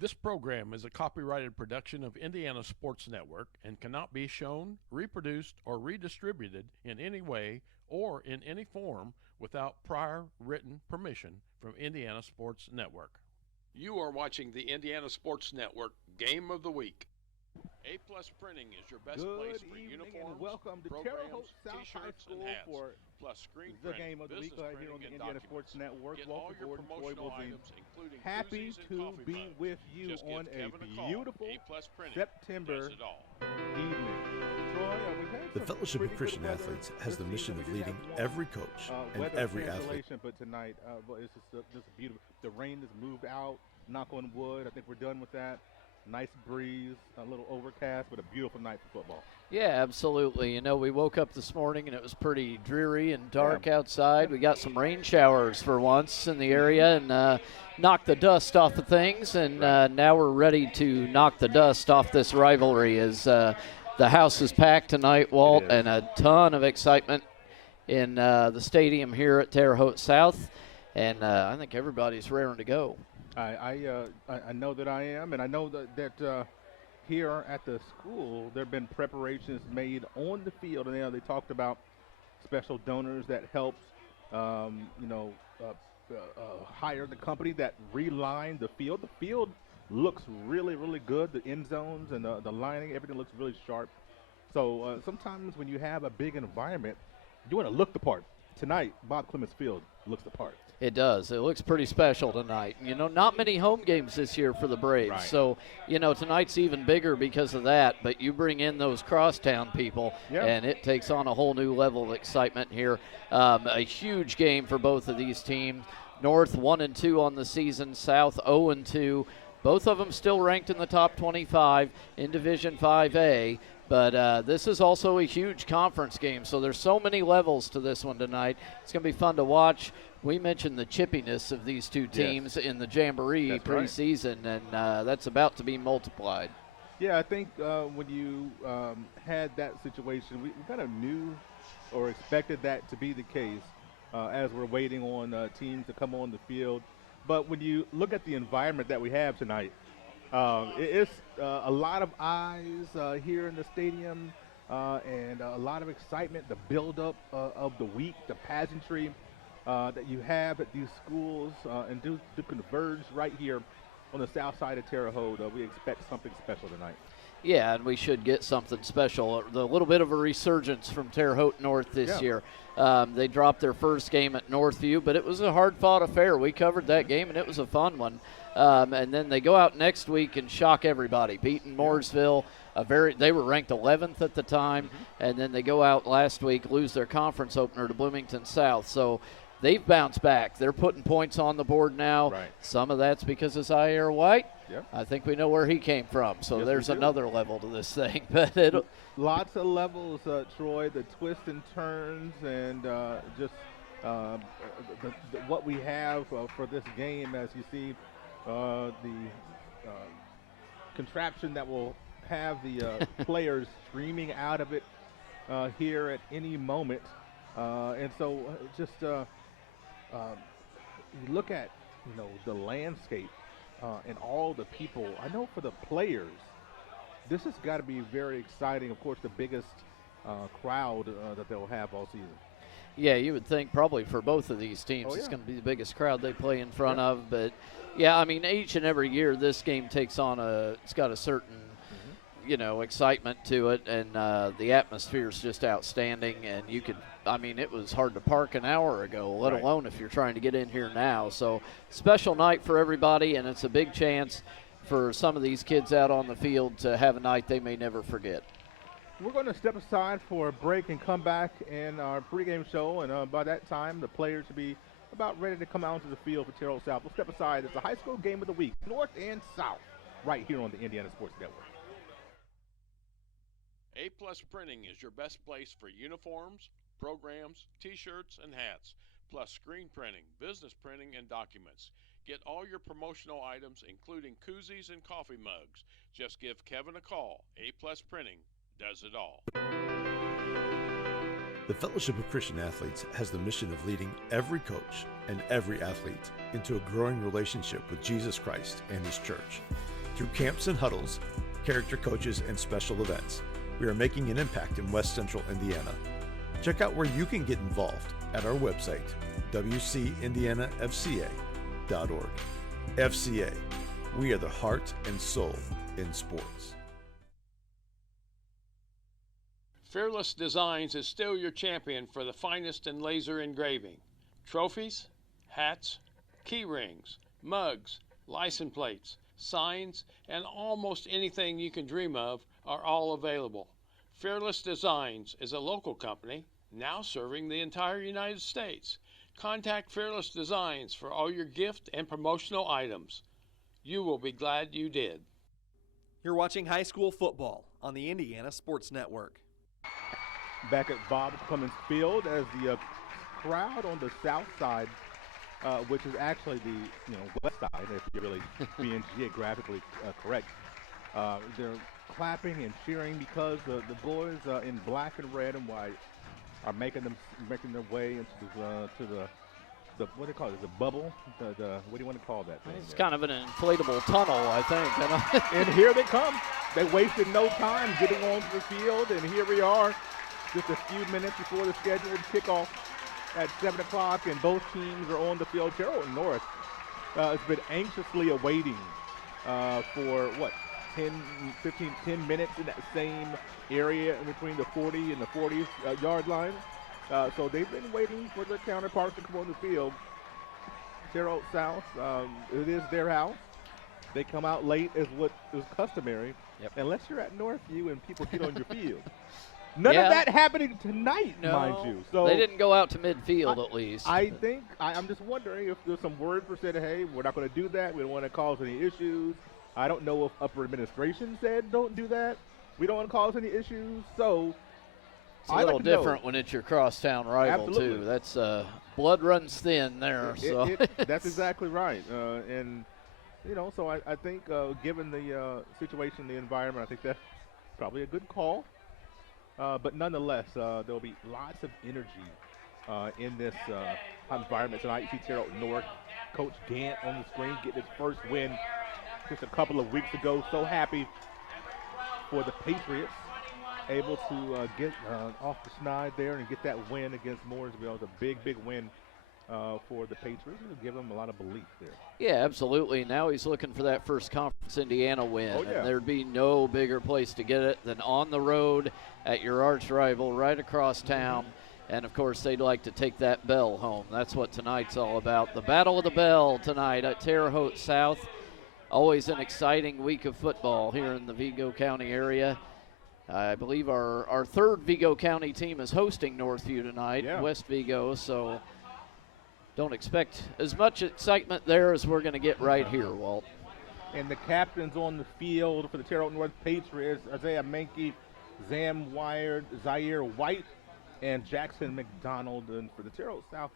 This program is a copyrighted production of Indiana Sports Network and cannot be shown, reproduced, or redistributed in any way or in any form without prior written permission from Indiana Sports Network. You are watching the Indiana Sports Network Game of the Week. A Plus Printing is your best place for uniforms, and welcome to Terre programs, Haute South High t-shirts, School and hats, for plus screen the printing, Game of the Week business here on the printing, and Indiana documents. Sports Network. Get Welcome all your aboard, Troy promotional Wilson. items, including Happy koozies and to coffee be mugs. with you Just on give a Kevin call. beautiful A-Plus Printing September does it all. evening. Troy, we've had The some Fellowship pretty of Christian good weather Athletes has the this mission season. of We did leading have one, every coach and weather every athlete. cancellation, but tonight, it's just beautiful. The rain has moved out. Knock on wood. I think we're done with that. Nice breeze, a little overcast, but a beautiful night for football. Yeah, absolutely. You know, we woke up this morning and it was pretty dreary and dark outside. We got some rain showers for once in the area and knocked the dust off of things. And now we're ready to knock the dust off this rivalry as the house is packed tonight, Walt, and a ton of excitement in the stadium here at Terre Haute South. And I think everybody's raring to go. I know that I am, and I know that here at the school there have been preparations made on the field, and they talked about special donors that helped, hire the company that relined the field. The field looks really, really good. The end zones and the lining, everything looks really sharp. So sometimes when you have a big environment, you want to look the part. Tonight, Bob Clements Field looks the part. It does. It looks pretty special tonight. You know, not many home games this year for the Braves. Right. So, you know, tonight's even bigger because of that. But you bring in those crosstown people, and it takes on a whole new level of excitement here. A huge game for both of these teams. North 1-2 on the season, South 0-2. Both of them still ranked in the top 25 in Division 5A. But this is also a huge conference game, so there's so many levels to this one tonight. It's going to be fun to watch. We mentioned the chippiness of these two teams in the Jamboree preseason, and that's about to be multiplied. Yeah, I think when you had that situation, we kind of knew or expected that to be the case as we're waiting on teams to come on the field. But when you look at the environment that we have tonight, it's a lot of eyes here in the stadium and a lot of excitement, the build-up of the week, the pageantry that you have at these schools and do converge right here on the south side of Terre Haute. We expect something special tonight. Yeah, and we should get something special. A little bit of a resurgence from Terre Haute North this year. They dropped their first game at Northview, but it was a hard-fought affair. We covered that game, and it was a fun one. And then they go out next week and shock everybody, beating Mooresville. They were ranked 11th at the time, and then they go out last week, lose their conference opener to Bloomington South. So they've bounced back. They're putting points on the board now. Right. Some of that's because of Zaire White. Yep. I think we know where he came from. So there's another level to this thing. But lots of levels, Troy, the twists and turns and just what we have for this game, as you see the contraption that will have the players streaming out of it here at any moment. And so just you look at, the landscape and all the people. I know for the players, this has got to be very exciting. Of course, the biggest crowd that they'll have all season. Yeah, you would think probably for both of these teams it's going to be the biggest crowd they play in front of. But, yeah, I mean, each and every year this game takes on it's got a certain, excitement to it. And the atmosphere is just outstanding. And it was hard to park an hour ago, let alone if you're trying to get in here now. So special night for everybody, and it's a big chance for some of these kids out on the field to have a night they may never forget. We're going to step aside for a break and come back in our pregame show, and by that time, the players should be about ready to come out onto the field for Terre Haute South. We'll step aside. It's the high school game of the week, North and South, right here on the Indiana Sports Network. A Plus Printing is your best place for uniforms, programs, t-shirts, and hats, plus screen printing, business printing, and documents. Get all your promotional items, including koozies and coffee mugs. Just give Kevin a call. A Plus Printing does it all. The Fellowship of Christian Athletes has the mission of leading every coach and every athlete into a growing relationship with Jesus Christ and His church. Through camps and huddles, character coaches, and special events, we are making an impact in West Central Indiana. Check out where you can get involved at our website, wcindianafca.org. FCA, we are the heart and soul in sports. Fearless Designs is still your champion for the finest in laser engraving. Trophies, hats, key rings, mugs, license plates, signs, and almost anything you can dream of are all available. Fearless Designs is a local company now serving the entire United States. Contact Fearless Designs for all your gift and promotional items. You will be glad you did. You're watching high school football on the Indiana Sports Network. Back at Bob Clemens Field as the crowd on the south side, which is actually the west side, if you're really being geographically correct. They're clapping and cheering because the boys in black and red and white are making their way into the what do they call it? The bubble? The what do you want to call that thing? It's kind of an inflatable tunnel, I think. And here they come. They wasted no time getting onto the field, and here we are, just a few minutes before the scheduled kickoff at 7 o'clock, and both teams are on the field. Terre Haute North has been anxiously awaiting for 10 minutes in that same area in between the 40 and the 40 yard line. So they've been waiting for the counterparts to come on the field. Terre Haute South, it is their house. They come out late as what is customary, unless you're at Northview and people get on your field. None of that happening tonight, mind you. So they didn't go out to midfield at least. I think I'm just wondering if there's some word for said, hey, we're not going to do that. We don't want to cause any issues. I don't know if upper administration said don't do that. We don't want to cause any issues. So it's a little different when it's your crosstown rival too. That's blood runs thin there. That's exactly right. And so I think given the situation, the environment, I think that's probably a good call. But nonetheless, there'll be lots of energy in this environment tonight. You see Terre Haute North, Coach Gant on the screen getting his first win just a couple of weeks ago. So happy for the Patriots, able to get off the schneid there and get that win against Mooresville. It's a big win for the Patriots. It'll give them a lot of belief there. Yeah, absolutely. Now he's looking for that first Conference Indiana win. Oh, yeah. And there'd be no bigger place to get it than on the road at your arch rival right across town. And, of course, they'd like to take that bell home. That's what tonight's all about. The Battle of the Bell tonight at Terre Haute South. Always an exciting week of football here in the Vigo County area. I believe our third Vigo County team is hosting Northview tonight, West Vigo. So don't expect as much excitement there as we're going to get right here, Walt. And the captains on the field for the Terre Haute North Patriots, Isaiah Mankey, Zaire White, and Jackson McDonald. And for the Terre Haute South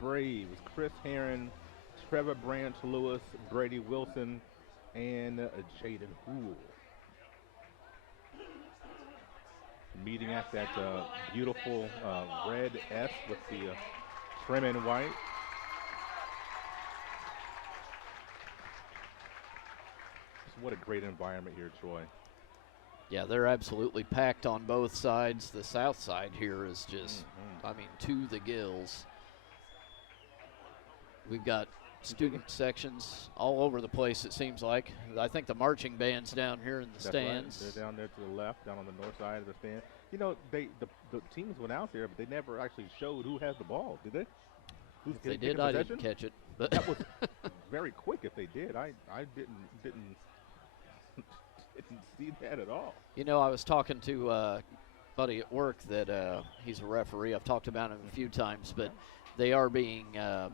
Braves, Chris Herron, Trevor Branch Lewis, Brady Wilson, and Jaden Houle. Meeting at that beautiful red S with the trim in white. What a great environment here, Troy. Yeah, they're absolutely packed on both sides. The south side here is just, to the gills. We've got student sections all over the place, it seems like. I think the marching band's down here in the stands. Right. They're down there to the left, down on the north side of the stand. The teams went out there, but they never actually showed who has the ball, did they? If they did, I didn't catch it. But that was very quick if they did. I didn't see that at all. I was talking to a buddy at work that he's a referee. I've talked about him a few times, but they are being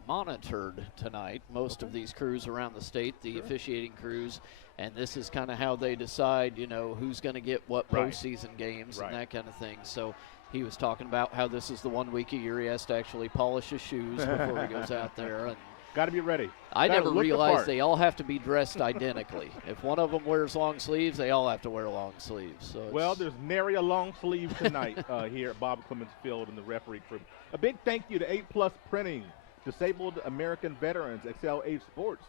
monitored tonight, most of these crews around the state, the officiating crews, and this is kind of how they decide, who's going to get what postseason games and that kind of thing. So he was talking about how this is the 1 week a year he has to actually polish his shoes before he goes out there. And got to be ready. I never realized they all have to be dressed identically. If one of them wears long sleeves, they all have to wear long sleeves. So there's nary a long sleeve tonight here at Bob Clemens Field and the referee crew. A big thank you to 8+ Printing, Disabled American Veterans, Excel Age Sports,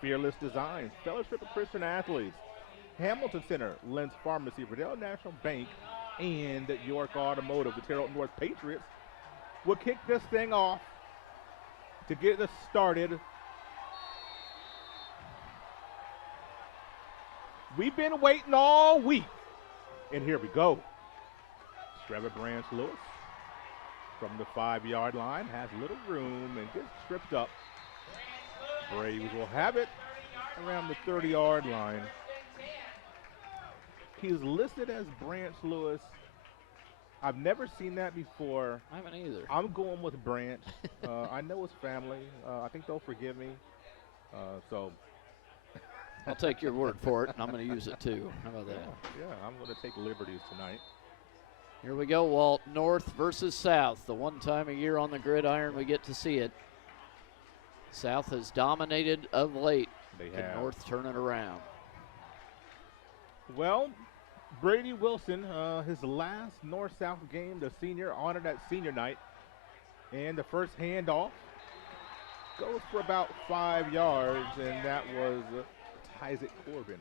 Fearless Designs, Fellowship of Christian Athletes, Hamilton Center, Lens Pharmacy, Riddell National Bank, and York Automotive. The Terre Haute North Patriots will kick this thing off to get us started. We've been waiting all week, and here we go. Trevor Branch Lewis from the 5-yard line has a little room and gets tripped up. Braves will have it around the 30-yard line. He's listed as Branch Lewis. I've never seen that before. I haven't either. I'm going with Branch. I know his family. I think they'll forgive me. So I'll take your word for it, and I'm going to use it too. How about that? Yeah, I'm going to take liberties tonight. Here we go, Walt. North versus South. The one time a year on the gridiron we get to see it. South has dominated of late. Can North turn it around? Well, Brady Wilson, his last North-South game, the senior, honored at senior night. And the first handoff goes for about 5 yards, and that was Tyzik Corbin.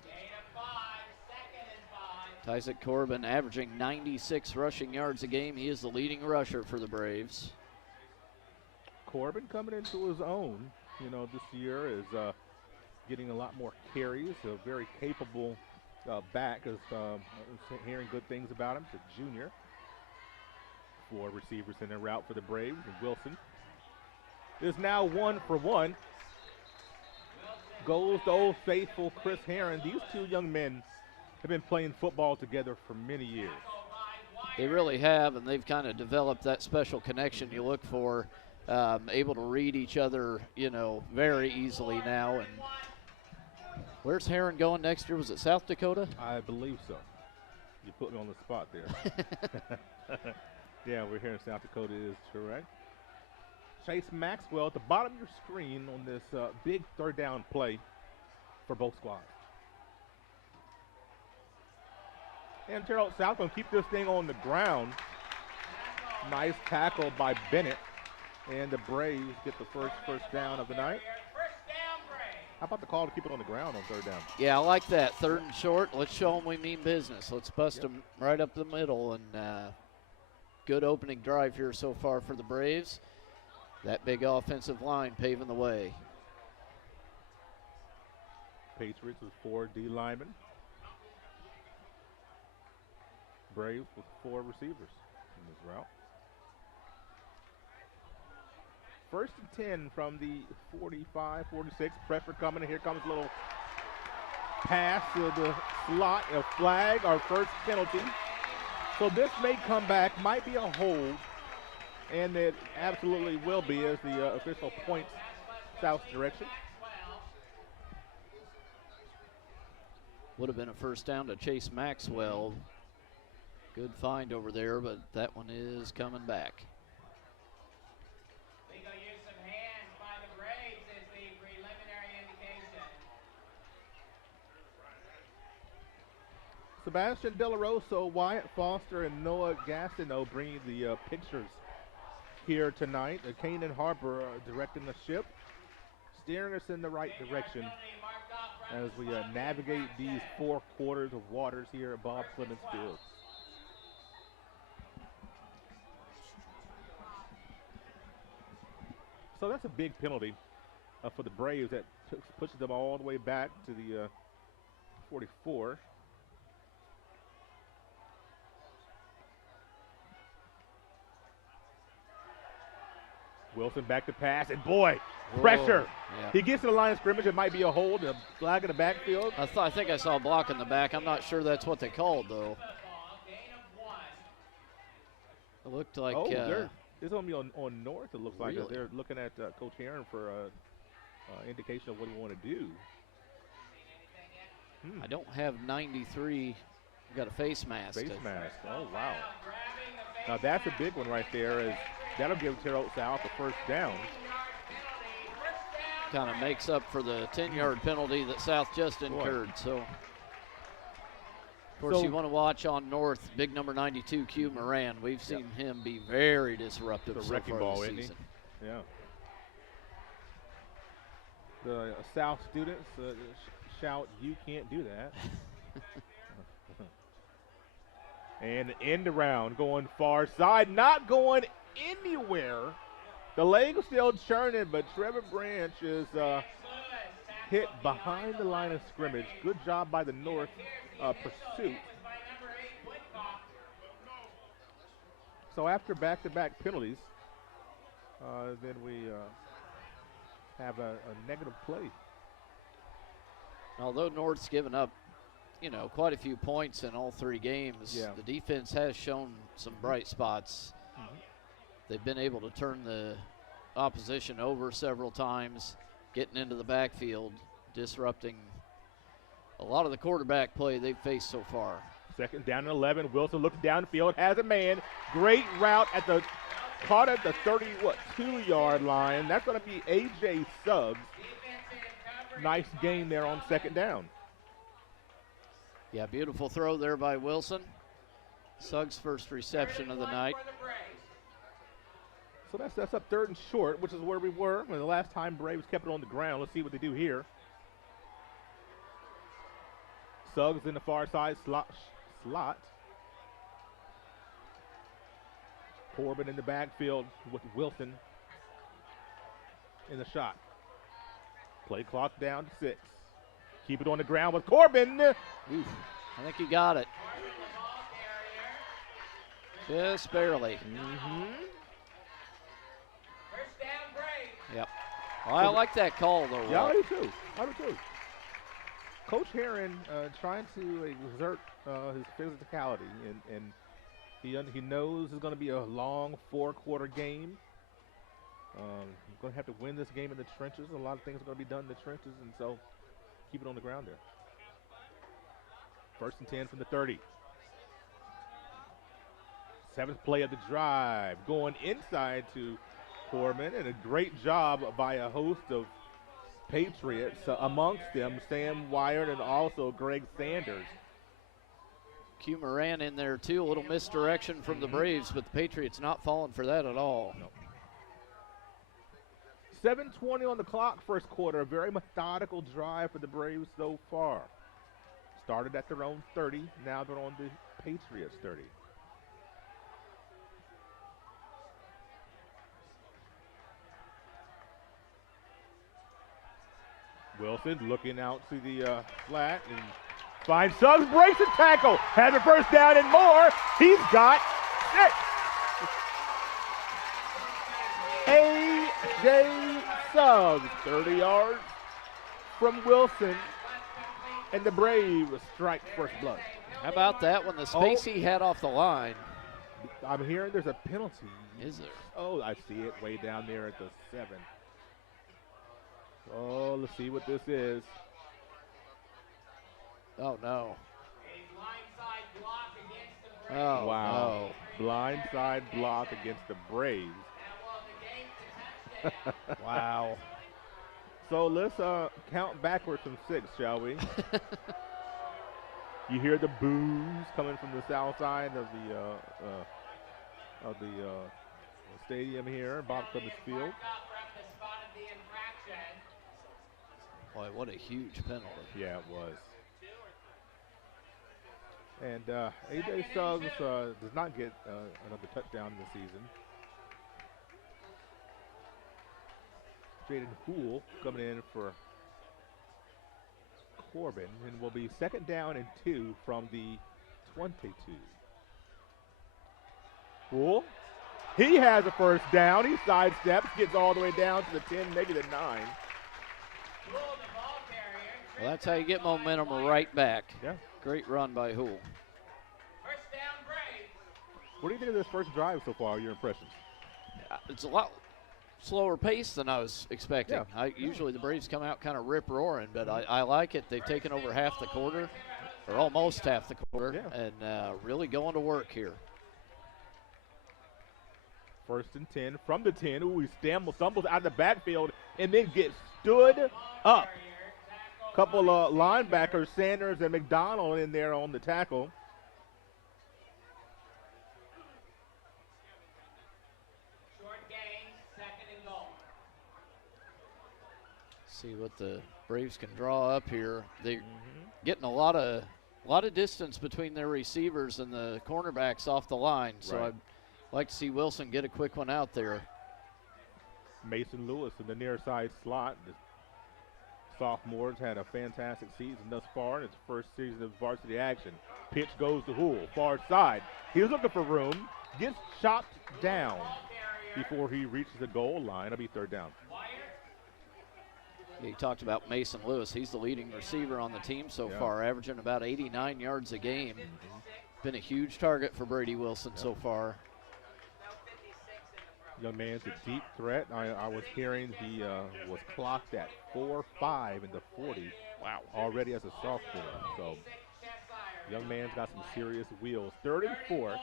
Tyzik Corbin averaging 96 rushing yards a game. He is the leading rusher for the Braves. Corbin coming into his own, this year is getting a lot more carries. A very capable back, as hearing good things about him. It's a junior. 4 receivers in a route for the Braves, and Wilson is now 1 for 1. Goes to old faithful Chris Herron. These two young men have been playing football together for many years. They really have, and they've kind of developed that special connection you look for, able to read each other, very easily now. And where's Herron going next year? Was it South Dakota? I believe so. You put me on the spot there. Yeah, we're here in South Dakota is correct. Chase Maxwell at the bottom of your screen on this big third down play for both squads. And Terre Haute South going to keep this thing on the ground. Nice tackle by Bennett. And the Braves get the first down of the night. How about the call to keep it on the ground on third down? Yeah, I like that. 3rd and short. Let's show them we mean business. Let's bust them right up the middle. And good opening drive here so far for the Braves. That big offensive line paving the way. Patriots with 4 D linemen. Braves with 4 receivers in this route. 1st and 10 from the 45, 46. Pressure coming, and here comes a little pass to the slot, a flag, our first penalty. So this may come back, might be a hold, and it absolutely will be as the official points South's direction. Would have been a first down to Chase Maxwell. Good find over there, but that one is coming back. Legal use of hands by the Braves is the preliminary indication. Sebastian De La Rosa, Wyatt Foster, and Noah Gastineau bringing the pictures here tonight. Kanan Harper directing the ship, steering us in the right direction as we navigate these 4 quarters of waters here at Bob Clemens Field. So that's a big penalty for the Braves that pushes them all the way back to the 44. Wilson back to pass, and boy, pressure. Yeah. He gets to the line of scrimmage. It might be a hold, a flag in the backfield. I think I saw a block in the back. I'm not sure that's what they called, though. It looked like it's going to be on North, it looks like. Really? They're looking at Coach Herron for indication of what he want to do. I don't have 93. I've got a face mask. Face mask. Oh, wow. Now, that's a big one right there. That'll give Terre Haute South a first down. Kind of makes up for the 10-yard penalty that South just incurred. So, of course, you want to watch on North, big number 92, Q Moran. We've seen him be very disruptive it's a so wrecking far ball, this isn't season. he? Yeah. The South students shout, "You can't do that." And end around going far side, not going anywhere. The leg's still churning, but Trevor Branch is hit behind the line of scrimmage. Good job by the North pursuit. So after back-to-back penalties, then we have a negative play. Although North's given up, quite a few points in all 3 games, the defense has shown some bright spots. They've been able to turn the opposition over several times, getting into the backfield, disrupting a lot of the quarterback play they've faced so far. Second down and 11. Wilson looks downfield, has a man. Great route caught at the 32-yard line. That's going to be A.J. Suggs. Nice gain there on second down. Yeah, beautiful throw there by Wilson. Suggs' first reception of the night. So that sets up 3rd and short, which is where we were when the last time Braves kept it on the ground. Let's see what they do here. Suggs in the far side slot. Corbin in the backfield with Wilson in the shot. Play clock down to 6. Keep it on the ground with Corbin. Oof, I think he got it. Just barely. Yep. Well, I like that call, though. Yeah, I do too. Coach Herron trying to exert his physicality, and he knows it's going to be a long 4-quarter game. He's going to have to win this game in the trenches. A lot of things are going to be done in the trenches, and so keep it on the ground there. 1st and 10 from the 30. 7th play of the drive, going inside to Corbin, and a great job by a host of Patriots, amongst them Sam Wired and also Greg Sanders. Q Moran in there too, a little misdirection from the Braves, but the Patriots not falling for that at all. No. 7:20 on the clock, first quarter. A very methodical drive for the Braves so far. Started at their own 30, now they're on the Patriots 30. Wilson looking out to the flat and finds Suggs, breaks the tackle, has a first down and more. He's got 6. A.J. Suggs, 30 yards from Wilson, and the Braves strike first blood. How about that one? The space he had off the line. I'm hearing there's a penalty. Is there? Oh, I see it way down there at the 7. Oh, let's see what this is. Oh, no. Oh, wow. No. Blindside block against the Braves. Wow. So let's count backwards from 6, shall we? You hear the boos coming from the south side of the stadium here, Bob Clemens Field. Boy, what a huge penalty. Yeah, it was. And A.J. Suggs does not get another touchdown this season. Jaden Houle coming in for Corbin, and will be 2nd down and 2 from the 22. Houle, he has a first down. He sidesteps, gets all the way down to the 10, -9. Well, that's how you get momentum right back. Yeah. Great run by Houle. What do you think of this first drive so far, your impressions? It's a lot slower pace than I was expecting. Yeah. Usually the Braves come out kind of rip-roaring, but I like it. They've taken over half the quarter, or almost half the quarter, and really going to work here. 1st and 10 from the 10. Ooh, he stumbles out of the backfield and then gets stood up. Couple of linebackers, Sanders and McDonald, in there on the tackle. See what the Braves can draw up here. They're getting a lot of distance between their receivers and the cornerbacks off the line. So I'd like to see Wilson get a quick one out there. Mason Lewis in the near side slot. The sophomore's had a fantastic season thus far in its first season of varsity action. Pitch goes to Houle, far side. He was looking for room, gets chopped down before he reaches the goal line. It'll be third down. You talked about Mason Lewis. He's the leading receiver on the team so far, averaging about 89 yards a game. Been a huge target for Brady Wilson so far. Young man's a deep threat. I was hearing he was clocked at 4.5 in the 40. Wow. Already as a sophomore. So young man's got some serious wheels. 3rd and 4.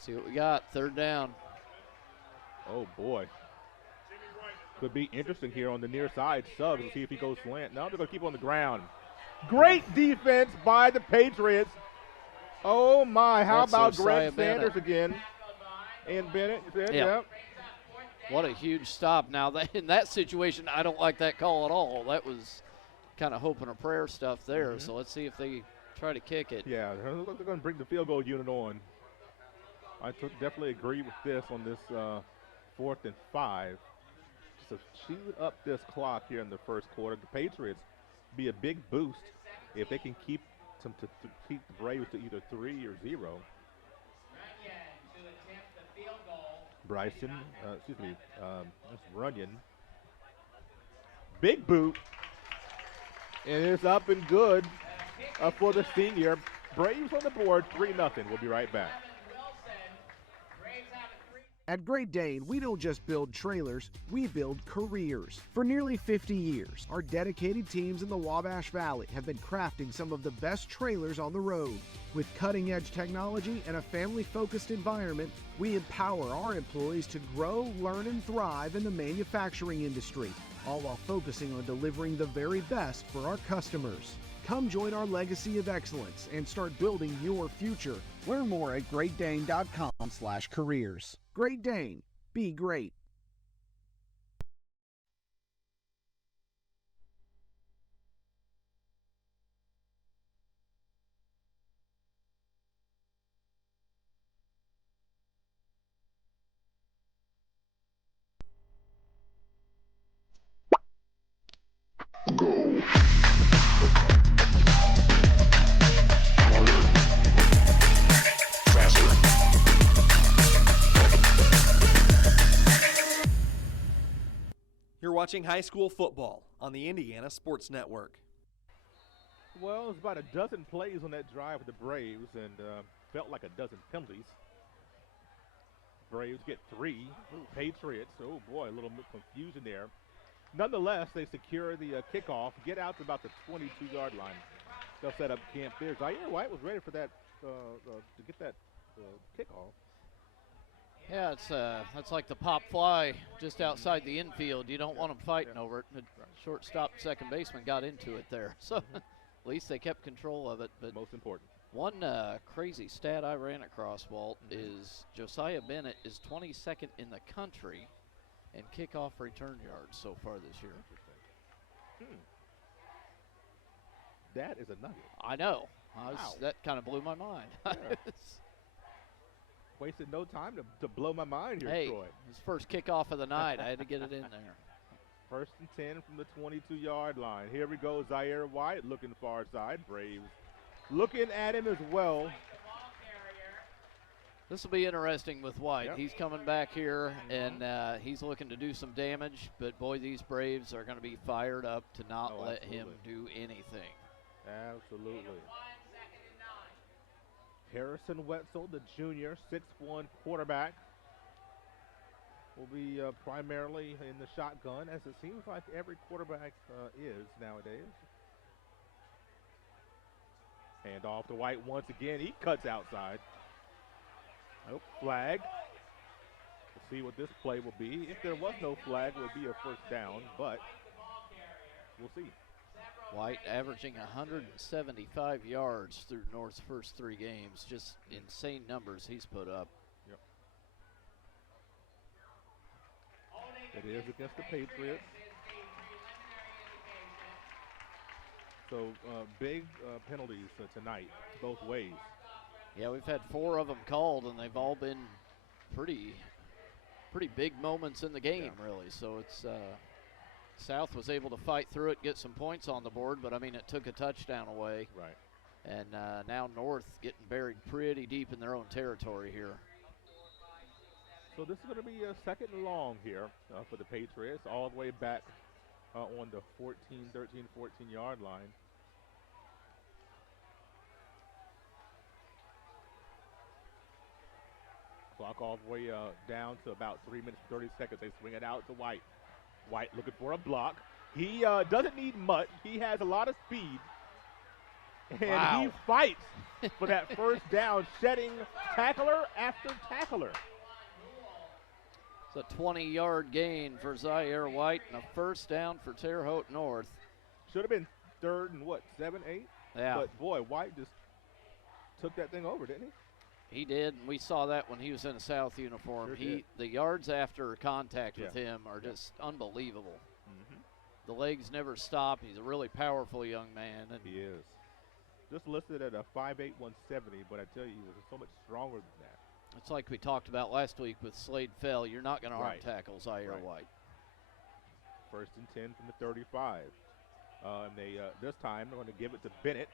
See what we got. Third down. Oh, boy. Could be interesting here on the near side. Suggs, we'll see if he goes slant. No, they're going to keep on the ground. Great defense by the Patriots. Oh, my. How about Greg Sanders again? And Bennett, you said, yep. What a huge stop. Now, in that situation, I don't like that call at all. That was kind of hope and a prayer stuff there. So let's see if they try to kick it. Yeah, they're going to bring the field goal unit on. I definitely agree with this on this 4th and 5. Just to chew up this clock here in the first quarter. The Patriots be a big boost if they can keep keep the Braves to either 3 or 0. Bryson, that's Runyon. Big boot. And it's up and good for the senior. Braves on the board, 3-0. We'll be right back. At Great Dane, we don't just build trailers, we build careers. For nearly 50 years, our dedicated teams in the Wabash Valley have been crafting some of the best trailers on the road. With cutting-edge technology and a family-focused environment, we empower our employees to grow, learn, and thrive in the manufacturing industry, all while focusing on delivering the very best for our customers. Come join our legacy of excellence and start building your future. Learn more at greatdane.com/careers. Great Dane. Be great. You're watching high school football on the Indiana Sports Network. Well, it's about a dozen plays on that drive with the Braves and felt like a dozen penalties. Braves get 3. Patriots, oh boy, a little bit confusion there. Nonetheless, they secure the kickoff, get out to about the 22-yard line. They'll set up camp there. Zaire White was ready for that to get that kickoff. Yeah, that's like the pop fly just outside the infield. You don't want them fighting over it. The shortstop, second baseman got into it there. So at least they kept control of it. But most important. One crazy stat I ran across, Walt, is Josiah Bennett is 22nd in the country in kickoff return yards so far this year. That is a nugget. I know. Wow. That kind of blew my mind. Yeah. Wasted no time to blow my mind here, hey, Troy. His first kickoff of the night. I had to get it in there. 1st and 10 from the 22-yard line. Here we go. Zaire White looking far side. Braves looking at him as well. This will be interesting with White. Yep. He's coming back here, and he's looking to do some damage. But, boy, these Braves are going to be fired up to not let him do anything. Absolutely. Harrison Wetzel, the junior, 6'1" quarterback, will be primarily in the shotgun, as it seems like every quarterback is nowadays. Hand off to White once again. He cuts outside. Nope, flag. We'll see what this play will be. If there was no flag, it would be a first down, but we'll see. White averaging 175 yards through North's first 3 games. Just insane numbers he's put up. Yep. It is against the Patriots. So big penalties tonight, both ways. Yeah, we've had 4 of them called, and they've all been pretty big moments in the game, really. So it's South was able to fight through it, get some points on the board, but I mean it took a touchdown away. Right. And now North getting buried pretty deep in their own territory here. So this is going to be a 2nd and long here for the Patriots, all the way back on the 14-yard line. Clock all the way down to about 3 minutes and 30 seconds. They swing it out to White. White looking for a block. He doesn't need much. He has a lot of speed. And he fights for that first down, shedding tackler after tackler. It's a 20-yard gain for Zaire White and a first down for Terre Haute North. Should have been 3rd and 7, 8? Yeah. But boy, White just took that thing over, didn't he? He did, and we saw that when he was in a South uniform. Sure did. The yards after contact with him are just unbelievable. The legs never stop. He's a really powerful young man. And he is. Just listed at a 5'8", 170, but I tell you, he was so much stronger than that. It's like we talked about last week with Slade Fell. You're not going to arm tackle Zaire White. 1st and 10 from the 35. And they this time they're going to give it to Bennett.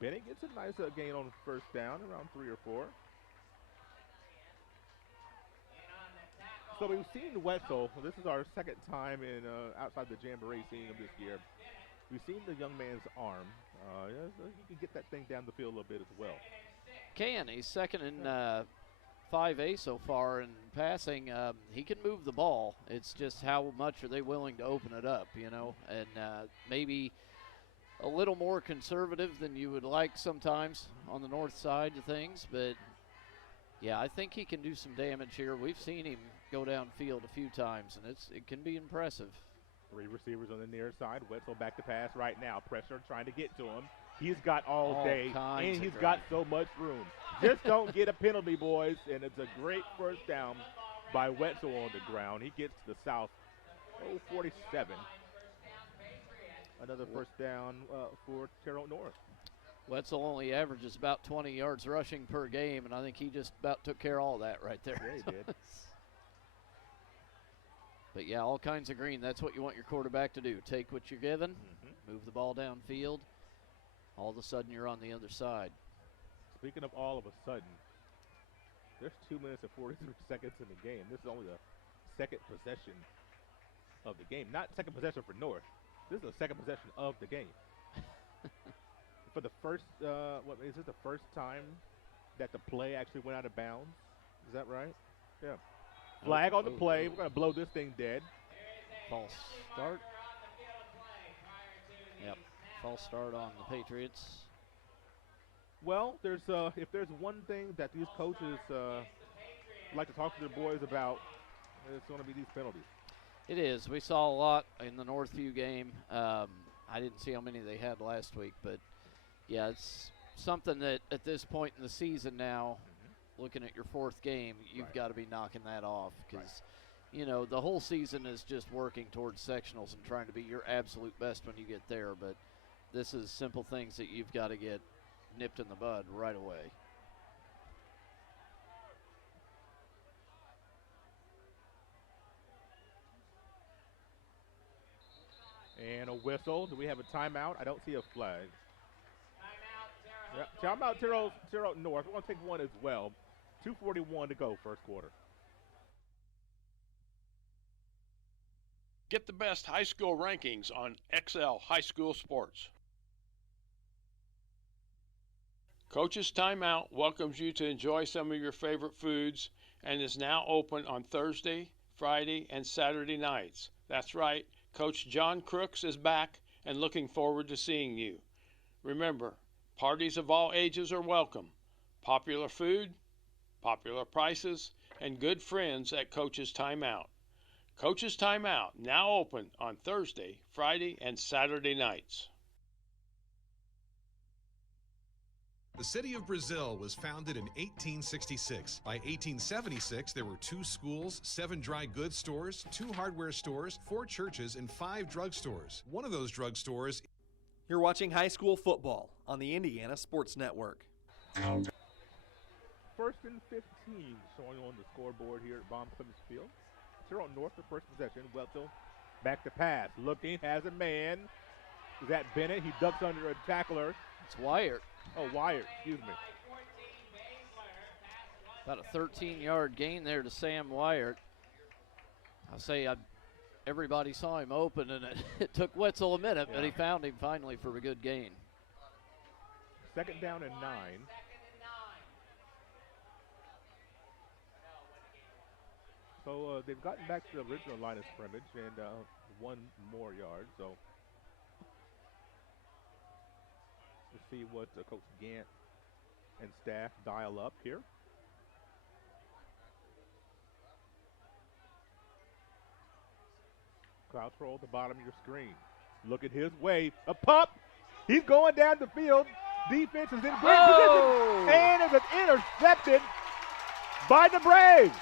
Bennett gets a nice gain on first down, around 3 or 4. So we've seen Wetzel. This is our 2nd time in outside the Jamboree seeing him this year. We've seen the young man's arm. He can get that thing down the field a little bit as well. He's 2nd in 5A so far in passing. He can move the ball. It's just how much are they willing to open it up, you know, and maybe a little more conservative than you would like sometimes on the north side of things. But, yeah, I think he can do some damage here. We've seen him go downfield a few times, and it can be impressive. 3 receivers on the near side. Wetzel back to pass right now. Pressure trying to get to him. He's got all day, and he's got so much room. Just don't get a penalty, boys, and it's a great first down by Wetzel on the ground. He gets to the South, 47. Another first down for Terre Haute North. Wetzel only averages about 20 yards rushing per game, and I think he just about took care of all that right there. Yeah, he did. But, yeah, all kinds of green. That's what you want your quarterback to do. Take what you're given, move the ball downfield. All of a sudden, you're on the other side. Speaking of all of a sudden, there's 2 minutes and 43 seconds in the game. This is only the 2nd possession of the game. Not 2nd possession for North. This is the 2nd possession of the game. For the first, is it the first time that the play actually went out of bounds? Is that right? Yeah. Flag on the play. We're going to blow this thing dead. False start. Yep. False start on the Patriots. Well, there's if there's one thing that these coaches like to talk to their boys about, it's going to be these penalties. It is. We saw a lot in the Northview game. I didn't see how many they had last week, but, yeah, it's something that at this point in the season now, looking at your 4th game, you've got to be knocking that off because, you know, the whole season is just working towards sectionals and trying to be your absolute best when you get there, but this is simple things that you've got to get nipped in the bud right away. And a whistle. Do we have a timeout? I don't see a flag. Timeout, Terre Haute North. We're going to take one as well. 2:41 to go, first quarter. Get the best high school rankings on XL High School Sports. Coach's Timeout welcomes you to enjoy some of your favorite foods and is now open on Thursday, Friday, and Saturday nights. That's right, Coach John Crooks is back and looking forward to seeing you. Remember, parties of all ages are welcome. Popular food, popular prices, and good friends at Coach's Timeout. Coach's Timeout, now open on Thursday, Friday, and Saturday nights. The city of Brazil was founded in 1866. By 1876, there were 2 schools, 7 dry goods stores, 2 hardware stores, 4 churches, and 5 drugstores. One of those drugstores. You're watching high school football on the Indiana Sports Network. First and 15 showing on the scoreboard here at Baum Clemens Field. Terre Haute North, the first possession. Wetzel back to pass. Looking, has a man. Is that Bennett? He ducks under a tackler. It's Wyatt. Oh, Wyatt, excuse me. About a 13-yard gain there to Sam Wyatt. I'll say everybody saw him open, and it took Wetzel a minute, but he found him finally for a good gain. Second down and 9. So they've gotten back to the original line of scrimmage and 1 more yard. So we'll see what Coach Gant and staff dial up here. Crowd roll at the bottom of your screen. Look at his way. A pump. He's going down the field. Defense is in great position. And it's intercepted by the Braves.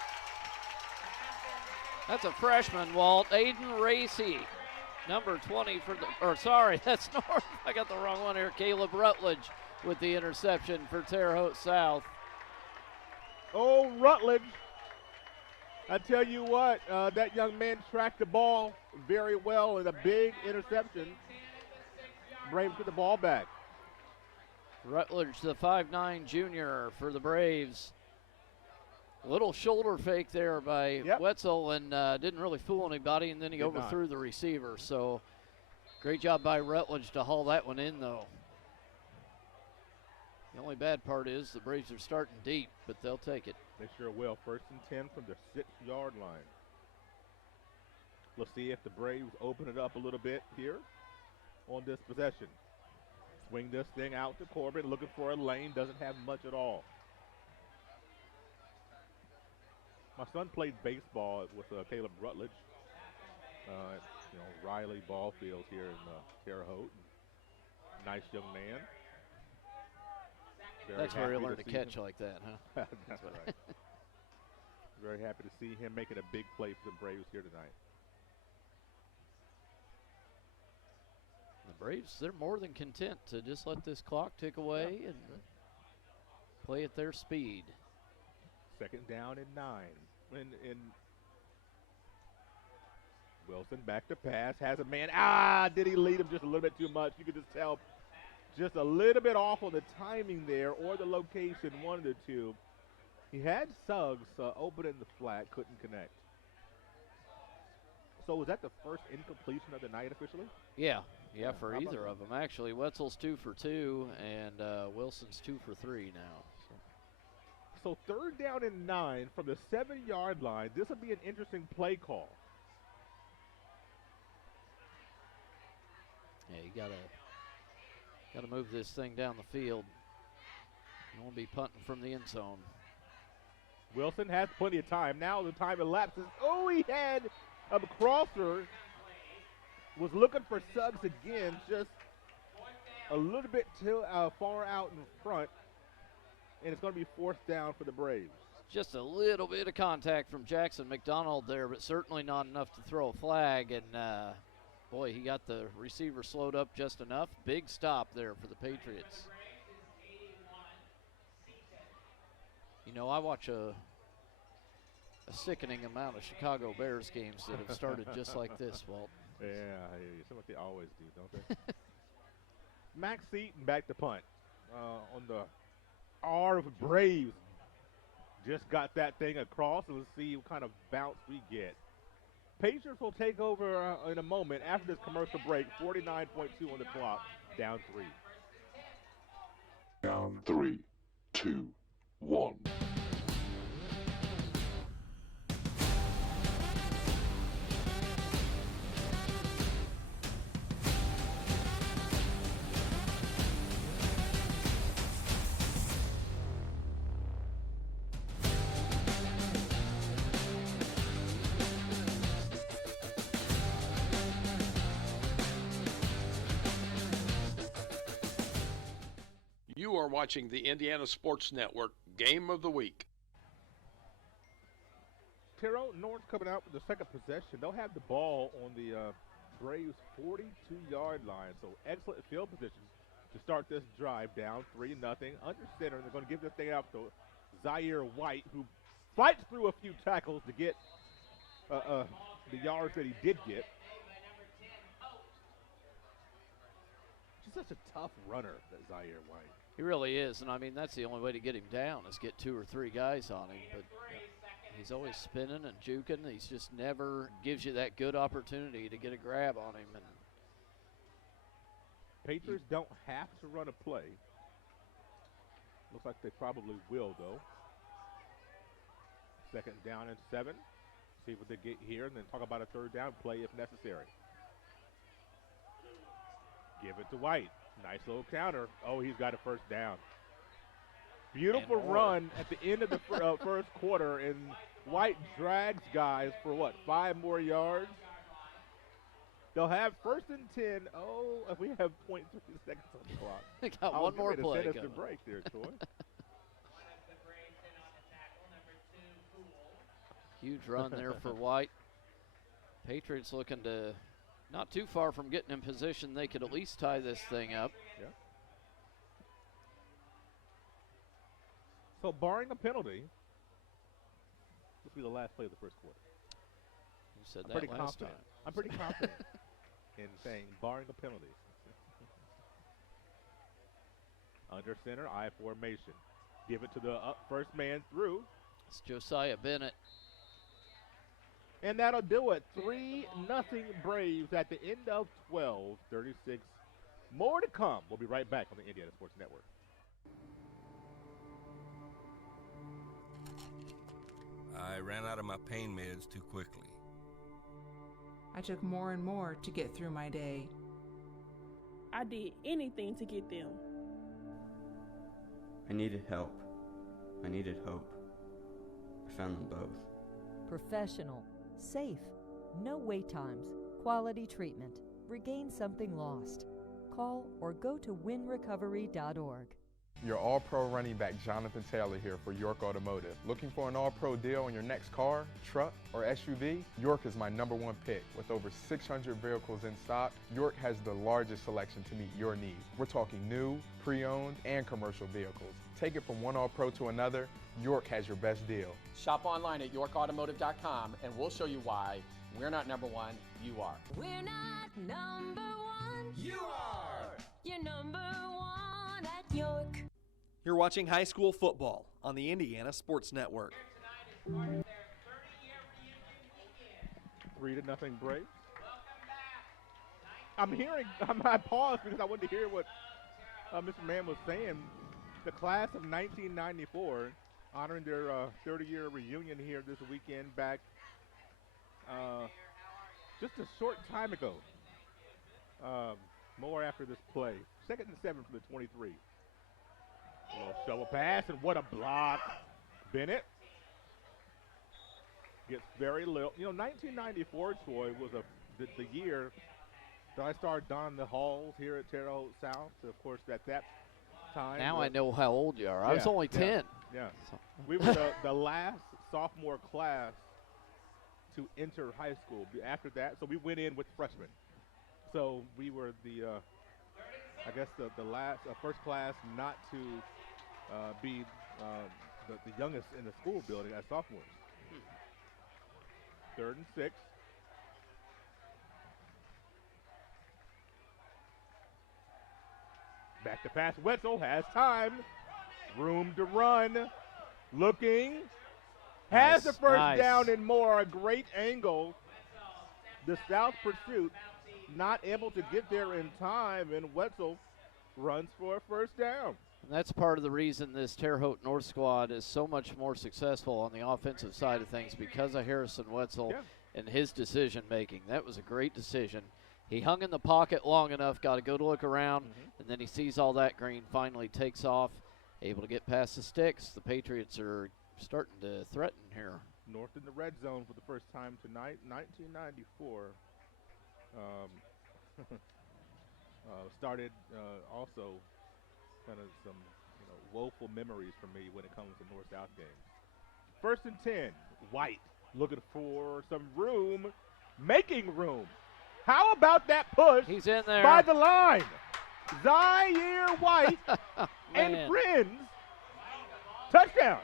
That's a freshman, Walt. Aiden Racy, number 20 for the, or sorry, that's North. I got the wrong one here. Caleb Rutledge with the interception for Terre Haute South. Oh, Rutledge. I tell you what, that young man tracked the ball very well in a big interception. Braves get the ball back. Rutledge, the 5'9" junior for the Braves. Little shoulder fake there by Wetzel and didn't really fool anybody, and then he overthrew the receiver. So great job by Rutledge to haul that one in, though. The only bad part is the Braves are starting deep, but they'll take it. They sure will. First and 10 from the 6-yard line. Let's see if the Braves open it up a little bit here on this possession. Swing this thing out to Corbin, looking for a lane, doesn't have much at all. My son played baseball with Caleb Rutledge at Riley Ball Fields here in Terre Haute. Nice young man. That's where he learned to catch like that, huh? That's right. Very happy to see him making a big play for the Braves here tonight. The Braves, they're more than content to just let this clock tick away and play at their speed. Second down and 9. And Wilson back to pass, has a man. Did he lead him just a little bit too much? You could just tell just a little bit off on the timing there or the location, one of the two. He had Suggs open in the flat, couldn't connect. So was that the first incompletion of the night officially? Yeah, for either of them. Actually, Wetzel's 2 for 2, and Wilson's 2 for 3 now. So third down and 9 from the 7-yard line. This would be an interesting play call. Yeah, you gotta move this thing down the field. You don't want to be punting from the end zone. Wilson has plenty of time. Now the time elapses. Oh, he had a crosser. Was looking for Suggs again, just a little bit too far out in front. And it's going to be fourth down for the Braves. Just a little bit of contact from Jackson McDonald there, but certainly not enough to throw a flag. And, boy, he got the receiver slowed up just enough. Big stop there for the Patriots. You know, I watch a sickening amount of Chicago Bears games that have started just like this, Walt. Yeah, I hear you. Something like they always do, don't they? Max Seaton back to punt on the R of Braves. Just got that thing across, and let's see what kind of bounce we get. Pacers will take over in a moment after this commercial break. 49.2 on the clock, down 3. Down 3, 2, 1. You are watching the Indiana Sports Network Game of the Week. Terre Haute North coming out with the second possession. They'll have the ball on the Braves' 42-yard line. So excellent field position to start this drive, down 3-0. Under center, they're going to give this thing out to Zaire White, who fights through a few tackles to get the yards that he did get. He's such a tough runner, that Zaire White. He really is, and I mean, that's the only way to get him down is get 2 or 3 guys on him. But he's always spinning and juking. He's just never gives you that good opportunity to get a grab on him. And Patriots don't have to run a play. Looks like they probably will, though. 2nd down and 7. See what they get here, and then talk about a 3rd down play if necessary. Give it to White. Nice little counter. Oh, he's got a 1st down. Beautiful run at the end of the first quarter, and White drags guys for, 5 more yards? They'll have 1st and 10. Oh, we have 0.3 seconds on the clock. They got one more play. Send us to break there, Troy. Huge run there for White. Patriots looking to not too far from getting in position. They could at least tie this thing up. Yeah. So barring a penalty, this will be the last play of the first quarter. You said that last time. I'm pretty confident in saying barring a penalty. Under center, I formation. Give it to the first man through. It's Josiah Bennett. And that'll do it. 3-0 Braves at the end of 12, 36. More to come. We'll be right back on the Indiana Sports Network. I ran out of my pain meds too quickly. I took more and more to get through my day. I did anything to get them. I needed help. I needed hope. I found them both. Professional, safe, no wait times, quality treatment. Regain something lost. Call or go to winrecovery.org. Your All-Pro running back Jonathan Taylor here for York Automotive. Looking for an All-Pro deal on your next car, truck, or SUV? York is my #1 pick. With over 600 vehicles in stock, York has the largest selection to meet your needs. We're talking new, pre-owned, and commercial vehicles. Take it from one All-Pro to another, York has your best deal. Shop online at yorkautomotive.com and we'll show you why we're not #1, you are. We're not #1. You are. You're #1 at York. You're watching high school football on the Indiana Sports Network. 3-0 Braves. I'm hearing, I paused because I wanted to hear what Mr. Mann was saying. The class of 1994 honoring their 30-year reunion here this weekend back just a short time ago. More after this play. 2nd and 7 for the 23. A little shovel pass, and what a block. Bennett gets very little. 1994, Troy, was the year that I started donning the halls here at Terre Haute South. Of course, at that time. Now I know how old you are. I was only 10. Yeah. We were the last sophomore class to enter high school. After that, so we went in with freshmen. So we were the, I guess, the last, first class not to be the youngest in the school building as sophomores. 3rd and 6. Back to pass. Wetzel has time. Room to run. Looking. Has the first down and more. A great angle. The South pursuit not able to get there in time, and Wetzel runs for a first down. And that's part of the reason this Terre Haute North squad is so much more successful on the offensive side of things, because of Harrison Wetzel and his decision making. That was a great decision. He hung in the pocket long enough, got a good look around, and then he sees all that green, finally takes off, able to get past the sticks. The Patriots are starting to threaten here. North in the red zone for the first time tonight. 1994 started also kind of some woeful memories for me when it comes to North-South games. 1st and 10. White looking for some room, making room. How about that push? He's in there by the line. Zaire White and friends. Touchdown.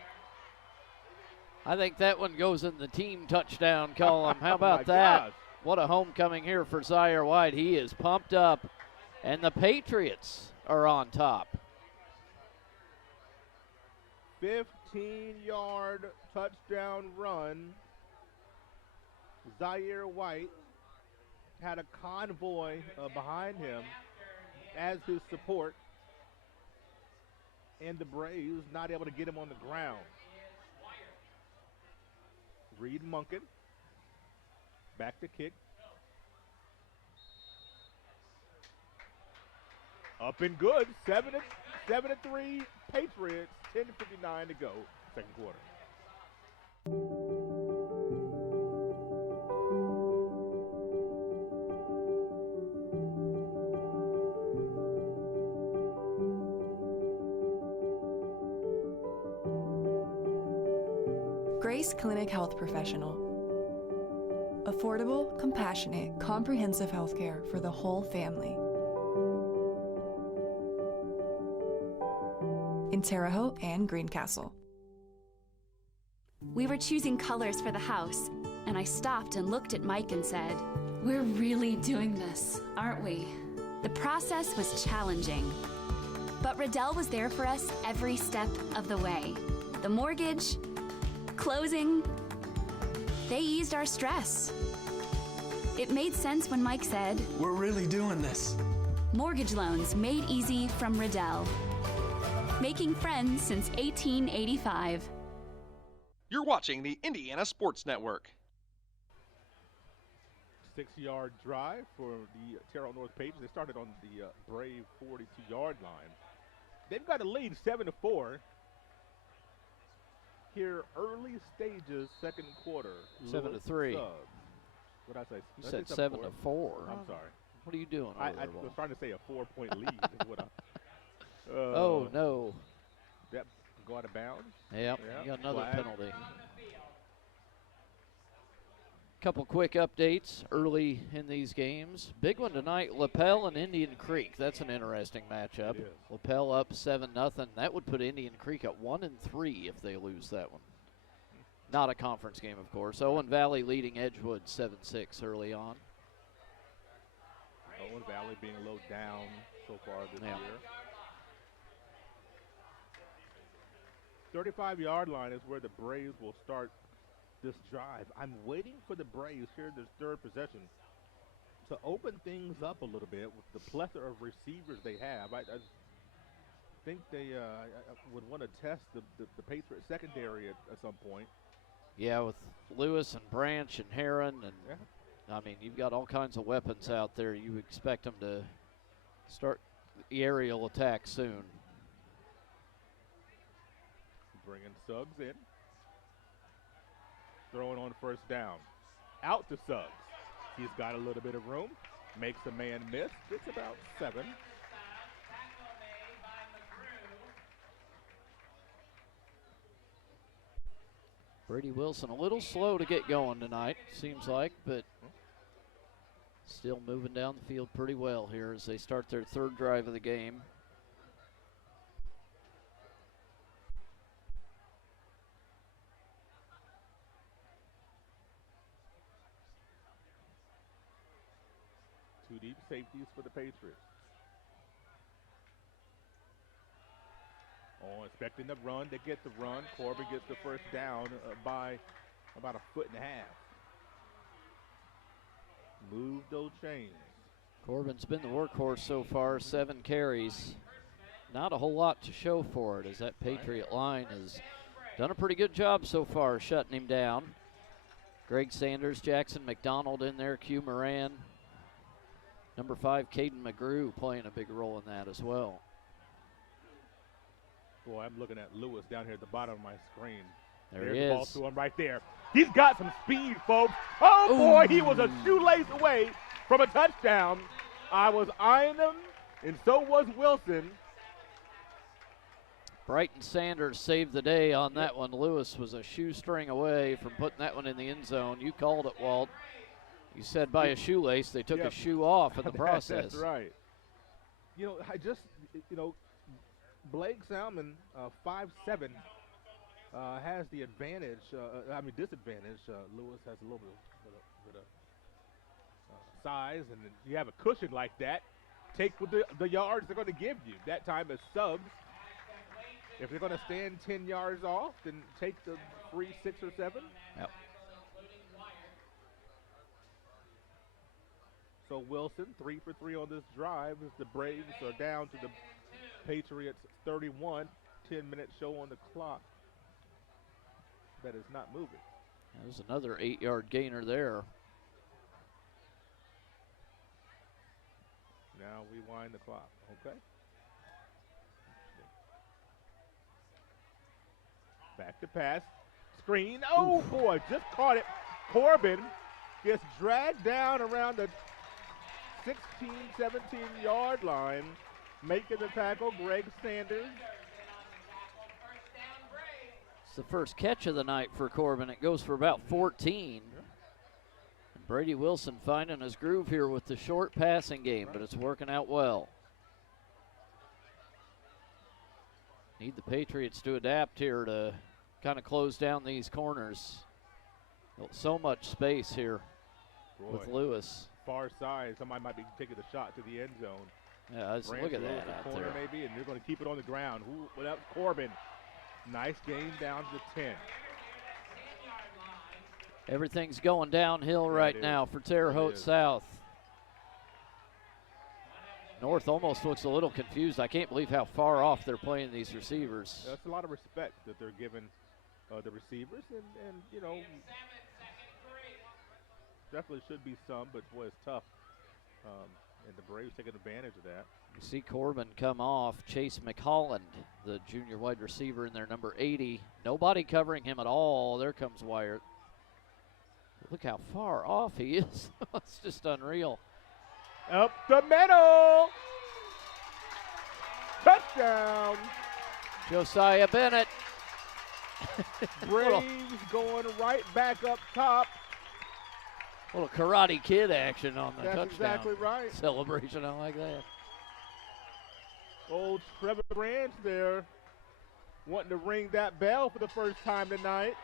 I think that one goes in the team touchdown column. How about that? Gosh. What a homecoming here for Zaire White. He is pumped up, and the Patriots are on top. 15-yard touchdown run. Zaire White had a convoy behind him as his support, and the Braves not able to get him on the ground. Reed Munkin back to kick. Up and good. 7-3 Patriots. 10:59 to go. Second quarter. Grace Clinic Health Professional. Affordable, compassionate, comprehensive healthcare for the whole family. In Terre Haute and Greencastle. We were choosing colors for the house, and I stopped and looked at Mike and said, "We're really doing this, aren't we?" The process was challenging, but Riddell was there for us every step of the way. The mortgage, closing, they eased our stress. It made sense when Mike said, "We're really doing this." Mortgage loans made easy from Riddell. Making friends since 1885. You're watching the Indiana Sports Network. 6-yard drive for the Terre Haute North Patriots. They started on the Brave 42-yard line. They've got a lead 7-4. Here, early stages, second quarter. 7-3. What did I say? You said 7-4. I'm sorry. What are you doing? I was trying to say a 4-point lead. Is what oh, no. That go out of bounds? Yep, Yeah, you got another flag. penalty. Couple quick updates early in these games. Big one tonight, LaPel and Indian Creek. That's an interesting matchup. It is. LaPel up 7-0. That would put Indian Creek at 1-3 if they lose that one. Not a conference game, of course. Owen Valley leading Edgewood 7-6 early on. Owen Valley being low down so far this year. 35-yard line is where the Braves will start this drive. I'm waiting for the Braves here, this third possession, to open things up a little bit with the plethora of receivers they have. I think they would want to test the Patriots secondary at some point. Yeah, with Lewis and Branch and Heron, and I mean, you've got all kinds of weapons out there. You expect them to start the aerial attack soon. Bringing Suggs in. Throwing on first down. Out to Suggs. He's got a little bit of room. Makes a man miss. It's about 7. Brady Wilson a little slow to get going tonight, seems like, but still moving down the field pretty well here as they start their third drive of the game. Two deep safeties for the Patriots. Oh, expecting the run. They get the run. Corbin gets the first down by about 1.5 feet. Move those chains. Corbin's been the workhorse so far, 7 carries. Not a whole lot to show for it as that Patriot line has done a pretty good job so far shutting him down. Greg Sanders, Jackson McDonald in there, Q Moran. Number 5, Caden McGrew playing a big role in that as well. Boy, I'm looking at Lewis down here at the bottom of my screen. There There's he the ball is. to him right there. He's got some speed, folks. Oh, boy, he was a shoelace away from a touchdown. I was eyeing him, and so was Wilson. Brighton Sanders saved the day on that one. Lewis was a shoestring away from putting that one in the end zone. You called it, Walt. You said by a shoelace. They took a shoe off in the process. That's right. Blake Salmon, 5'7", has the advantage. Disadvantage. Lewis has a little bit of size, and you have a cushion like that. Take what the yards they're going to give you. That time is subs. If they're going to stand 10 yards off, then take the free 6 or 7. Yep. So Wilson, 3 for 3 on this drive as the Braves are down to the Patriots 31. 10-minute show on the clock. That is not moving. There's another 8-yard gainer there. Now we wind the clock, okay? Back to pass. Screen. Oh, boy, just caught it. Corbin gets dragged down around the 16, 17-yard line. Making the tackle, Greg Sanders. It's the first catch of the night for Corbin. It goes for about 14. And Brady Wilson finding his groove here with the short passing game, but it's working out well. Need the Patriots to adapt here to kind of close down these corners. So much space here with Lewis. Far side, somebody might be taking a shot to the end zone. Yeah, look at that out corner there. Maybe, and you're going to keep it on the ground. Without Corbin. Nice gain down to the 10. Everything's going downhill right now for Terre Haute South. North almost looks a little confused. I can't believe how far off they're playing these receivers. That's a lot of respect that they're giving the receivers, and definitely should be some, but boy, it's tough. And the Braves taking advantage of that. You see Corbin come off. Chase McHolland, the junior wide receiver in there, number 80. Nobody covering him at all. There comes Wyatt. Look how far off he is. It's just unreal. Up the middle. Touchdown. Josiah Bennett. Braves going right back up top. Little Karate Kid action on the touchdown. That's exactly right. Celebration, I like that. Old Trevor Branch there wanting to ring that bell for the first time tonight.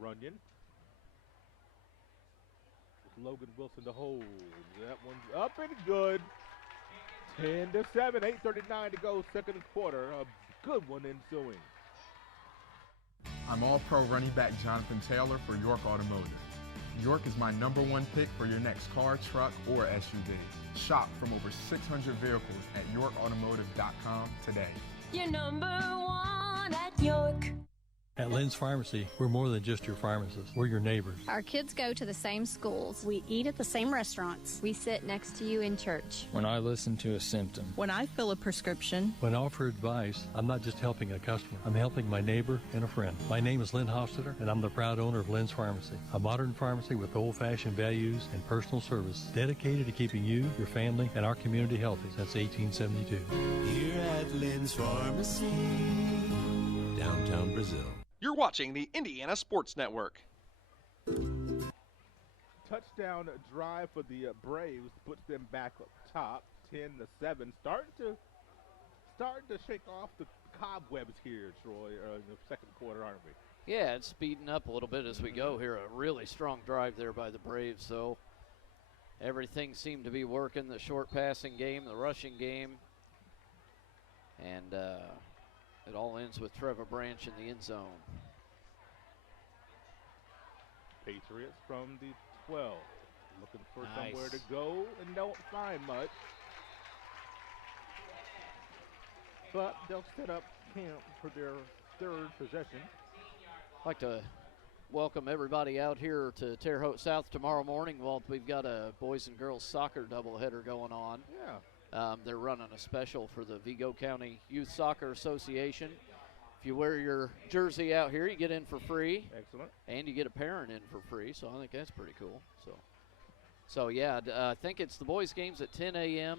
Runyon. Logan Wilson to hold. That one's up and good. 10-7, 8:39 to go, second quarter. A good one ensuing. I'm All-Pro running back Jonathan Taylor for York Automotive. York is my #1 pick for your next car, truck, or SUV. Shop from over 600 vehicles at YorkAutomotive.com today. You're #1 at York. At Lynn's Pharmacy, we're more than just your pharmacist. We're your neighbors. Our kids go to the same schools. We eat at the same restaurants. We sit next to you in church. When I listen to a symptom. When I fill a prescription. When I offer advice, I'm not just helping a customer. I'm helping my neighbor and a friend. My name is Lynn Hofstadter, and I'm the proud owner of Lynn's Pharmacy, a modern pharmacy with old-fashioned values and personal service dedicated to keeping you, your family, and our community healthy since 1872. Here at Lynn's Pharmacy, downtown Brazil. You're watching the Indiana Sports Network. Touchdown drive for the Braves puts them back up top, 10-7. Starting to shake off the cobwebs here, Troy, in the second quarter, aren't we? Yeah, it's speeding up a little bit as we go here. A really strong drive there by the Braves. So everything seemed to be working. The short passing game, the rushing game, and it all ends with Trevor Branch in the end zone. Patriots from the 12. Looking for somewhere to go and don't find much. But they'll set up camp for their third possession. I'd like to welcome everybody out here to Terre Haute South tomorrow morning. Well, we've got a boys and girls soccer doubleheader going on. Yeah. They're running a special for the Vigo County Youth Soccer Association. If you wear your jersey out here, you get in for free. Excellent. And you get a parent in for free, so I think that's pretty cool. So yeah, I think it's the boys' games at 10 a.m.,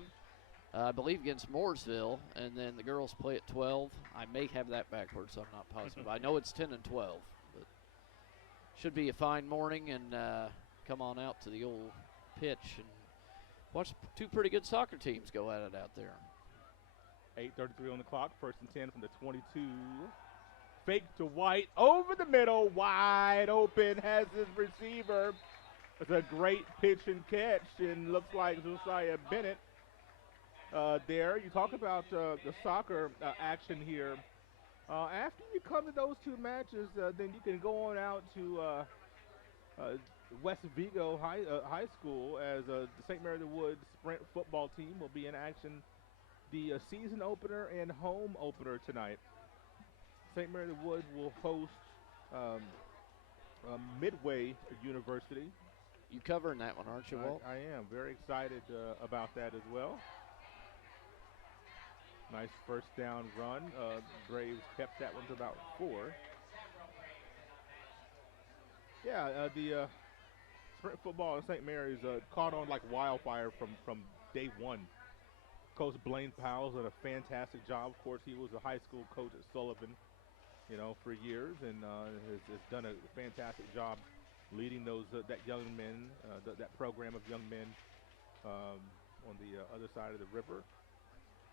I believe against Mooresville, and then the girls play at 12. I may have that backwards, so I'm not positive. I know it's 10 and 12. But should be a fine morning, and come on out to the old pitch and watch two pretty good soccer teams go at it out there. 8:33 on the clock, 1st and 10 from the 22. Fake to White, over the middle, wide open, has his receiver. It's a great pitch and catch, and looks like Josiah Bennett there. You talk about the soccer action here. After you come to those two matches, then you can go on out to West Vigo High School as the St. Mary of the Woods Sprint football team will be in action. The season opener and home opener tonight. St. Mary of the Woods will host Midway University. You covering that one, aren't you, Walt? I am very excited about that as well. Nice first down run. Braves kept that one to about 4. Yeah, the Sprint football in St. Mary's caught on like wildfire from day one. Coach Blaine Powell's done a fantastic job. Of course, he was a high school coach at Sullivan, for years, and has done a fantastic job leading those that young men, that program of young men on the other side of the river.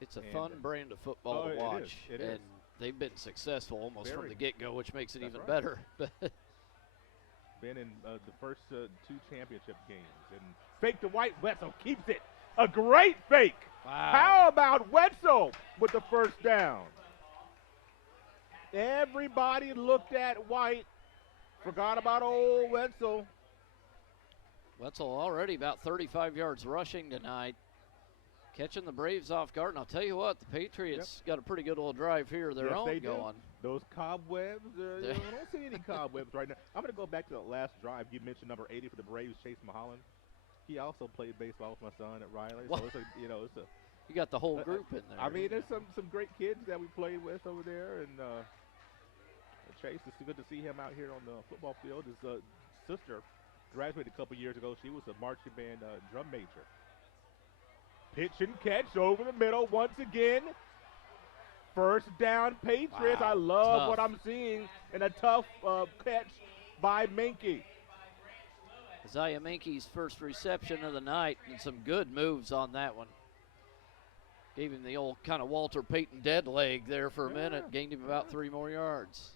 It's a fun brand of football to watch, it and is. they've been successful almost from Very. the get-go, which makes it That's even right. better. Been in the first 2 championship games. And fake to White, Wetzel keeps it. A great fake. Wow. How about Wetzel with the first down? Everybody looked at White, forgot about old Wetzel. Wetzel already about 35 yards rushing tonight, catching the Braves off guard. And I'll tell you what, the Patriots got a pretty good little drive here of their own they going. Do. Those cobwebs, I don't see any cobwebs right now. I'm going to go back to the last drive. You mentioned number 80 for the Braves, Chase Mulholland. He also played baseball with my son at Riley. So it's a, you got the whole group in there. I mean, there's some great kids that we played with over there, and Chase, it's good to see him out here on the football field. His sister graduated a couple years ago. She was a marching band drum major. Pitch and catch over the middle once again. First down, Patriots. Wow, I love tough. what I'm seeing, and a tough catch by Minke. Isaiah Minke's first reception of the night, and some good moves on that one. Gave him the old kind of Walter Payton dead leg there for a minute, gained him about 3 more yards.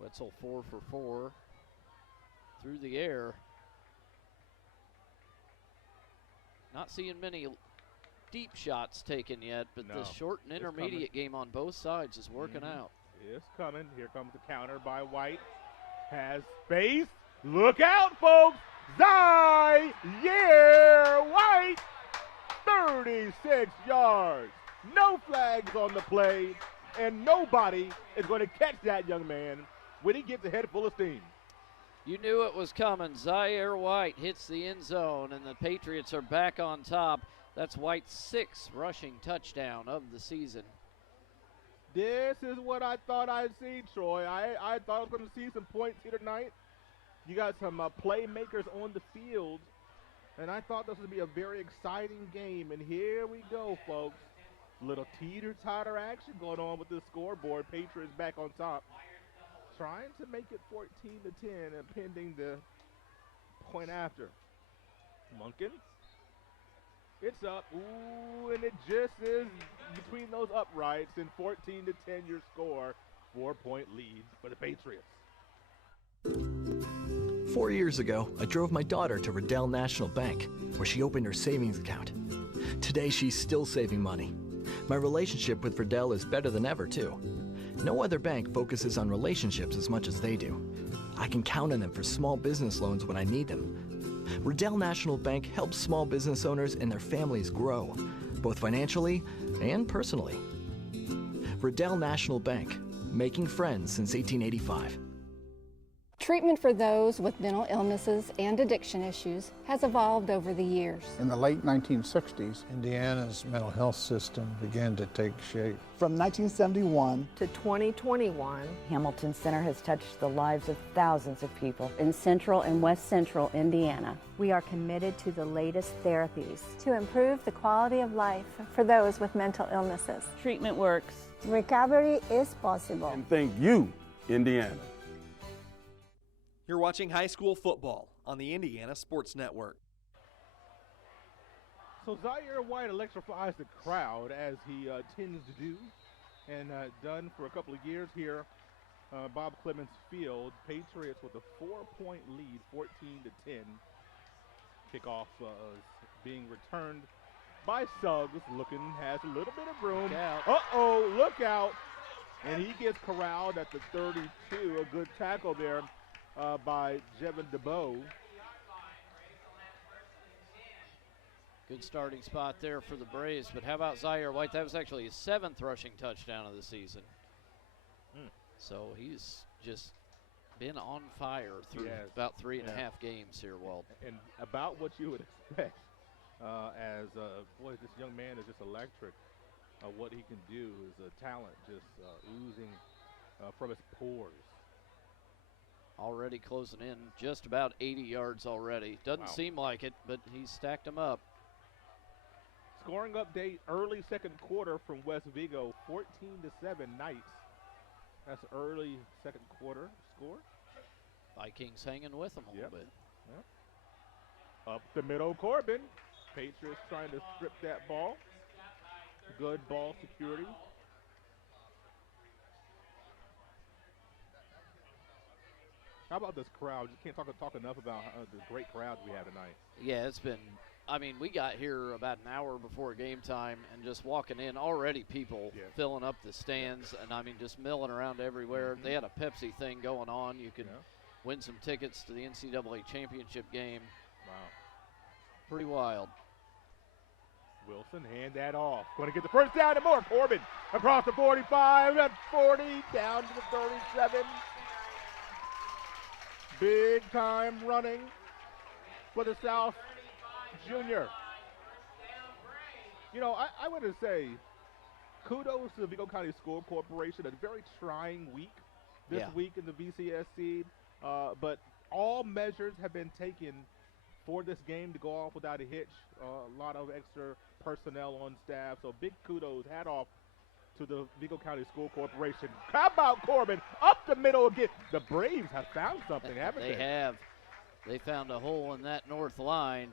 Wetzel 4 for 4 through the air. Not seeing many deep shots taken yet, but the short and intermediate game on both sides is working out. It's coming. Here comes the counter by White. Has space. Look out, folks. Zaire White. 36 yards. No flags on the play, and nobody is going to catch that young man when he gets a head full of steam. You knew it was coming. Zaire White hits the end zone, and the Patriots are back on top. That's White's 6th rushing touchdown of the season. This is what I thought I'd see, Troy. I thought I was going to see some points here tonight. You got some playmakers on the field, and I thought this would be a very exciting game. And here we go, folks. Little teeter-totter action going on with the scoreboard. Patriots back on top, trying to make it 14-10 and pending the point after. Munkin. It's up. Ooh, and it just is between those uprights, and 14-10 your score. 4-point lead for the Patriots. 4 years ago, I drove my daughter to Riddell National Bank, where she opened her savings account. Today, she's still saving money. My relationship with Riddell is better than ever, too. No other bank focuses on relationships as much as they do. I can count on them for small business loans when I need them. Riddell National Bank helps small business owners and their families grow, both financially and personally. Riddell National Bank, making friends since 1885. Treatment for those with mental illnesses and addiction issues has evolved over the years. In the late 1960s, Indiana's mental health system began to take shape. From 1971 to 2021, Hamilton Center has touched the lives of thousands of people in Central and West Central Indiana. We are committed to the latest therapies to improve the quality of life for those with mental illnesses. Treatment works. Recovery is possible. And thank you, Indiana. You're watching high school football on the Indiana Sports Network. So Zaire White electrifies the crowd as he tends to do, and done for a couple of years here. Bob Clements Field, Patriots with a 4-point lead, 14-10. Kickoff being returned by Suggs. Has a little bit of room. Uh-oh, look out. And he gets corralled at the 32. A good tackle there by Jevin DeBow. Good starting spot there for the Braves, but how about Zaire White? That was actually his 7th rushing touchdown of the season. So he's just been on fire through about 3.5 games here, Walt. And about what you would expect as, boy, this young man is just electric. What he can do is a talent just oozing from his pores. Already closing in just about 80 yards already. Doesn't seem like it, but he's stacked them up. Scoring update early second quarter from West Vigo, 14-7 Knights. That's early second quarter score. Vikings hanging with them a little bit. Up the middle, Corbin. Patriots trying to strip that ball. Good ball security. How about this crowd? You can't talk enough about the great crowd we have tonight. Yeah, it's been, I mean, we got here about an hour before game time, and just walking in, already people filling up the stands, and I mean, just milling around everywhere. They had a Pepsi thing going on. You could win some tickets to the NCAA championship game. Wow. Pretty wild. Wilson, hand that off. Going to get the first down and more. Corbin across the 45, at 40, down to the 37. Big time running for the South Junior. You know, I want to say kudos to the Vigo County School Corporation. A very trying week this week in the VCSC, but all measures have been taken for this game to go off without a hitch. A lot of extra personnel on staff, so big kudos, hat off to the Vigo County School Corporation. How about Corbin up the middle again? The Braves have found something, haven't they? They have. They found a hole in that north line,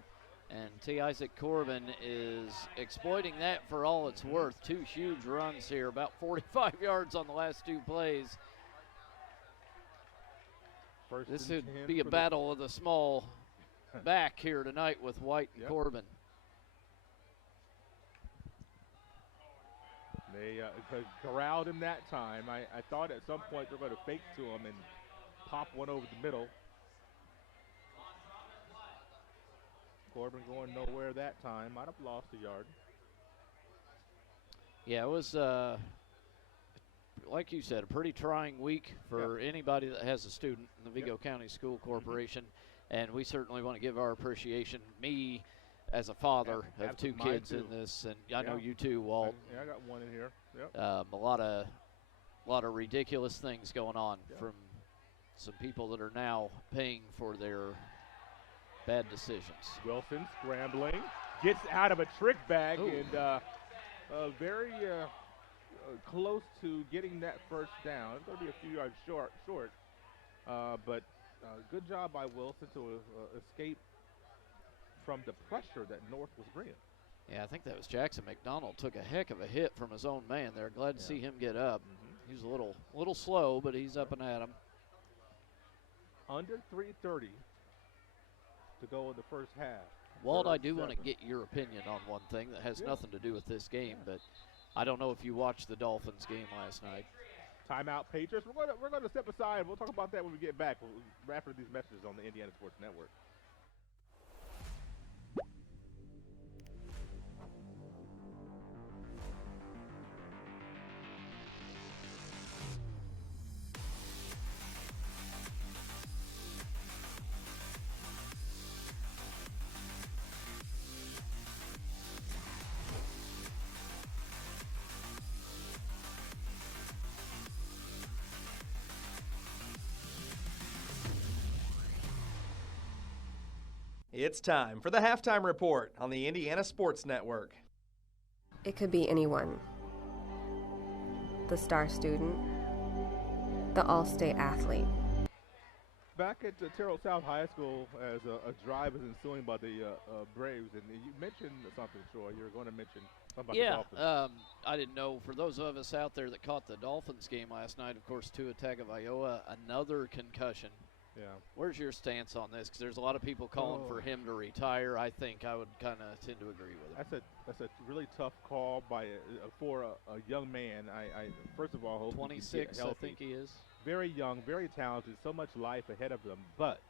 and T. Isaac Corbin is exploiting that for all it's worth. 2 huge runs here, about 45 yards on the last 2 plays. This would be a battle of the small back here tonight with White and Corbin. They corralled him that time. I thought at some point they were going to fake to him and pop one over the middle. Corbin going nowhere that time. Might have lost a yard. Yeah, it was, like you said, a pretty trying week for anybody that has a student in the Vigo County School Corporation. And we certainly want to give our appreciation. Me, as a father of 2 kids in this, and I know you too, Walt. Yeah, I got one in here. A lot of ridiculous things going on from some people that are now paying for their bad decisions. Wilson scrambling, gets out of a trick bag and very close to getting that first down. It's going to be a few yards short, but good job by Wilson to escape from the pressure that North was bringing. Yeah, I think that was Jackson McDonald. Took a heck of a hit from his own man there. Glad to see him get up. He was a little slow, but he's up and at him. Under 3:30 to go in the first half. Walt, I do want to get your opinion on one thing that has nothing to do with this game, but I don't know if you watched the Dolphins game last night. Timeout, Patriots. We're going to step aside. We'll talk about that when we get back after these messages on the Indiana Sports Network. It's time for the Halftime Report on the Indiana Sports Network. It could be anyone. The star student, the all-state athlete. Back at Terre Haute South High School, as a drive is ensuing by the Braves, and you mentioned something, Troy. You were going to mention something about the Dolphins. I didn't know. For those of us out there that caught the Dolphins game last night, of course, Tua Tagovailoa, another concussion. Yeah. Where's your stance on this? Because there's a lot of people calling for him to retire. I think I would kind of tend to agree with it. That's a really tough call for a young man. I first of all hope 26, I think he is. Very young, very talented, so much life ahead of them, but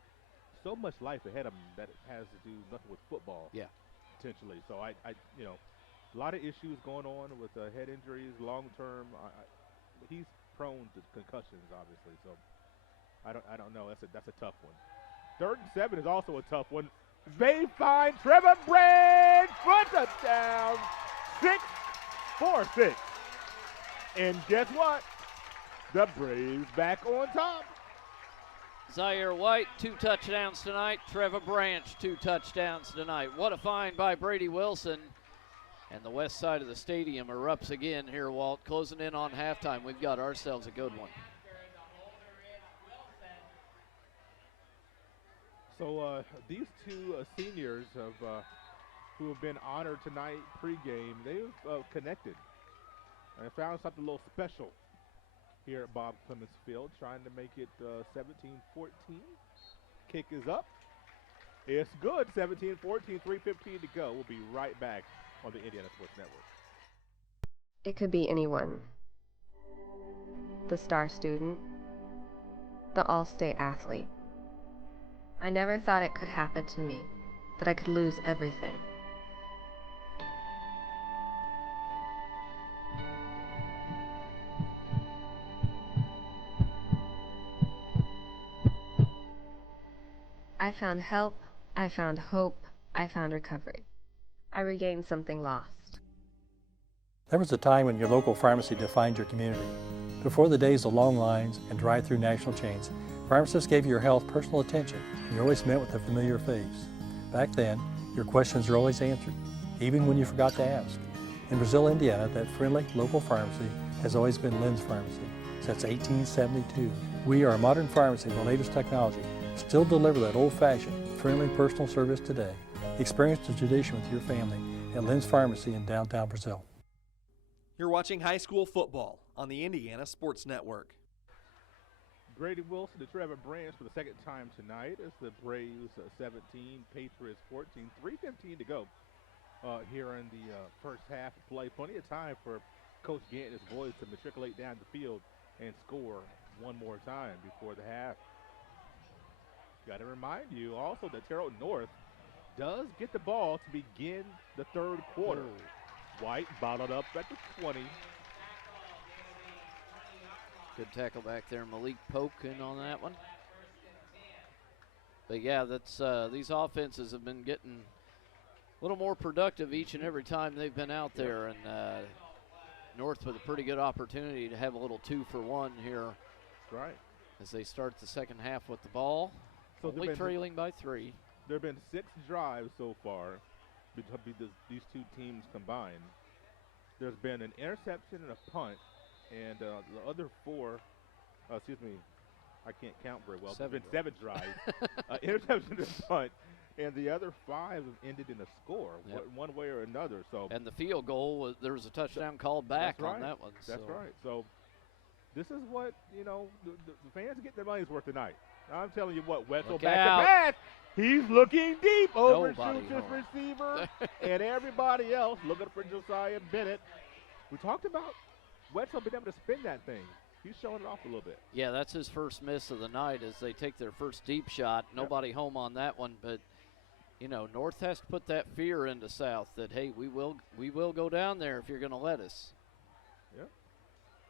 so much life ahead of him that it has to do nothing with football. Yeah. Potentially. So a lot of issues going on with head injuries, long term. He's prone to concussions, obviously. So I don't know. That's a tough one. 3rd and 7 is also a tough one. They find Trevor Branch for a touchdown. 6-4-6. And guess what? The Braves back on top. Zaire White, 2 touchdowns tonight. Trevor Branch, 2 touchdowns tonight. What a find by Brady Wilson. And the west side of the stadium erupts again here, Walt. Closing in on halftime. We've got ourselves a good one. So these 2 seniors who have been honored tonight pregame, they've connected and found something a little special here at Bob Clemens Field, trying to make it 17-14. Kick is up. It's good. 17-14, 3:15 to go. We'll be right back on the Indiana Sports Network. It could be anyone. The star student, the all-state athlete. I never thought it could happen to me, that I could lose everything. I found help, I found hope, I found recovery. I regained something lost. There was a time when your local pharmacy defined your community. Before the days of long lines and drive-through national chains, pharmacists gave your health personal attention, and you always met with a familiar face. Back then, your questions were always answered, even when you forgot to ask. In Brazil, Indiana, that friendly local pharmacy has always been Lynn's Pharmacy since 1872. We are a modern pharmacy with the latest technology, still deliver that old-fashioned, friendly personal service today. Experience the tradition with your family at Lynn's Pharmacy in downtown Brazil. You're watching high school football on the Indiana Sports Network. Brady Wilson to Trevor Branch for the second time tonight as the Braves 17, Patriots 14, 3:15 to go here in the first half of play. Plenty of time for Coach Gant and his boys to matriculate down the field and score one more time before the half. Got to remind you also that Terre Haute North does get the ball to begin the 3rd quarter. White bottled up at the 20. Good tackle back there. Malik Polk in on that one. But yeah, that's these offenses have been getting a little more productive each and every time they've been out there. And North with a pretty good opportunity to have a little 2-for-1 here. Right. As they start the second half with the ball. So only trailing by 3. There have been 6 drives so far between these 2 teams combined. There's been an interception and a punt, and the other 4, excuse me, I can't count very well. There's been 7 drives, interception and punt, and the other 5 have ended in a score, one way or another. So and the field goal there was a touchdown called back on that one. That's right. So this is what the fans get their money's worth tonight. I'm telling you what, Wetzel back to pass. He's looking deep, overshoots his receiver, and everybody else looking for Josiah Bennett. We talked about Wetzel being able to spin that thing. He's showing it off a little bit. Yeah, that's his first miss of the night as they take their first deep shot. Nobody home on that one, but North has to put that fear into South that, hey, we will go down there if you're going to let us. Yep.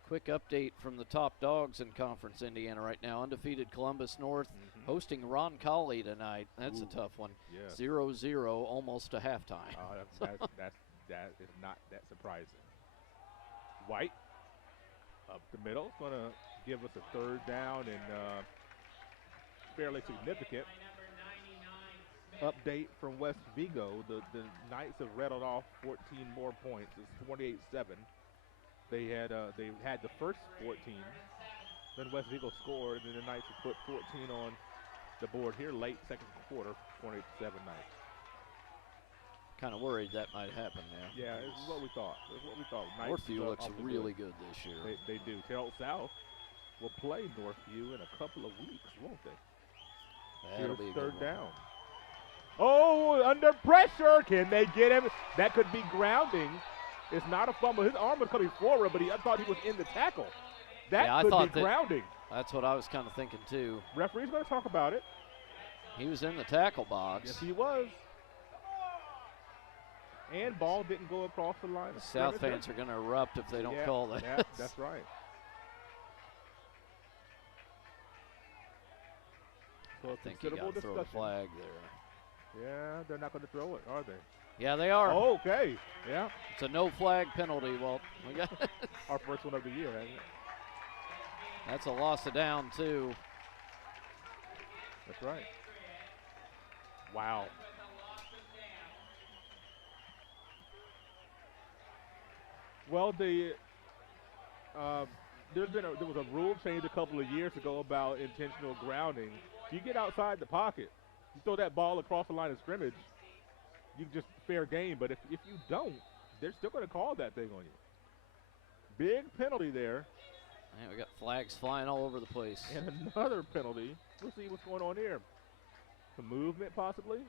Quick update from the top dogs in Conference Indiana right now. Undefeated Columbus North hosting Roncalli tonight. That's a tough one. 0-0 almost to halftime. That is not that surprising. White up the middle. Going to give us a 3rd down and fairly significant. update from West Vigo. The Knights have rattled off 14 more points. It's 28-7. They had the first 14. Then West Vigo scored, and then the Knights have put 14 on the board here late second quarter, 28-7 Knights. Kind of worried that might happen now. Yeah, it's what we thought. Northview looks really good this year. They do. Terre Haute South will play Northview in a couple of weeks, won't they? That'll be a third good one. down. Oh, under pressure. Can they get him? That could be grounding. It's not a fumble. His arm was coming forward, but I thought he was in the tackle. That could be grounding. That's what I was kind of thinking, too. Referee's going to talk about it. He was in the tackle box. Yes, he was. And ball didn't go across the line. The South fans are going to erupt if they don't call that. Yeah, that's right. So I think you got to throw a flag there. Yeah, they're not going to throw it, are they? Yeah, they are. Oh, okay. Yeah. It's a no flag penalty, Walt. We got our first one of the year, hasn't it? That's a loss of down, too. That's right. Wow. Well, there was a rule change a couple of years ago about intentional grounding. If you get outside the pocket, you throw that ball across the line of scrimmage, you just fair game. But if you don't, they're still going to call that thing on you. Big penalty there. Man, we got flags flying all over the place. And another penalty. We'll see what's going on here. Some movement possibly.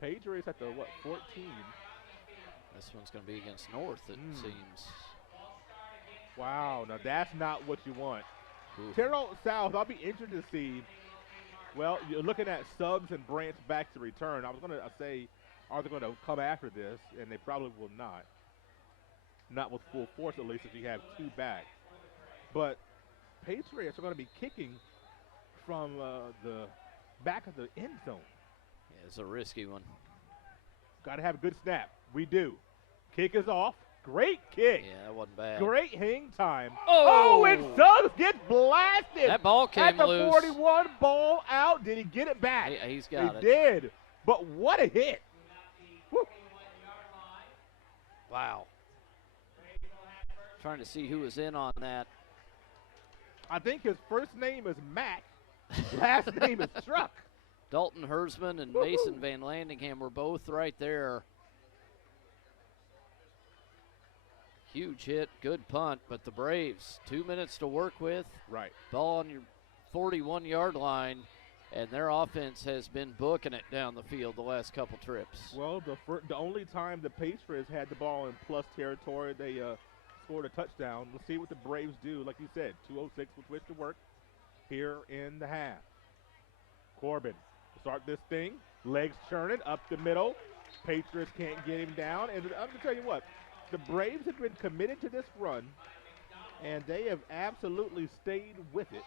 Patriots at the, 14? This one's going to be against North, it seems. Wow, now that's not what you want. Ooh. Terre Haute South, I'll be interested to see. Well, you're looking at Suggs and Branch back to return. I was going to say, are they going to come after this? And they probably will not. Not with full force, at least, if you have two back. But Patriots are going to be kicking from the back of the end zone. Yeah, it's a risky one. Got to have a good snap. We do. Kick is off. Great kick. Yeah, that wasn't bad. Great hang time. Oh, and Suggs gets blasted. That ball came at the loose. 41, ball out. Did he get it back? He's got it. He did. But what a hit. Woo. Wow. Trying to see who was in on that. I think his first name is Mac. Last name is Truck. Dalton Hersman and Mason Van Landingham were both right there. Huge hit, good punt, but the Braves, 2 minutes to work with. Right. Ball on your 41-yard line, and their offense has been booking it down the field the last couple trips. Well, the only time the Patriots had the ball in plus territory, they scored a touchdown. Let's see what the Braves do. Like you said, 2:06 with which to work here in the half. Corbin start this thing. Legs churning up the middle. Patriots can't get him down. And I'm going to tell you what, the Braves have been committed to this run, and they have absolutely stayed with it.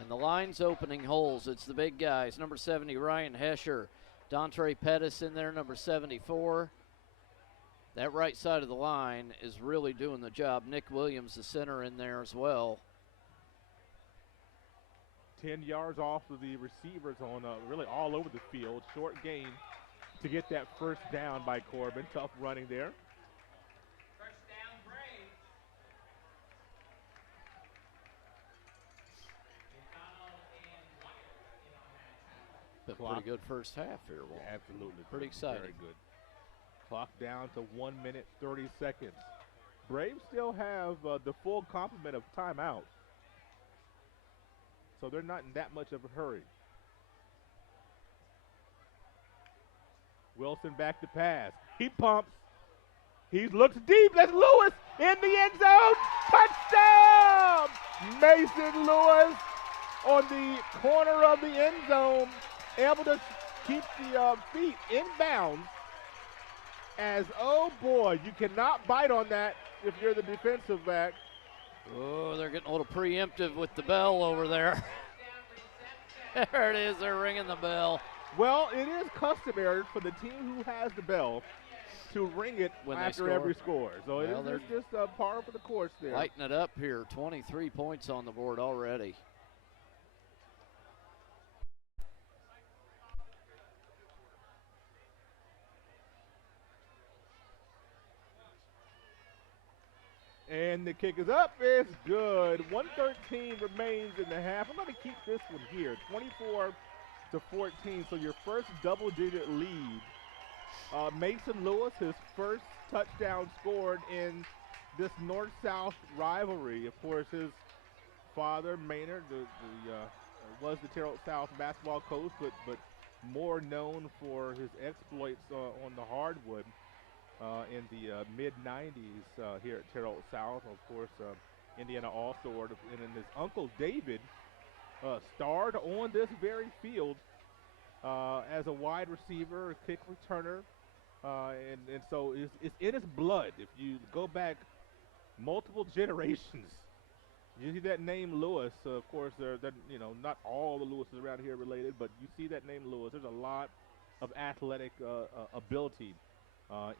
And the line's opening holes. It's the big guys. Number 70, Ryan Hesher. Dontre Pettis in there, number 74. That right side of the line is really doing the job. Nick Williams, the center, in there as well. 10 yards off of the receivers on really all over the field. Short gain to get that first down by Corbin. Tough running there. But pretty good first half here, Walt. Yeah, absolutely. Pretty exciting. Very good. Clock down to 1 minute, 30 seconds. Braves still have the full complement of timeouts. So they're not in that much of a hurry. Wilson back to pass. He pumps. He looks deep. That's Lewis in the end zone. Touchdown! Mason Lewis on the corner of the end zone, able to keep the feet in bounds. As, oh boy, you cannot bite on that if you're the defensive back. Oh, they're getting a little preemptive with the bell over there. There it is. They're ringing the bell. Well, it is customary for the team who has the bell to ring it when after every score. So it is just par for the course there. Lighting it up here. 23 points on the board already. And the kick is up. It's good. 1:13 remains in the half. I'm going to keep this one here, 24-14. So your first double-digit lead. Mason Lewis, his first touchdown scored in this North-South rivalry. Of course, his father, Maynard, was the Terre Haute South basketball coach, but more known for his exploits on the hardwood in the mid-90s here at Terre Haute South. Of course, Indiana All-Star, and then his uncle David starred on this very field as a wide receiver, kick returner, and so it's in his blood. If you go back multiple generations, you see that name Lewis. Of course, not all the Lewises around here are related, but you see that name Lewis. There's a lot of athletic ability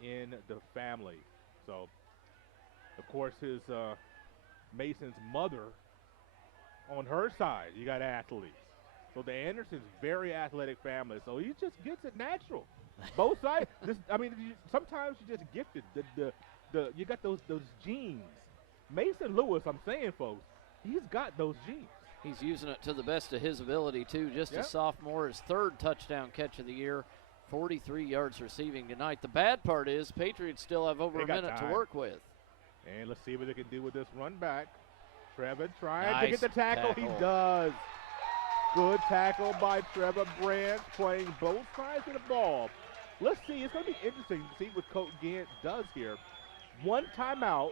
in the family. So, of course, his Mason's mother, on her side, you got athletes. So the Andersons, very athletic family. So he just gets it natural. Both sides. Sometimes you're just gifted. You got those genes. Mason Lewis, I'm saying, folks, he's got those genes. He's using it to the best of his ability, too. Just a sophomore, his third touchdown catch of the year, 43 yards receiving tonight. The bad part is Patriots still have over a minute to work with. And let's see what they can do with this run back. Trevor trying to get the tackle. He does. Good tackle by Trevor Branch, playing both sides of the ball. Let's see. It's going to be interesting to see what Coach Gant does here. One timeout.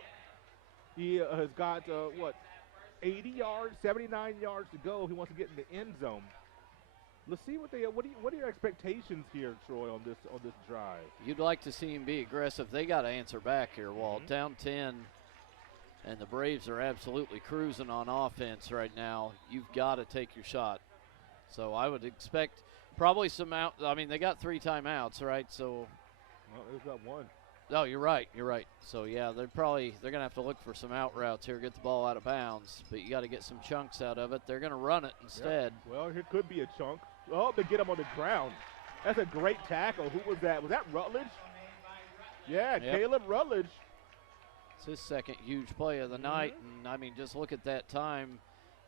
He has got, 80 yards, 79 yards to go. He wants to get in the end zone. Let's see what are your expectations here, Troy, on this drive? You'd like to see him be aggressive. They got to answer back here, Walt. Down 10, and the Braves are absolutely cruising on offense right now. You've got to take your shot. So I would expect probably some out. I mean, they got 3 timeouts, right? So. Well, they've got 1. Oh, you're right. So, yeah, they're going to have to look for some out routes here, get the ball out of bounds. But you got to get some chunks out of it. They're going to run it instead. Yep. Well, here could be a chunk. Oh, they get him on the ground. That's a great tackle. Who was that? Was that Rutledge? Yeah, yep. Caleb Rutledge. It's his second huge play of the night. And, just look at that time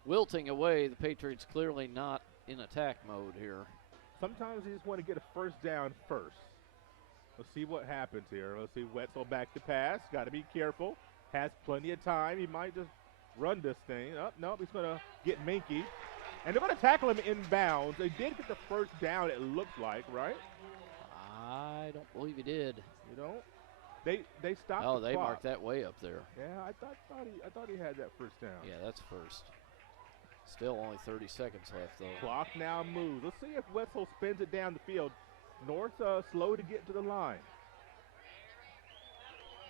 wilting away. The Patriots clearly not in attack mode here. Sometimes you just want to get a first down first. Let's see what happens here. Let's see Wetzel back to pass. Got to be careful. Has plenty of time. He might just run this thing. Oh, no, he's going to get Minky. And they're going to tackle him inbounds. They did get the first down, it looks like, right? I don't believe he did. You don't? They stopped the they clock. Marked that way up there. Yeah, I thought he had that first down. Yeah, that's first. Still only 30 seconds left, though. Clock now moves. Let's see if Wetzel spins it down the field. North slow to get to the line.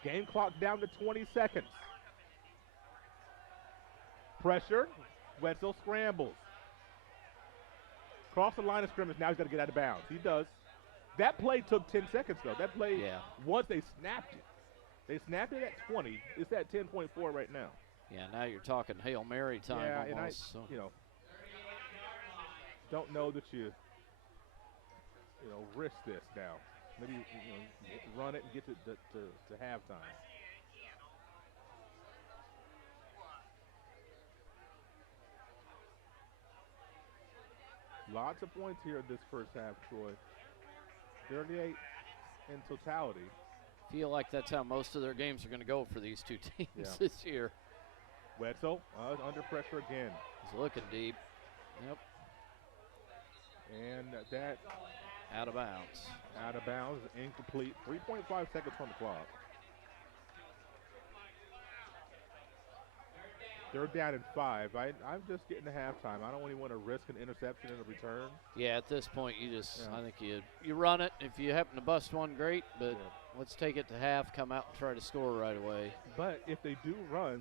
Game clock down to 20 seconds. Pressure. Wetzel scrambles. Cross the line of scrimmage. Now he's got to get out of bounds. He does. That play took 10 seconds, though. That play, once they snapped it. They snapped it at 20. It's at 10.4 right now. Yeah, now you're talking Hail Mary time almost. And don't know that you risk this now. Maybe run it and get to halftime. Lots of points here in this first half, Troy. 38 in totality. Feel like that's how most of their games are going to go for these two teams this year. Wetzel under pressure again. He's looking deep. Yep. And that out of bounds. Out of bounds, incomplete. 3.5 seconds on the clock. They're down in 5. I'm just getting to halftime. I don't really want to risk an interception in a return. Yeah, at this point, I think you run it. If you happen to bust one, great. But let's take it to half, come out and try to score right away. But if they do run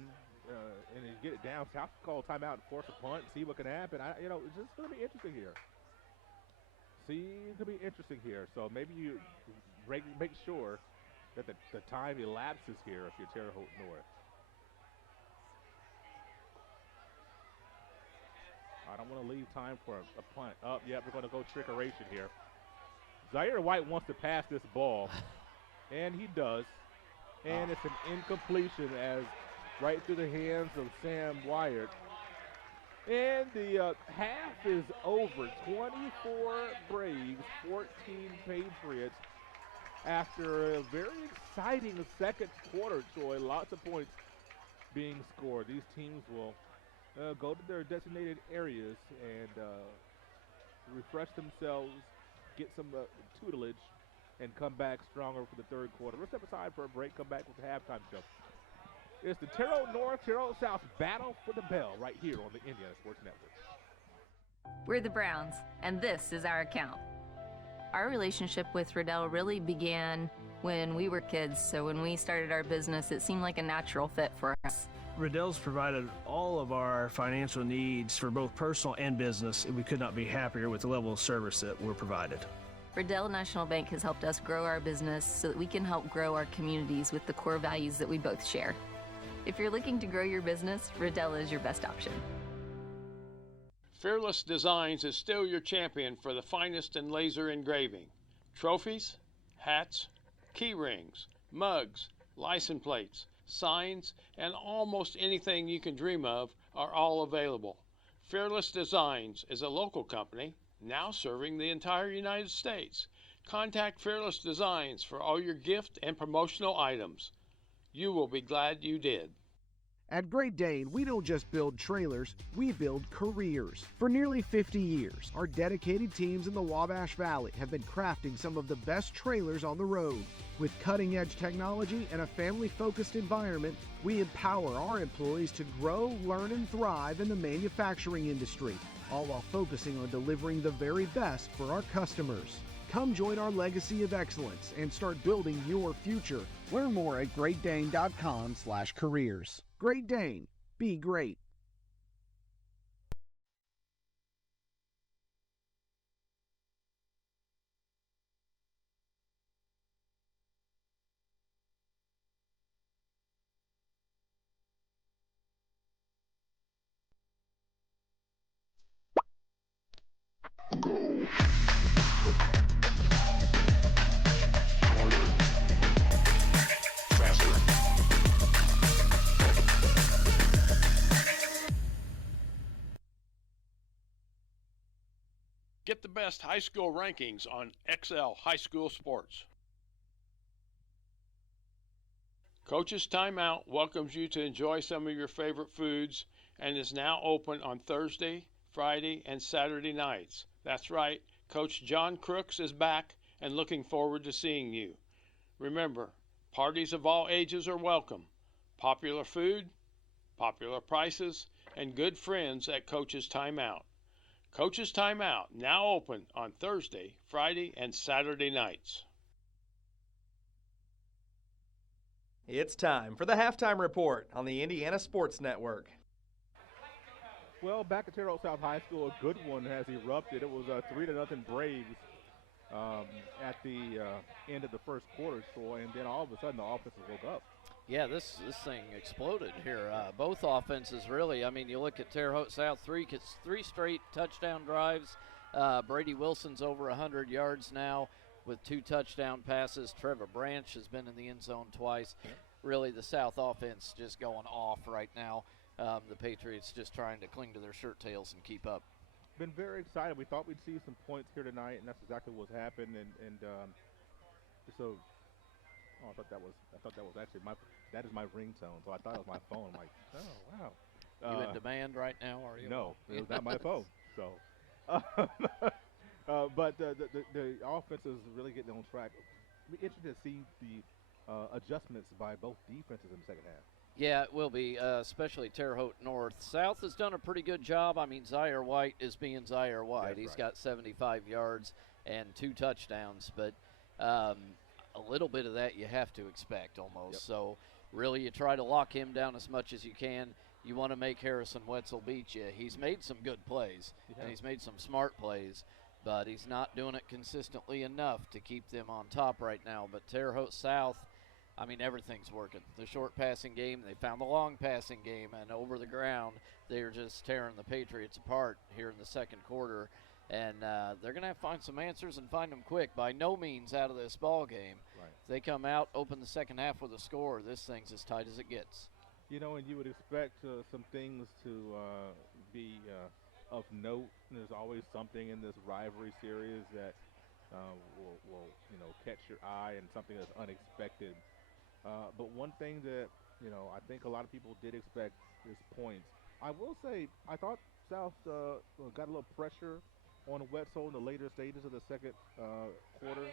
and they get it down, South call timeout and force a punt, see what can happen. It's just going to be interesting here. It's going to be interesting here. So maybe you make sure that the time elapses here if you're Terre Haute North. I don't want to leave time for a punt. We're going to go trickeration here. Zaire White wants to pass this ball, and he does. And it's an incompletion as right through the hands of Sam Wyatt. And the half is over. 24 Braves, 14 Patriots. After a very exciting second quarter, Troy, lots of points being scored. These teams will go to their designated areas and refresh themselves, get some tutelage, and come back stronger for the third quarter. We'll step aside for a break, come back with the halftime show. It's the Terre Haute North, Terre Haute South battle for the bell right here on the Indiana Sports Network. We're the Browns, and this is our account. Our relationship with Riddell really began when we were kids, so when we started our business, it seemed like a natural fit for us. Riddell's provided all of our financial needs for both personal and business, and we could not be happier with the level of service that we're provided. Riddell National Bank has helped us grow our business so that we can help grow our communities with the core values that we both share. If you're looking to grow your business, Riddell is your best option. Fearless Designs is still your champion for the finest in laser engraving. Trophies, hats, key rings, mugs, license plates, signs, and almost anything you can dream of are all available. Fearless Designs is a local company now serving the entire United States. Contact Fearless Designs for all your gift and promotional items. You will be glad you did. At Great Dane, we don't just build trailers, we build careers. For nearly 50 years, our dedicated teams in the Wabash Valley have been crafting some of the best trailers on the road. With cutting-edge technology and a family-focused environment, we empower our employees to grow, learn, and thrive in the manufacturing industry, all while focusing on delivering the very best for our customers. Come join our legacy of excellence and start building your future. Learn more at greatdane.com/careers. Great Dane. Be great. Get the best high school rankings on XL High School Sports. Coach's Timeout welcomes you to enjoy some of your favorite foods and is now open on Thursday, Friday, and Saturday nights. That's right, Coach John Crooks is back and looking forward to seeing you. Remember, parties of all ages are welcome. Popular food, popular prices, and good friends at Coach's Timeout. Coach's Timeout, now open on Thursday, Friday, and Saturday nights. It's time for the halftime report on the Indiana Sports Network. Well, back at Terre Haute South High School, a good one has erupted. It was 3-0 Braves at the end of the first quarter, Troy, and then all of a sudden the offense woke up. Yeah, this thing exploded here. Both offenses, really. I mean, you look at Terre Haute South, three straight touchdown drives. Brady Wilson's over 100 yards now with 2 touchdown passes. Trevor Branch has been in the end zone twice. Really, the South offense just going off right now. The Patriots just trying to cling to their shirt tails and keep up. Been very excited. We thought we'd see some points here tonight, and that's exactly what's happened. So. Oh, I thought that was actually that is my ringtone. So I thought it was my phone. I'm like, oh wow. You in demand right now, are you? No, it was not my phone. So, but the offense is really getting on track. It'll be interesting to see the adjustments by both defenses in the second half. Yeah, it will be, especially Terre Haute North. South has done a pretty good job. I mean, Zaire White is being Zaire White. He's got 75 yards and 2 touchdowns, but a little bit of that you have to expect almost. Yep. So really you try to lock him down as much as you can. You want to make Harrison Wetzel beat you. He's made some good plays, and he's made some smart plays, but he's not doing it consistently enough to keep them on top right now. But Terre Haute South, I mean, everything's working. The short passing game, they found the long passing game, and over the ground, they're just tearing the Patriots apart here in the second quarter. And they're going to have to find some answers and find them quick. By no means out of this ball game. Right. If they come out, open the second half with a score, this thing's as tight as it gets. You know, and you would expect some things to be of note. There's always something in this rivalry series that will catch your eye and something that's unexpected. But one thing that I think a lot of people did expect is points. I will say I thought South got a little pressure on Wetzel in the later stages of the second quarter,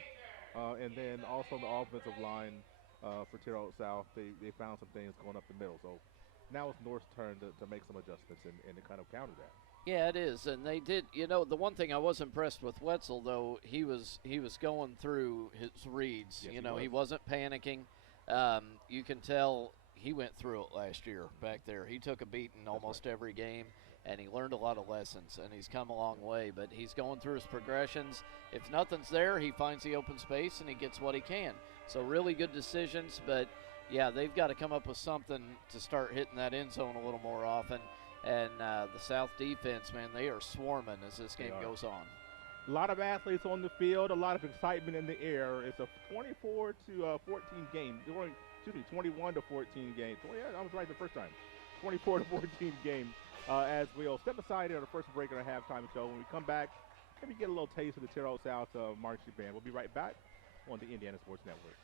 and then also on the offensive line for Terre Haute South, they found some things going up the middle. So now it's North's turn to make some adjustments and to kind of counter that. Yeah, it is, and they did. The one thing I was impressed with Wetzel, though, he was going through his reads. Yes, he wasn't panicking. You can tell he went through it last year back there. He took a beating almost every game, and he learned a lot of lessons, and he's come a long way. But he's going through his progressions. If nothing's there, he finds the open space, and he gets what he can. So really good decisions, but, yeah, they've got to come up with something to start hitting that end zone a little more often. And the South defense, man, they are swarming as this game goes on. A lot of athletes on the field, a lot of excitement in the air. It's a 24-14 game. 21-14 game. I was right the first time. 24-14 game. As we'll step aside in the first break of our halftime show. When we come back, maybe get a little taste of the Terre Haute South marching band. We'll be right back on the Indiana Sports Network.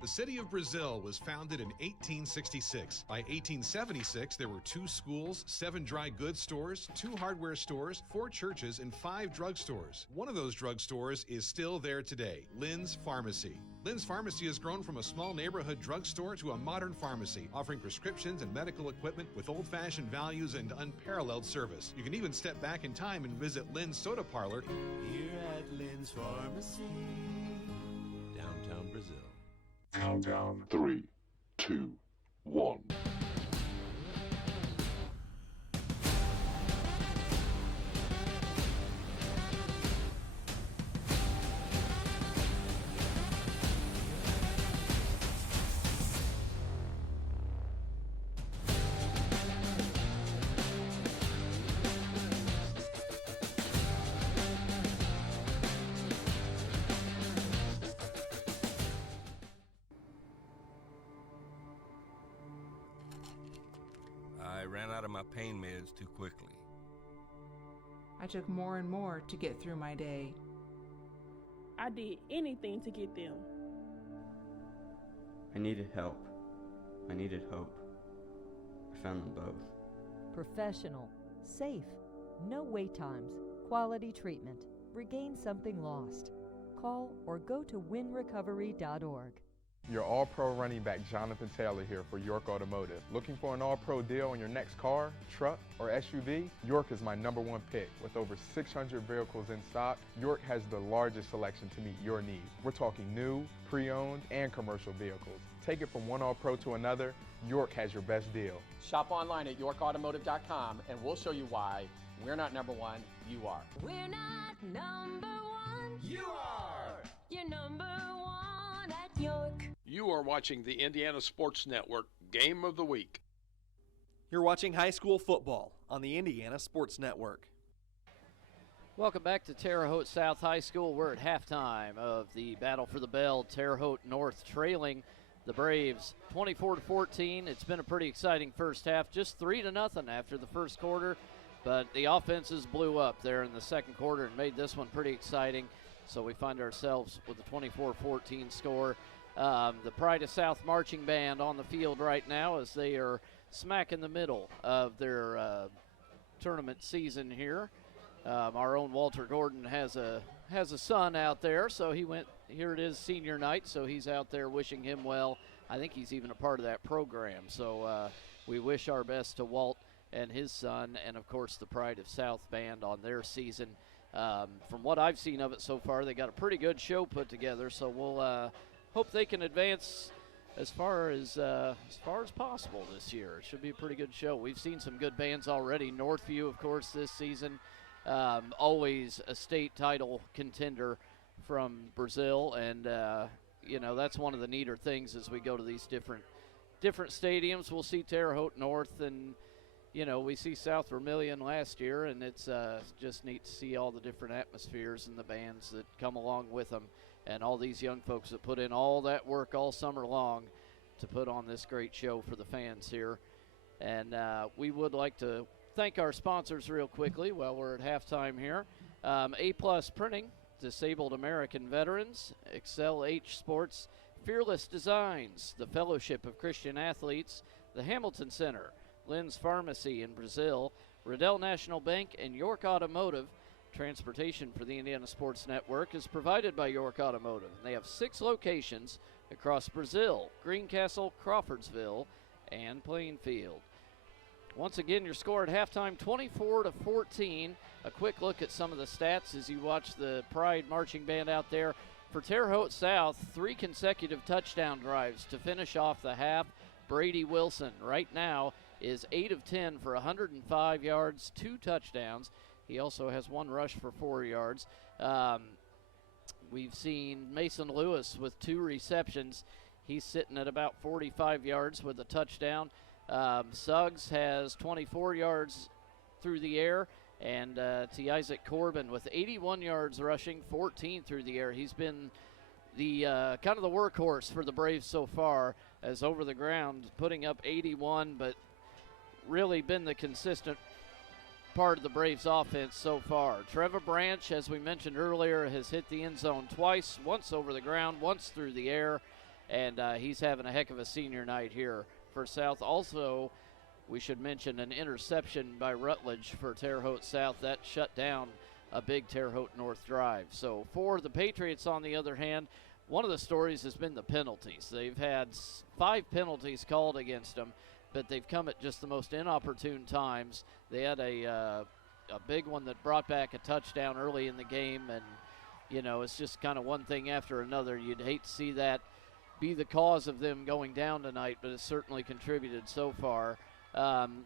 The city of Brazil was founded in 1866. By 1876, there were 2 schools, 7 dry goods stores, 2 hardware stores, 4 churches, and 5 drugstores. One of those drugstores is still there today, Lynn's Pharmacy. Lynn's Pharmacy has grown from a small neighborhood drugstore to a modern pharmacy, offering prescriptions and medical equipment with old-fashioned values and unparalleled service. You can even step back in time and visit Lynn's Soda Parlor here at Lynn's Pharmacy, downtown Brazil. Countdown 3, 2, 1. I ran out of my pain meds too quickly. I took more and more to get through my day. I did anything to get them. I needed help. I needed hope. I found them both. Professional, safe, no wait times, quality treatment. Regain something lost. Call or go to winrecovery.org. Your All-Pro running back Jonathan Taylor here for York Automotive. Looking for an All-Pro deal on your next car, truck, or SUV? York is my #1 pick. With over 600 vehicles in stock, York has the largest selection to meet your needs. We're talking new, pre-owned, and commercial vehicles. Take it from one All-Pro to another, York has your best deal. Shop online at yorkautomotive.com and we'll show you why we're not #1, you are. We're not #1. You are! You're #1 at York. You are watching the Indiana Sports Network Game of the Week. You're watching high school football on the Indiana Sports Network. Welcome back to Terre Haute South High School. We're at halftime of the Battle for the Bell. Terre Haute North trailing the Braves 24-14. It's been a pretty exciting first half, just 3-0 after the first quarter, but the offenses blew up there in the second quarter and made this one pretty exciting. So we find ourselves with a 24-14 score. The Pride of South marching band on the field right now as they are smack in the middle of their tournament season here. Our own Walter Gordon has a son out there, so he went. Here it is, senior night, so he's out there wishing him well. I think he's even a part of that program. So we wish our best to Walt and his son, and of course the Pride of South band on their season. From what I've seen of it so far, they got a pretty good show put together. So we'll hope they can advance as far as possible this year. It should be a pretty good show. We've seen some good bands already. Northview, of course, this season, always a state title contender from Brazil, and that's one of the neater things as we go to these different stadiums. We'll see Terre Haute North, and we see South Vermilion last year, and it's just neat to see all the different atmospheres and the bands that come along with them. And all these young folks that put in all that work all summer long to put on this great show for the fans here. And we would like to thank our sponsors real quickly while we're at halftime here. A-Plus Printing, Disabled American Veterans, Excel H Sports, Fearless Designs, the Fellowship of Christian Athletes, the Hamilton Center, Lynn's Pharmacy in Brazil, Riddell National Bank, and York Automotive. Transportation for the Indiana Sports Network is provided by York Automotive. They have 6 locations across Brazil, Greencastle, Crawfordsville, and Plainfield. Once again, your score at halftime, 24-14. A quick look at some of the stats as you watch the Pride Marching Band out there. For Terre Haute South, 3 consecutive touchdown drives to finish off the half. Brady Wilson right now is 8 of 10 for 105 yards, 2 touchdowns. He also has 1 rush for 4 yards. We've seen Mason Lewis with 2 receptions. He's sitting at about 45 yards with a touchdown. Suggs has 24 yards through the air, and T. Isaac Corbin with 81 yards rushing, 14 through the air. He's been the kind of the workhorse for the Braves so far, as over the ground putting up 81, but really been the consistent part of the Braves offense so far. Trevor Branch, as we mentioned earlier, has hit the end zone twice, once over the ground, once through the air, and he's having a heck of a senior night here for South. Also, we should mention an interception by Rutledge for Terre Haute South. That shut down a big Terre Haute North drive. So for the Patriots, on the other hand, one of the stories has been the penalties. They've had 5 penalties called against them, but they've come at just the most inopportune times. They had a big one that brought back a touchdown early in the game, and, you know, it's just kind of one thing after another. You'd hate to see that be the cause of them going down tonight, but it's certainly contributed so far.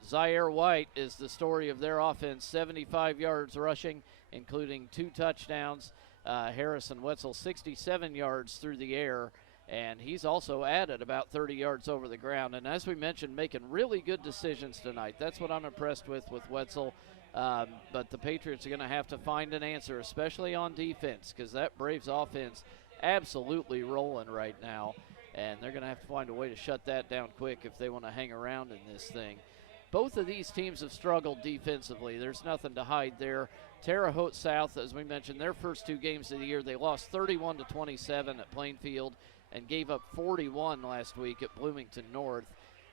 Zaire White is the story of their offense, 75 yards rushing, including 2 touchdowns. Harrison Wetzel, 67 yards through the air, and he's also added about 30 yards over the ground. And as we mentioned, making really good decisions tonight. That's what I'm impressed with Wetzel. But the Patriots are going to have to find an answer, especially on defense, because that Braves offense absolutely rolling right now, and they're going to have to find a way to shut that down quick if they want to hang around in this thing. Both of these teams have struggled defensively. There's nothing to hide there. Terre Haute South, as we mentioned, their first 2 games of the year, they lost 31-27 at Plainfield and gave up 41 last week at Bloomington North.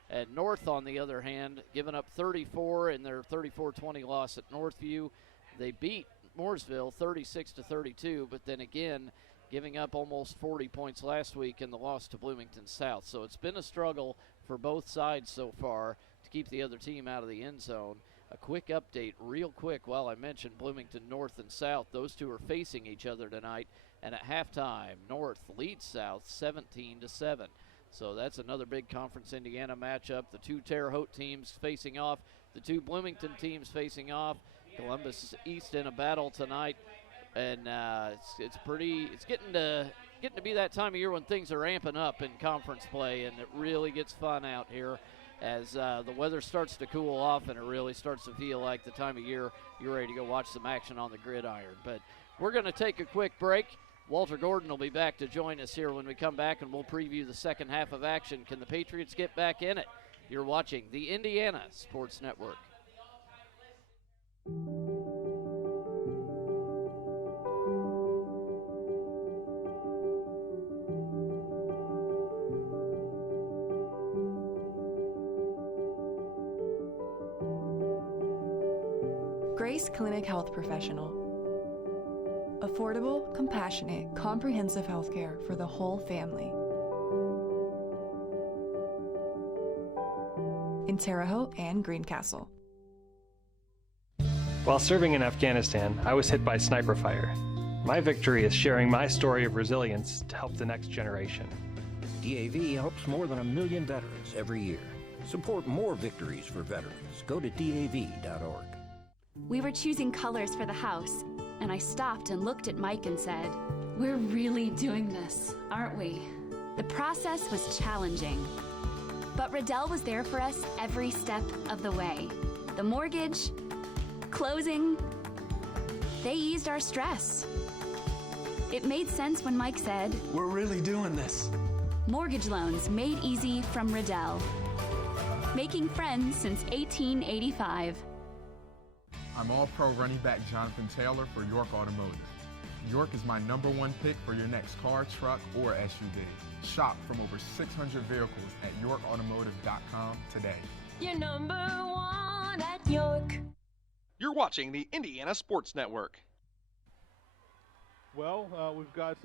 And North, on the other hand, giving up 34 in their 34-20 loss at Northview. They beat Mooresville 36-32, but then again, giving up almost 40 points last week in the loss to Bloomington South. So it's been a struggle for both sides so far to keep the other team out of the end zone. A quick update real quick while I mentioned Bloomington North and South. Those two are facing each other tonight, and at halftime, North leads South 17-7. So that's another big Conference Indiana matchup. The 2 Terre Haute teams facing off, the 2 Bloomington teams facing off. Columbus East in a battle tonight. And it's getting to be that time of year when things are amping up in conference play, and it really gets fun out here as the weather starts to cool off, and it really starts to feel like the time of year you're ready to go watch some action on the gridiron. But we're going to take a quick break. Walter Gordon will be back to join us here when we come back, and we'll preview the second half of action. Can the Patriots get back in it? You're watching the Indiana Sports Network. Grace Clinic Health Professional. Affordable, compassionate, comprehensive healthcare for the whole family. In Terre Haute and Greencastle. While serving in Afghanistan, I was hit by sniper fire. My victory is sharing my story of resilience to help the next generation. DAV helps more than 1 million veterans every year. Support more victories for veterans. Go to DAV.org. We were choosing colors for the house, and I stopped and looked at Mike and said, "We're really doing this, aren't we?" The process was challenging, but Riddell was there for us every step of the way. The mortgage, closing, they eased our stress. It made sense when Mike said, "We're really doing this." Mortgage loans made easy from Riddell. Making friends since 1885. I'm All-Pro running back Jonathan Taylor for York Automotive. York is my #1 pick for your next car, truck, or SUV. Shop from over 600 vehicles at yorkautomotive.com today. You're #1 at York. You're watching the Indiana Sports Network. Well, we've got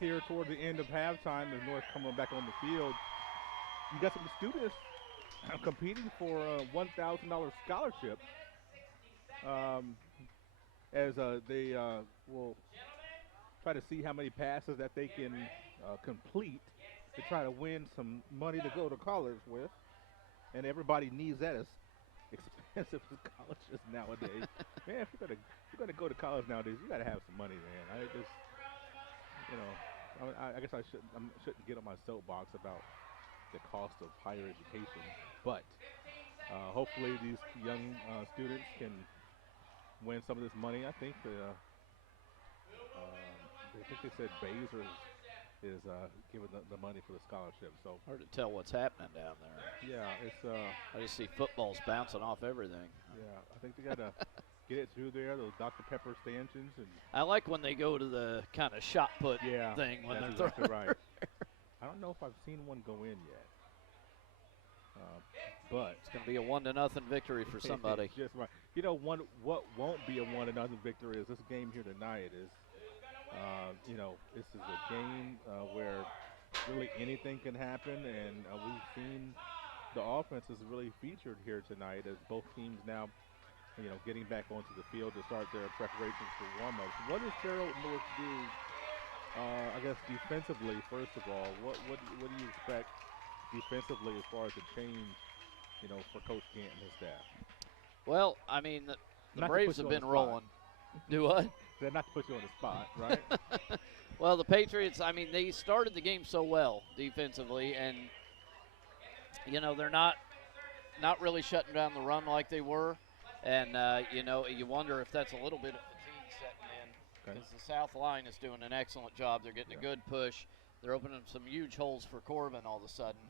here toward the end of halftime as North coming back on the field. You got some students competing for a $1,000 scholarship as they will try to see how many passes that they can complete to try to win some money to go to college with. And everybody needs that as expensive as college is nowadays. Man, if you're gonna go to college nowadays, you gotta have some money, man. I just, I guess I shouldn't get on my soapbox about the cost of higher education, but hopefully these young students can win some of this money. I think they said Baser is giving the money for the scholarship. So hard to tell what's happening down there. Yeah, it's. I just see footballs bouncing off everything. Yeah, I think they gotta get it through there. Those Dr. Pepper stanchions, and I like when they go to the kind of shot put thing when they're exactly throwing. right. I don't know if I've seen one go in yet, but it's going to be a 1-0 victory for somebody. Just right. You know, what won't be a 1-0 victory is this game here tonight. Is this is a game where really anything can happen, and we've seen the offense is really featured here tonight as both teams now, getting back onto the field to start their preparations for warm-ups. What does Terre Haute North do? I guess defensively, first of all, what do you expect defensively as far as the change, for Coach Gant and his staff? Well, I mean, the Braves have been rolling. Do what? They're not to put you on the spot, right? Well, the Patriots, I mean, they started the game so well defensively, and they're not really shutting down the run like they were, and you wonder if that's a little bit of fatigue setting in, because the South line is doing an excellent job. They're getting a good push. They're opening some huge holes for Corbin all of a sudden.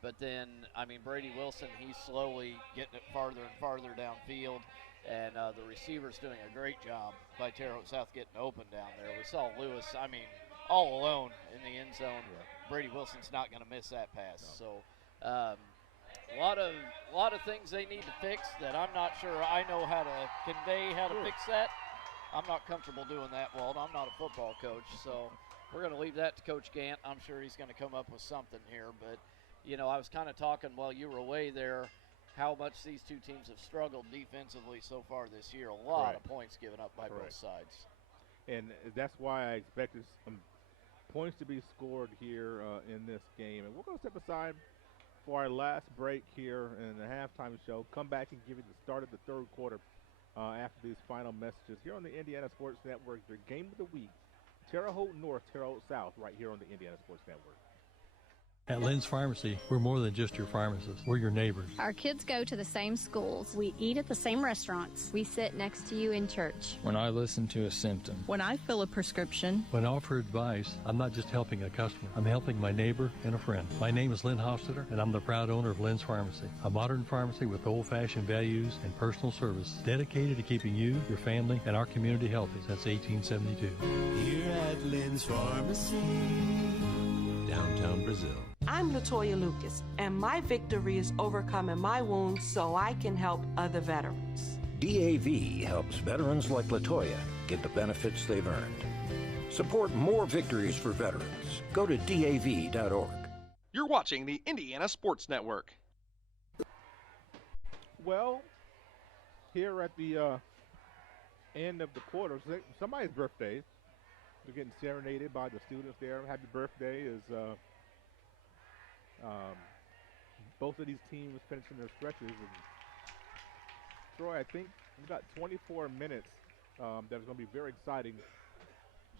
But then, I mean, Brady Wilson, he's slowly getting it farther and farther downfield. And the receiver's doing a great job by Terre Haute South getting open down there. We saw Lewis, all alone in the end zone. Yeah. Brady Wilson's not going to miss that pass. No. So a lot of things they need to fix that I'm not sure I know how to convey how to fix that. I'm not comfortable doing that, Walt. I'm not a football coach. So we're going to leave that to Coach Gant. I'm sure he's going to come up with something here. But, I was kind of talking while you were away there, how much these two teams have struggled defensively so far this year. A lot of points given up by both sides. And that's why I expected some points to be scored here in this game. And we're going to step aside for our last break here in the halftime show. Come back and give you the start of the third quarter after these final messages here on the Indiana Sports Network. The game of the week, Terre Haute North, Terre Haute South, right here on the Indiana Sports Network. At Lynn's Pharmacy, we're more than just your pharmacist. We're your neighbors. Our kids go to the same schools. We eat at the same restaurants. We sit next to you in church. When I listen to a symptom. When I fill a prescription. When I offer advice, I'm not just helping a customer. I'm helping my neighbor and a friend. My name is Lynn Hofstetter, and I'm the proud owner of Lynn's Pharmacy, a modern pharmacy with old-fashioned values and personal service, dedicated to keeping you, your family, and our community healthy since 1872. Here at Lynn's Pharmacy, downtown Brazil. I'm Latoya Lucas, and my victory is overcoming my wounds so I can help other veterans. DAV helps veterans like Latoya get the benefits they've earned. Support more victories for veterans. Go to DAV.org. You're watching the Indiana Sports Network. Well, here at the end of the quarter, somebody's birthday. We're getting serenaded by the students there. Happy birthday is both of these teams finishing their stretches. And Troy, I think we've got 24 minutes that is going to be very exciting.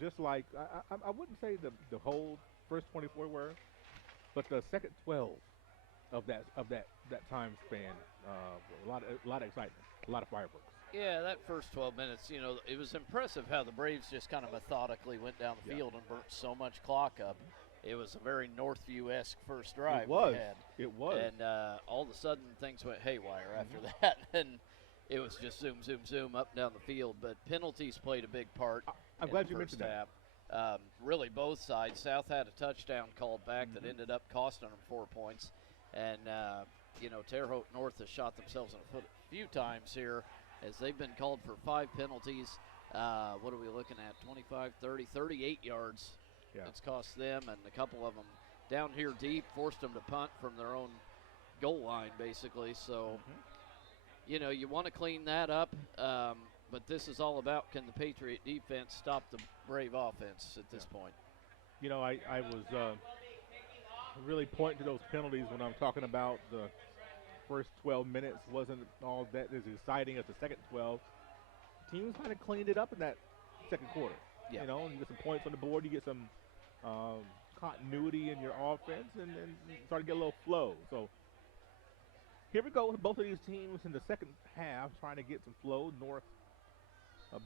Just like, I wouldn't say the whole first 24 were, but the second 12 of that time span, a lot of excitement, a lot of fireworks. Yeah, that first 12 minutes, it was impressive how the Braves just kind of methodically went down the field and burnt so much clock up. it was a very Northview-esque first drive. It was. We had. It was. And all of a sudden, things went haywire after that, and it was just zoom, zoom, zoom up and down the field. But penalties played a big part. I'm glad you mentioned that. Really, both sides. South had a touchdown called back that ended up costing them 4 points. And, Terre Haute North has shot themselves in the foot a few times here as they've been called for 5 penalties. What are we looking at? 25, 30, 38 yards. Yeah. It's cost them, and a couple of them down here deep forced them to punt from their own goal line, basically. So, you want to clean that up. But this is all about, can the Patriot defense stop the Brave offense at this point? I was really pointing to those penalties when I'm talking about the first 12 minutes wasn't all that as exciting as the second 12. Teams kind of cleaned it up in that second quarter. Yeah. You get some points on the board, you get some continuity in your offense, and start to get a little flow. So here we go with both of these teams in the second half trying to get some flow. North,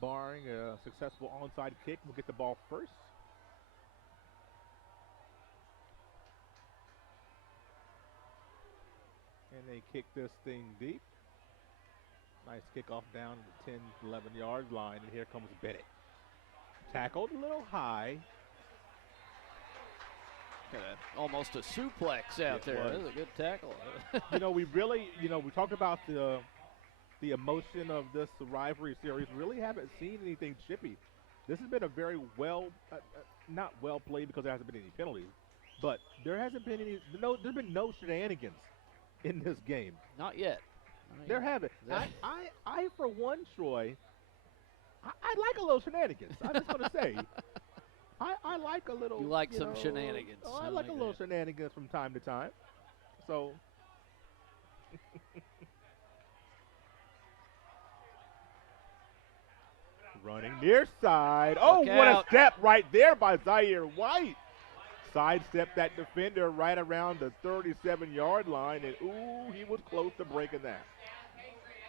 barring a successful onside kick, will get the ball first. And they kick this thing deep. Nice kickoff down to the 10, 11-yard line, and here comes Bennett. Tackled a little high. Almost a suplex out there. That was a good tackle. We talked about the emotion of this rivalry series. Really haven't seen anything chippy. This has been a very not well played because there hasn't been any penalties, but there hasn't been there's been no shenanigans in this game. Not yet. There haven't. I for one, Troy, I like a little shenanigans. I'm just going to say. I like a little. You like some shenanigans. I like a little shenanigans from time to time. So. Running near side. What a step right there by Zaire White. Sidestep that defender right around the 37-yard line, and he was close to breaking that.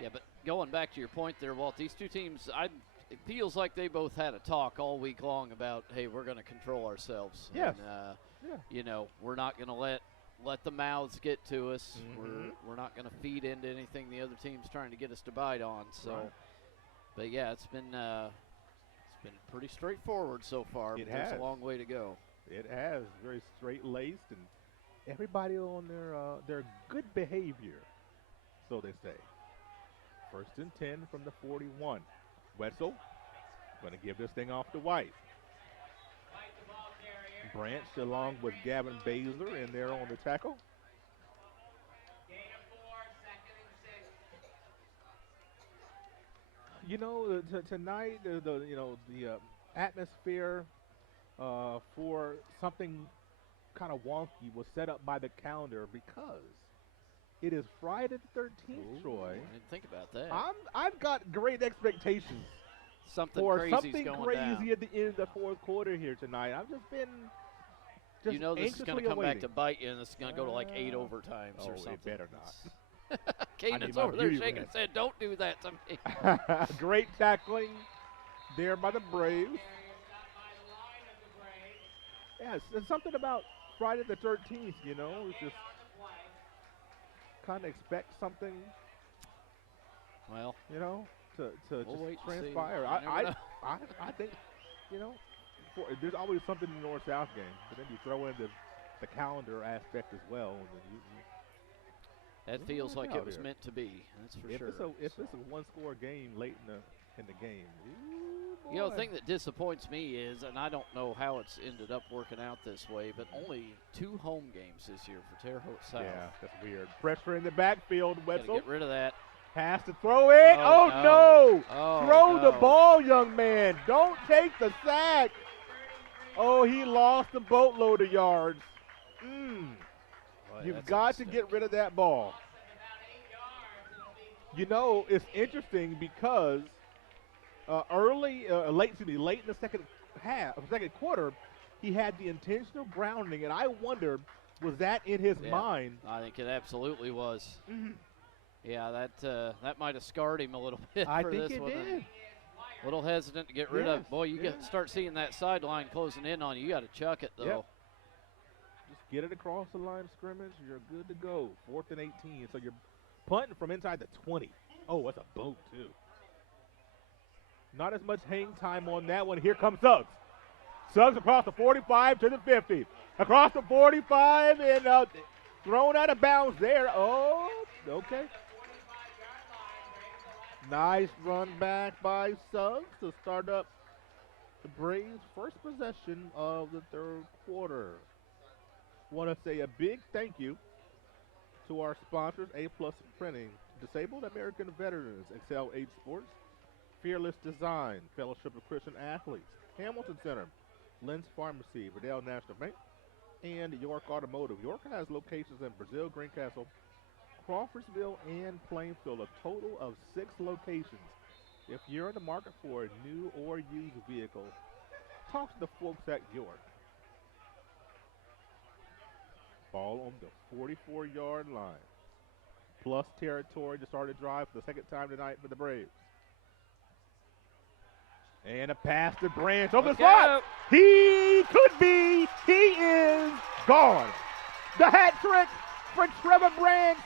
Yeah, but going back to your point there, Walt, these two teams, it feels like they both had a talk all week long about, hey, we're going to control ourselves. Yes. And, we're not going to let the mouths get to us. We're not going to feed into anything the other team's trying to get us to bite on. So, but yeah, it's been pretty straightforward so far. But there's a long way to go. It has, very straight-laced, and everybody on their good behavior, so they say. 1st and 10 from the 41. Wetzel going to give this thing off to White. Branch along with Gavin Baszler in there on the tackle. Tonight the atmosphere for something kind of wonky was set up by the calendar because it is Friday the 13th, Troy. I didn't think about that. I've got great expectations something for crazy crazy at the end of the fourth quarter here tonight. I've just been this is going to come back to bite you, and this is going to go to like 8 overtimes or something. It better not. Kanan's over there shaking his head. Don't do that to me. Great tackling there by the Braves. Yeah, it's something about Friday the 13th, it's just kind of expect something, well, to we'll just transpire. I think, there's always something in the North-South game, but then you throw in the calendar aspect as well. And then that feels like it was meant to be. That's for sure. If it's a one-score game late in the game. The thing that disappoints me is, and I don't know how it's ended up working out this way, but only 2 home games this year for Terre Haute South. Yeah, that's weird. Pressure in the backfield, Wetzel. Get rid of that. Has to throw it. No. Throw the ball, young man. Don't take the sack. Oh, he lost a boatload of yards. Boy, You've got to get rid of that ball. It's interesting because late in the second quarter, he had the intentional grounding, and I wonder, was that in his mind? I think it absolutely was. Yeah, that might have scarred him a little bit. I for think this it one. did. A little hesitant to get rid of it. Boy, you start seeing that sideline closing in on you. You got to chuck it, though. get it across the line of scrimmage, you're good to go. 4th and 18. So you're punting from inside the 20. Oh, that's a boat, too. Not as much hang time on that one. Here comes Suggs. Suggs across the 45 to the 50. Across the 45 and thrown out of bounds there. Oh, okay. Nice run back by Suggs to start up the Braves' first possession of the third quarter. Want to say a big thank you to our sponsors, A+ Printing, Disabled American Veterans, Excel 8 Sports, Fearless Design, Fellowship of Christian Athletes, Hamilton Center, Lynn's Pharmacy, Riddell National Bank, and York Automotive. York has locations in Brazil, Greencastle, Crawfordsville, and Plainfield, a total of 6 locations. If you're in the market for a new or used vehicle, talk to the folks at York. Ball on the 44-yard line. Plus territory to start a drive for the second time tonight for the Braves. And a pass to Branch over the slot. He could be. He is gone. The hat trick for Trevor Branch.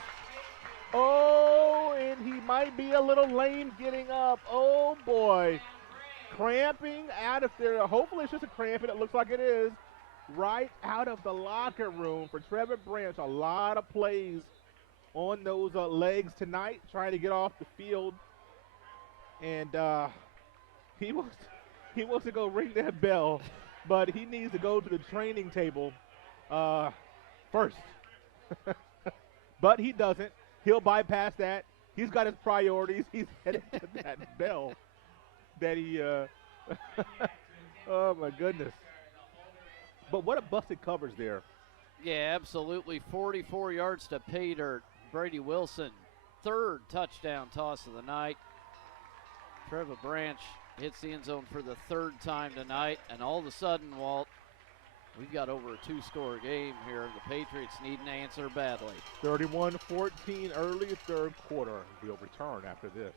Oh, and he might be a little lame getting up. Oh, boy. Cramping out of there. Hopefully it's just a cramp, and it looks like it is. Right out of the locker room for Trevor Branch. A lot of plays on those legs tonight, trying to get off the field. And he wants to go ring that bell, but he needs to go to the training table first. But he doesn't. He'll bypass that. He's got his priorities. He's headed to that bell that he oh, my goodness. But what a busted coverage there. Yeah, absolutely. 44 yards to pay dirt. Brady Wilson, 3rd touchdown toss of the night. Trevor Branch hits the end zone for the 3rd time tonight, and all of a sudden, Walt, we've got over a 2-score game here. The Patriots need an answer badly. 31-14 early 3rd quarter. We'll return after this.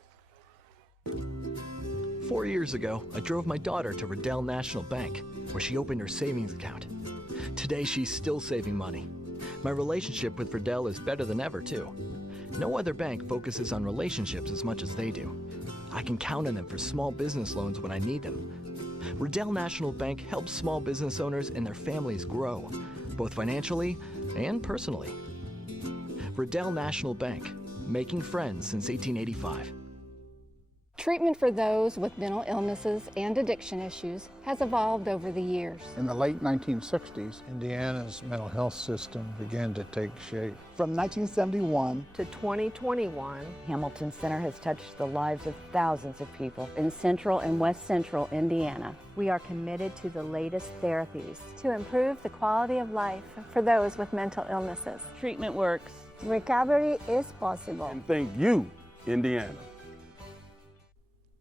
4 years ago, I drove my daughter to Riddell National Bank, where she opened her savings account. Today, she's still saving money. My relationship with Riddell is better than ever, too. No other bank focuses on relationships as much as they do. I can count on them for small business loans when I need them. Riddell National Bank helps small business owners and their families grow, both financially and personally. Riddell National Bank, making friends since 1885. Treatment for those with mental illnesses and addiction issues has evolved over the years. In the late 1960s, Indiana's mental health system began to take shape. From 1971 to 2021, Hamilton Center has touched the lives of thousands of people in central and west central Indiana. We are committed to the latest therapies to improve the quality of life for those with mental illnesses. Treatment works. Recovery is possible. And thank you, Indiana.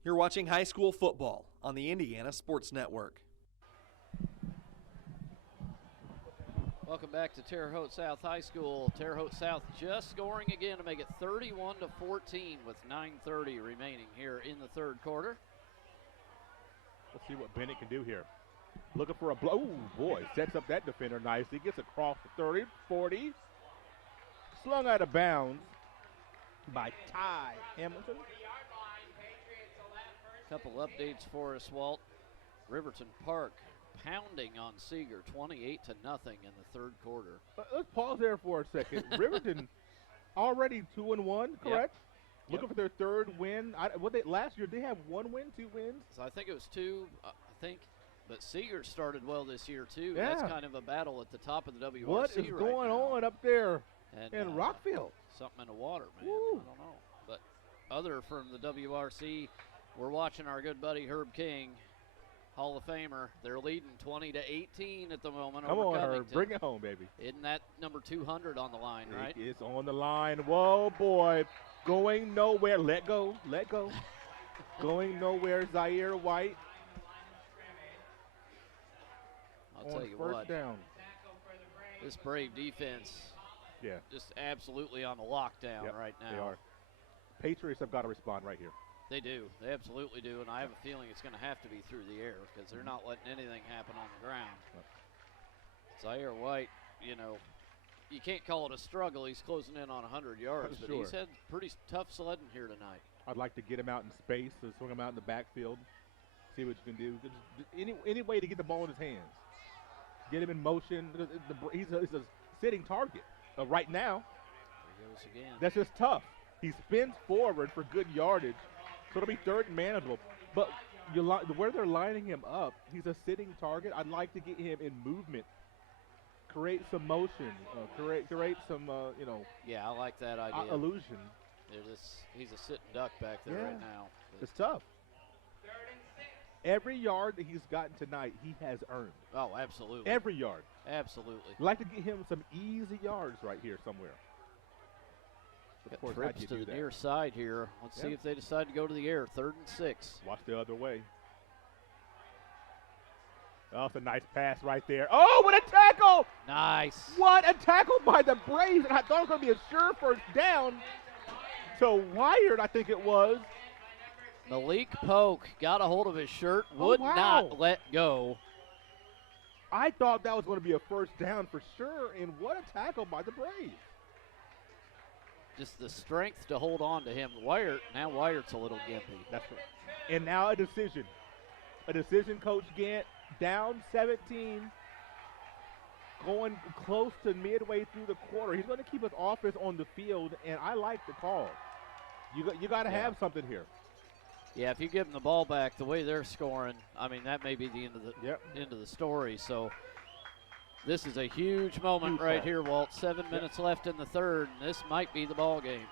You're watching high school football on the Indiana Sports Network. Welcome back to Terre Haute South High School. Terre Haute South just scoring again to make it 31-14 with 9:30 remaining here in the 3rd quarter. Let's see what Bennett can do here. Looking for a blow. Oh, boy, sets up that defender nicely. Gets across the 30, 40. Slung out of bounds by Ty Hamilton. Couple updates for us, Walt. Riverton Park pounding on Seeger, 28-0 in the 3rd quarter. Let's pause there for a second. Riverton already 2-1, correct? Yep. Looking for their 3rd win. Last year they have 1 win, 2 wins. So I think it was 2. I think, but Seeger started well this year too. Yeah. That's kind of a battle at the top of the WRC. What is going on up there in Rockfield? Something in the water, man. Woo. I don't know. But other from the WRC. We're watching our good buddy Herb King, Hall of Famer. They're leading 20-18 at the moment. Come over on, Covington. Herb. Bring it home, baby. Isn't that number 200 on the line, right? It's on the line. Whoa, boy. Going nowhere. Let go. Let go. Going nowhere. Zaire White. I'll tell you first down. This Brave defense, just absolutely on the lockdown right now. They are. Patriots have got to respond right here. They do. They absolutely do, and I have a feeling it's going to have to be through the air because they're not letting anything happen on the ground. Zaire White you can't call it a struggle. He's closing in on 100 yards, but Sure. he's had pretty tough sledding here tonight. I'd like to get him out in space, or swing him out in the backfield, see what you can do. Just any way to get the ball in his hands. Get him in motion. He's a sitting target right now. There he goes again. That's just tough. He spins forward for good yardage, so it'll be third and manageable. But where they're lining him up, he's a sitting target. I'd like to get him in movement, create some motion, create some, Yeah, I like that idea. illusion. He's a sitting duck back there right now. It's tough. Every yard that he's gotten tonight, he has earned. Oh, absolutely. Every yard. Absolutely. I'd like to get him some easy yards right here somewhere. Of course, how'd trips you to do the that? near side here. Let's see if they decide to go to the air. 3rd and 6. Watch the other way. Oh, it's a nice pass right there. Oh, what a tackle! Nice. What a tackle by the Braves. And I thought it was going to be a sure first down. So Wired, I think it was. Malik Polk got a hold of his shirt, would not let go. I thought that was going to be a first down for sure, and what a tackle by the Braves. Just the strength to hold on to him. Now Wired's a little gimpy. That's right. And now a decision. A decision, Coach Gant, down 17, going close to midway through the quarter. He's going to keep his offense on the field, and I like the call. You got to have something here. Yeah, if you give them the ball back the way they're scoring, I mean, that may be the end of the story. So this is a huge moment right here, Walt. 7 minutes left in the third, and this might be the ball game.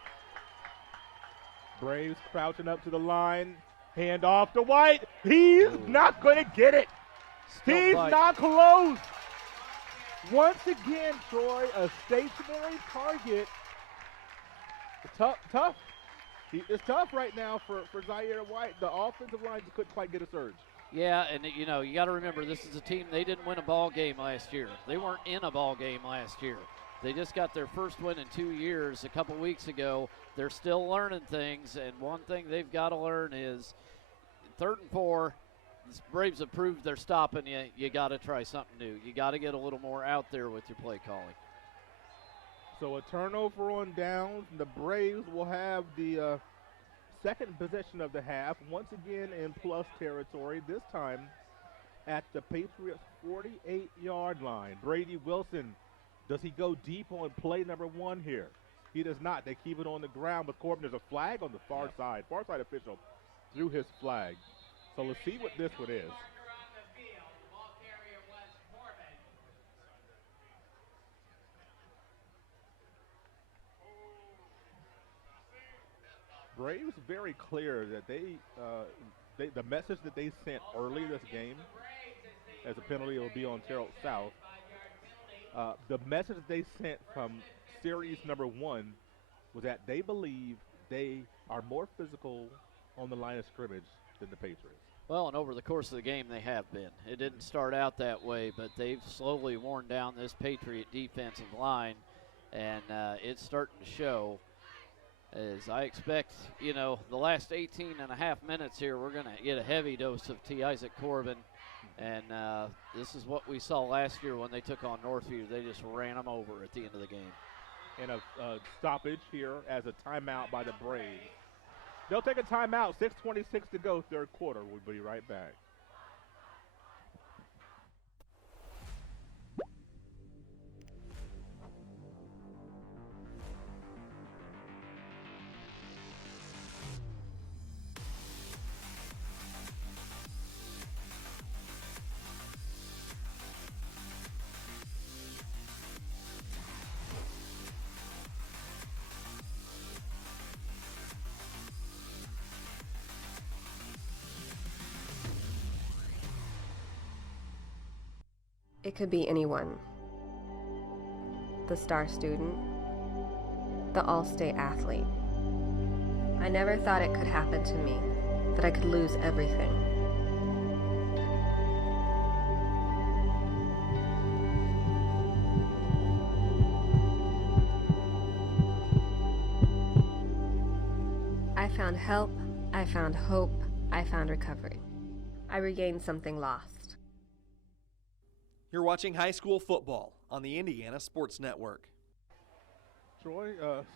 Braves crouching up to the line. Hand off to White. He's not going to get it. He's not close. Once again, Troy, a stationary target. Tough. It's tough right now for Zaire White. The offensive line just couldn't quite get a surge. Yeah, and you got to remember, this is a team, they didn't win a ball game last year. They weren't in a ball game last year. They just got their first win in 2 years a couple weeks ago. They're still learning things, and one thing they've got to learn is 3rd and 4, the Braves have proved they're stopping you. You got to try something new. You got to get a little more out there with your play calling. So a turnover on downs, and the Braves will have the second possession of the half, once again in plus territory, this time at the Patriots' 48-yard line. Brady Wilson, does he go deep on play number 1 here? He does not. They keep it on the ground with Corbin. There's a flag on the far side. Far side official threw his flag. So let's see what this one is. Braves very clear that the message that they sent early this game, as a penalty, it will be on Terre Haute South. The message that they sent from series number 1 was that they believe they are more physical on the line of scrimmage than the Patriots. Well, and over the course of the game, they have been. It didn't start out that way, but they've slowly worn down this Patriot defensive line, and it's starting to show. As I expect, the last 18 and a half minutes here, we're going to get a heavy dose of T. Isaac Corbin. And this is what we saw last year when they took on Northview. They just ran them over at the end of the game. And a stoppage here as a timeout by the Braves. They'll take a timeout. 6:26 to go, third quarter. We'll be right back. It could be anyone. The star student, the all-state athlete. I never thought it could happen to me, that I could lose everything. I found help, I found hope, I found recovery. I regained something lost. You're watching high school football on the Indiana Sports Network. Troy,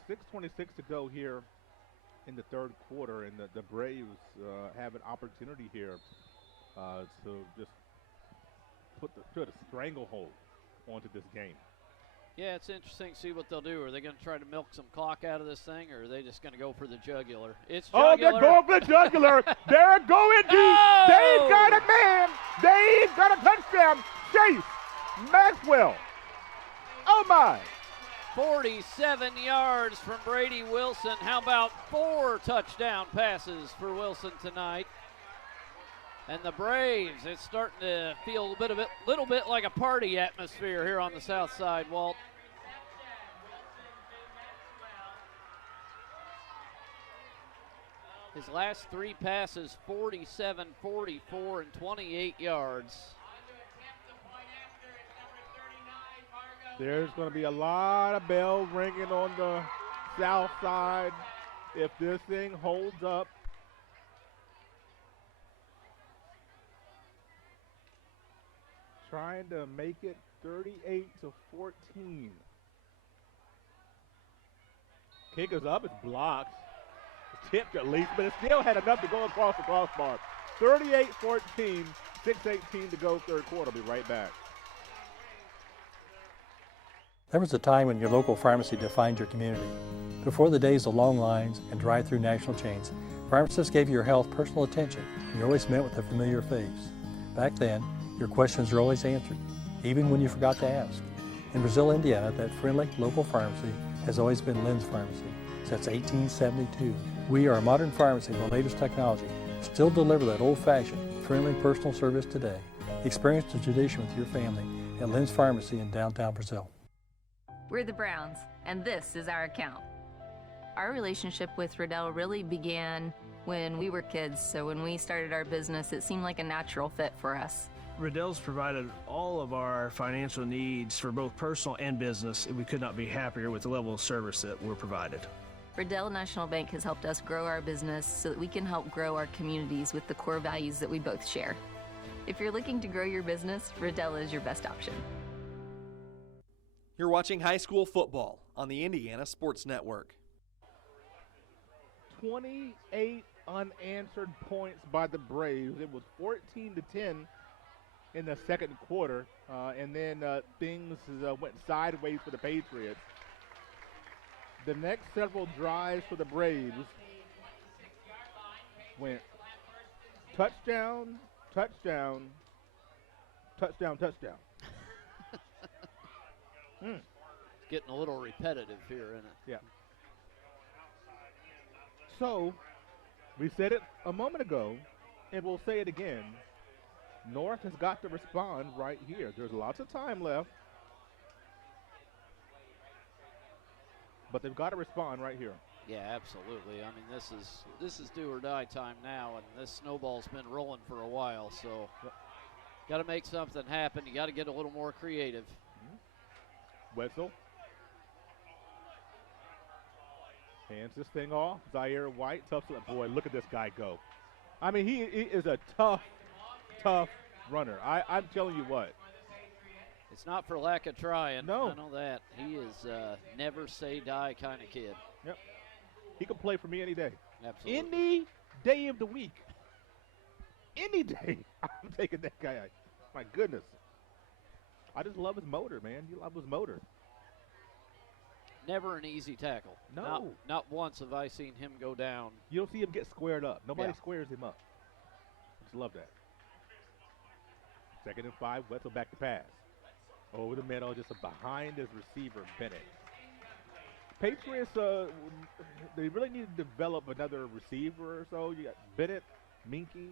6:26 to go here in the third quarter, and the Braves have an opportunity here to just put a stranglehold onto this game. Yeah, it's interesting to see what they'll do. Are they going to try to milk some clock out of this thing, or are they just going to go for the jugular? It's jugular. Oh, they're going for the jugular. They're going deep. Oh! They've got a man. They've got a touchdown. Chase Maxwell. Oh, my. 47 yards from Brady Wilson. How about 4 touchdown passes for Wilson tonight? And the Braves, it's starting to feel a little bit like a party atmosphere here on the south side, Walt. His last 3 passes, 47, 44, and 28 yards. There's going to be a lot of bells ringing on the south side if this thing holds up. Trying to make it 38-14. Kick is up, it's blocked. It's tipped at least, but it still had enough to go across the crossbar. 38-14, 6:18 to go third quarter. I'll be right back. There was a time when your local pharmacy defined your community. Before the days of long lines and drive-through national chains, pharmacists gave your health personal attention, and you're always met with a familiar face. Back then, your questions were always answered, even when you forgot to ask. In Brazil, Indiana, that friendly local pharmacy has always been Lynn's Pharmacy since 1872. We are a modern pharmacy with the latest technology, still deliver that old-fashioned, friendly personal service today. Experience the tradition with your family at Lynn's Pharmacy in downtown Brazil. We're the Browns, and this is our account. Our relationship with Riddell really began when we were kids, so when we started our business, it seemed like a natural fit for us. Riddell's provided all of our financial needs for both personal and business, and we could not be happier with the level of service that we're provided. Riddell National Bank has helped us grow our business so that we can help grow our communities with the core values that we both share. If you're looking to grow your business, Riddell is your best option. You're watching high school football on the Indiana Sports Network. 28 unanswered points by the Braves. It was 14-10 in the second quarter, and then things went sideways for the Patriots. The next several drives for the Braves went touchdown, touchdown, touchdown, touchdown. It's getting a little repetitive here, isn't it? Yeah. So, we said it a moment ago, and we'll say it again. North has got to respond right here. There's lots of time left, but they've got to respond right here. Yeah, absolutely. I mean, this is do or die time now, and this snowball's been rolling for a while. So, got to make something happen. You got to get a little more creative. Wetzel hands this thing off. Zaire White, tough. Boy, look at this guy go. I mean, he is a tough runner. I'm telling you what. It's not for lack of trying. No. I know that. He is never say die kind of kid. Yep. He can play for me any day. Absolutely. Any day of the week. Any day. I'm taking that guy out. My goodness. I just love his motor, man. You love his motor. Never an easy tackle. No. Not once have I seen him go down. You don't see him get squared up. Nobody squares him up. Just love that. 2nd and 5, Wetzel back to pass. Over the middle, just behind his receiver, Bennett. Patriots, they really need to develop another receiver or so. You got Bennett, Minky.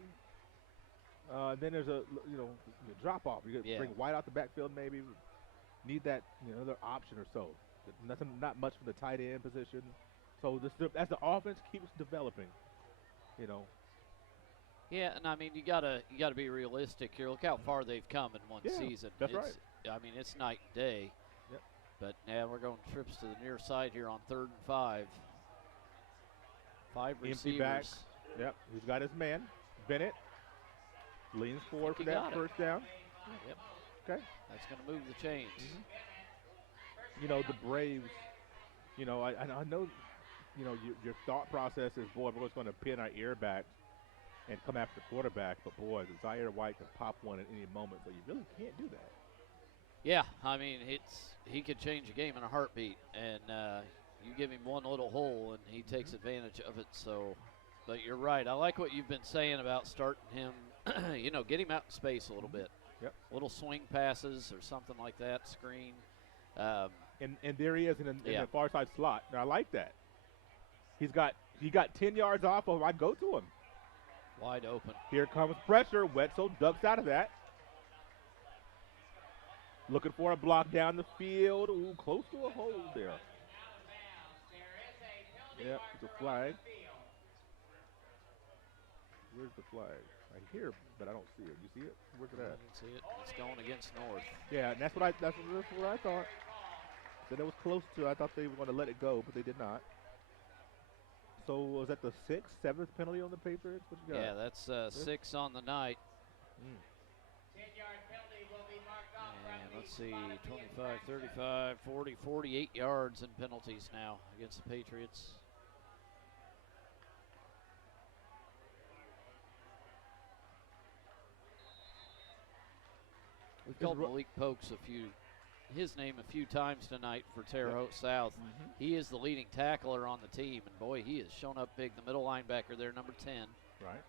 Then there's a drop off. You got to bring White out the backfield maybe. Need that another option or so. Not much for the tight end position. So as the offense keeps developing, Yeah, and I mean you gotta be realistic here. Look how far they've come in one season. That's right. I mean it's night and day. Yep. But now we're going trips to the near side here on 3rd and 5. 5 receivers. Empty back. Yep. He's got his man, Bennett. Leans forward for that first down. Yep. Okay. That's going to move the chains. You know, the Braves, you know, I know, you know, your thought process is, boy, we're just going to pin our ear back and come after the quarterback. But, boy, the Zaire White can pop one at any moment, so you really can't do that. Yeah, I mean, he could change a game in a heartbeat, and you give him one little hole, and he takes advantage of it. So, but you're right. I like what you've been saying about starting him, you know, get him out in space a little bit. Yep. Little swing passes or something like that, screen. And there he is in the far side slot. Now, I like that. He got 10 yards off of him. I'd go to him. Wide open. Here comes pressure. Wetzel ducks out of that. Looking for a block down the field. Ooh, close to a hole there. Yep, it's a flag. Where's the flag? Right here, but I don't see it. You see it? Where's it at? I can see it. It's going against North. Yeah, and that's what I thought. Said it was close to. I thought they were going to let it go, but they did not. So was that the 6th, 7th penalty on the Patriots? What you got? Yeah, that's 6 on the night. And let's see, 25, 35, 40, 48 yards in penalties now against the Patriots. We've called Malik Pokes his name a few times tonight for Terre Haute South. He is the leading tackler on the team, and boy, he has shown up big. The middle linebacker there, number 10. Right.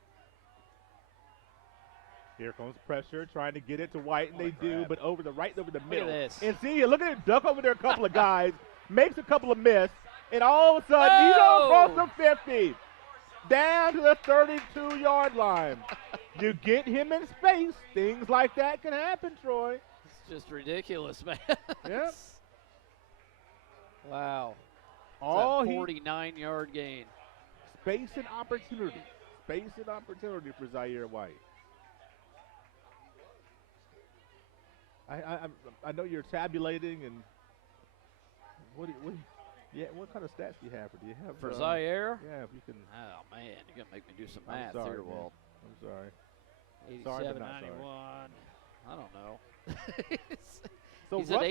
Here comes pressure, trying to get it to White, and they do, but over the middle. Look at this. And see, look at it duck over there a couple of guys, makes a couple of miss, and all of a sudden, he's across the 50, down to the 32-yard line. You get him in space, things like that can happen, Troy. It's just ridiculous, man. Yep. Wow. All 49-yard gain. Space and opportunity. Space and opportunity for Zaire White. I know you're tabulating, and what kind of stats do you have? Do you have for Zaire? Yeah, if you can. Oh man, you're gonna make me do some math here, Walt. I'm sorry. 87, 91. I don't know. So he's at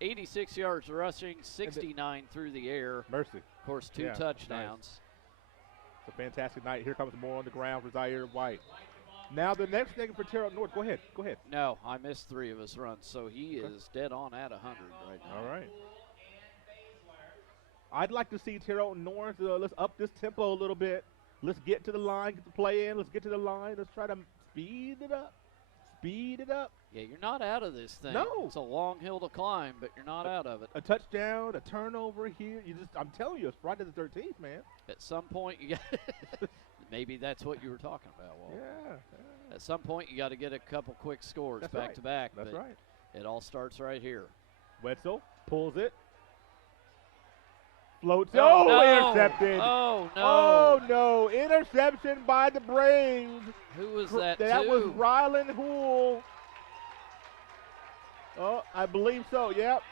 86 yards rushing, 69 through the air. Mercy. Of course, 2 touchdowns. Nice. It's a fantastic night. Here comes more on the ground for Zaire White. Now the next thing for Terre Haute North. Go ahead. No, I missed 3 of his runs, so he is dead on at 100 right now. All right. I'd like to see Terre Haute North. Let's up this tempo a little bit. Let's get to the line, get the play in. Let's get to the line. Let's try to speed it up. Yeah, you're not out of this thing. No. It's a long hill to climb, but you're not out of it. A touchdown, a turnover here. I'm telling you, it's Friday the 13th, man. At some point, you got maybe that's what you were talking about, Walt. Yeah. At some point, you got to get a couple quick scores back to back. That's right. It all starts right here. Wetzel pulls it. Floats. No. Intercepted. Oh, no. Oh, no. Interception by the Braves. Who was that, That was Rylan Houle. Oh, I believe so, yep.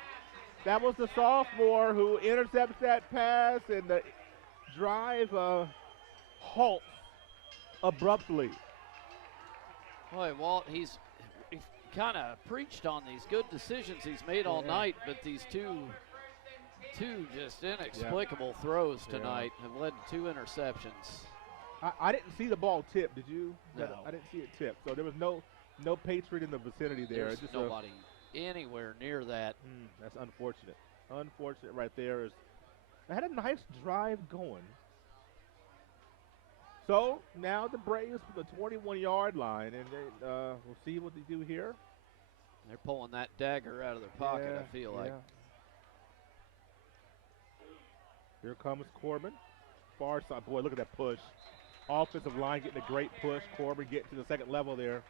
That was the sophomore who intercepts that pass, and the drive halts abruptly. Boy, Walt, he's kind of preached on these good decisions he's made all night, but these two just inexplicable throws tonight have led to 2 interceptions. I didn't see the ball tip. Did you? No. I didn't see it tip. So there was no Patriot in the vicinity there. There's just nobody anywhere near that. That's unfortunate. Unfortunate right there. I had a nice drive going. So now the Braves from the 21-yard line, and we'll see what they do here. They're pulling that dagger out of their pocket, I feel like. Here comes Corbin. Far side. Boy, look at that push. Offensive line getting a great push. Corbin getting to the second level there.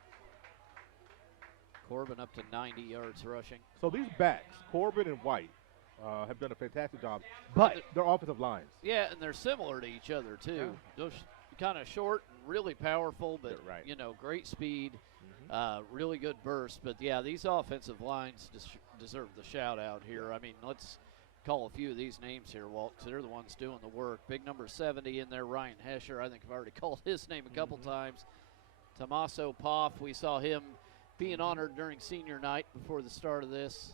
Corbin up to 90 yards rushing. So these backs, Corbin and White, have done a fantastic job, but they're offensive lines. Yeah, and they're similar to each other, too. Yeah. Those kind of short and really powerful, but, great speed, really good burst. But, yeah, these offensive lines deserve the shout-out here. I mean, let's call a few of these names here, Walt, because they're the ones doing the work. Big number 70 in there, Ryan Hesher. I think I've already called his name a couple times. Tommaso Poff, we saw him being honored during senior night before the start of this.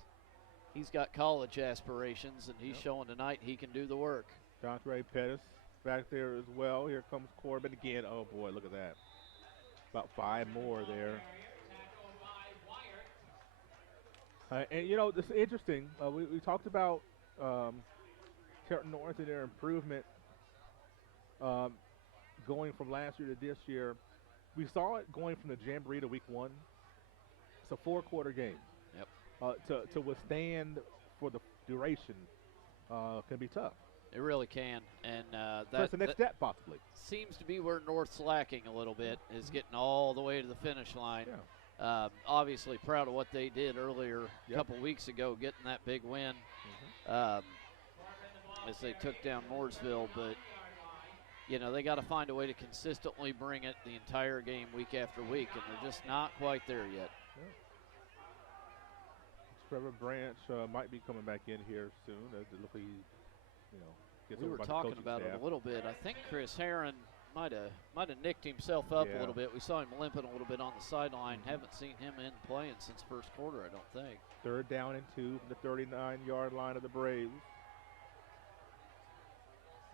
He's got college aspirations, and he's showing tonight he can do the work. Dontre Pettis back there as well. Here comes Corbin again. Oh, boy, look at that. About 5 more there. And, you know, this is interesting. We talked about Terre Haute North and their improvement going from last year to this year. We saw it going from the Jamboree to week 1. It's a 4-quarter game. Yep. To withstand for the duration can be tough. It really can, and that's the next step possibly. Seems to be where North's lacking a little bit, is getting all the way to the finish line. Obviously proud of what they did earlier a couple weeks ago, getting that big win as they took down Mooresville, but you know, they got to find a way to consistently bring it the entire game week after week, and they're just not quite there yet. Trevor Branch might be coming back in here soon. As it looks like he, you know, gets we over were by talking the about staff. it a little bit. I think Chris Herron might have nicked himself up a little bit. We saw him limping a little bit on the sideline. Haven't seen him in playing since first quarter, I don't think. 3rd down and 2 from the 39-yard line of the Braves.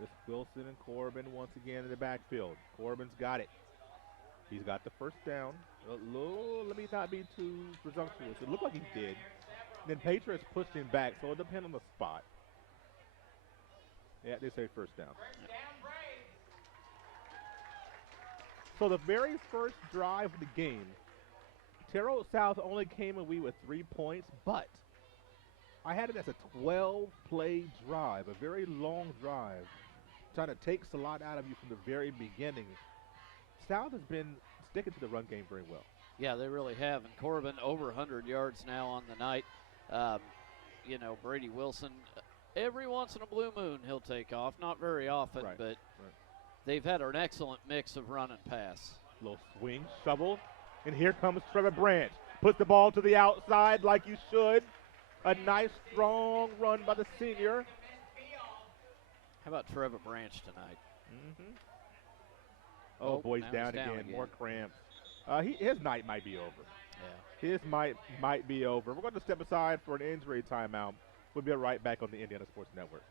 It's Wilson and Corbin once again in the backfield. Corbin's got it. He's got the first down. Let me not be too presumptuous. It looked like he did. Then Patriots pushed him back, so it depends on the spot. Yeah, they say first down. So the very first drive of the game, Terre Haute South only came away with 3 points, but I had it as a 12-play drive, a very long drive, trying to take a lot out of you from the very beginning. South has been sticking to the run game very well. Yeah, they really have. And Corbin over 100 yards now on the night. You know, Brady Wilson, every once in a blue moon he'll take off. Not very often, but they've had an excellent mix of run and pass. Little swing, shovel, and here comes Trevor Branch. Puts the ball to the outside like you should. A nice, strong run by the senior. How about Trevor Branch tonight? Oh, boy, he's down again. More cramps. His night might be over. Yeah. His might be over. We're going to step aside for an injury timeout. We'll be right back on the Indiana Sports Network.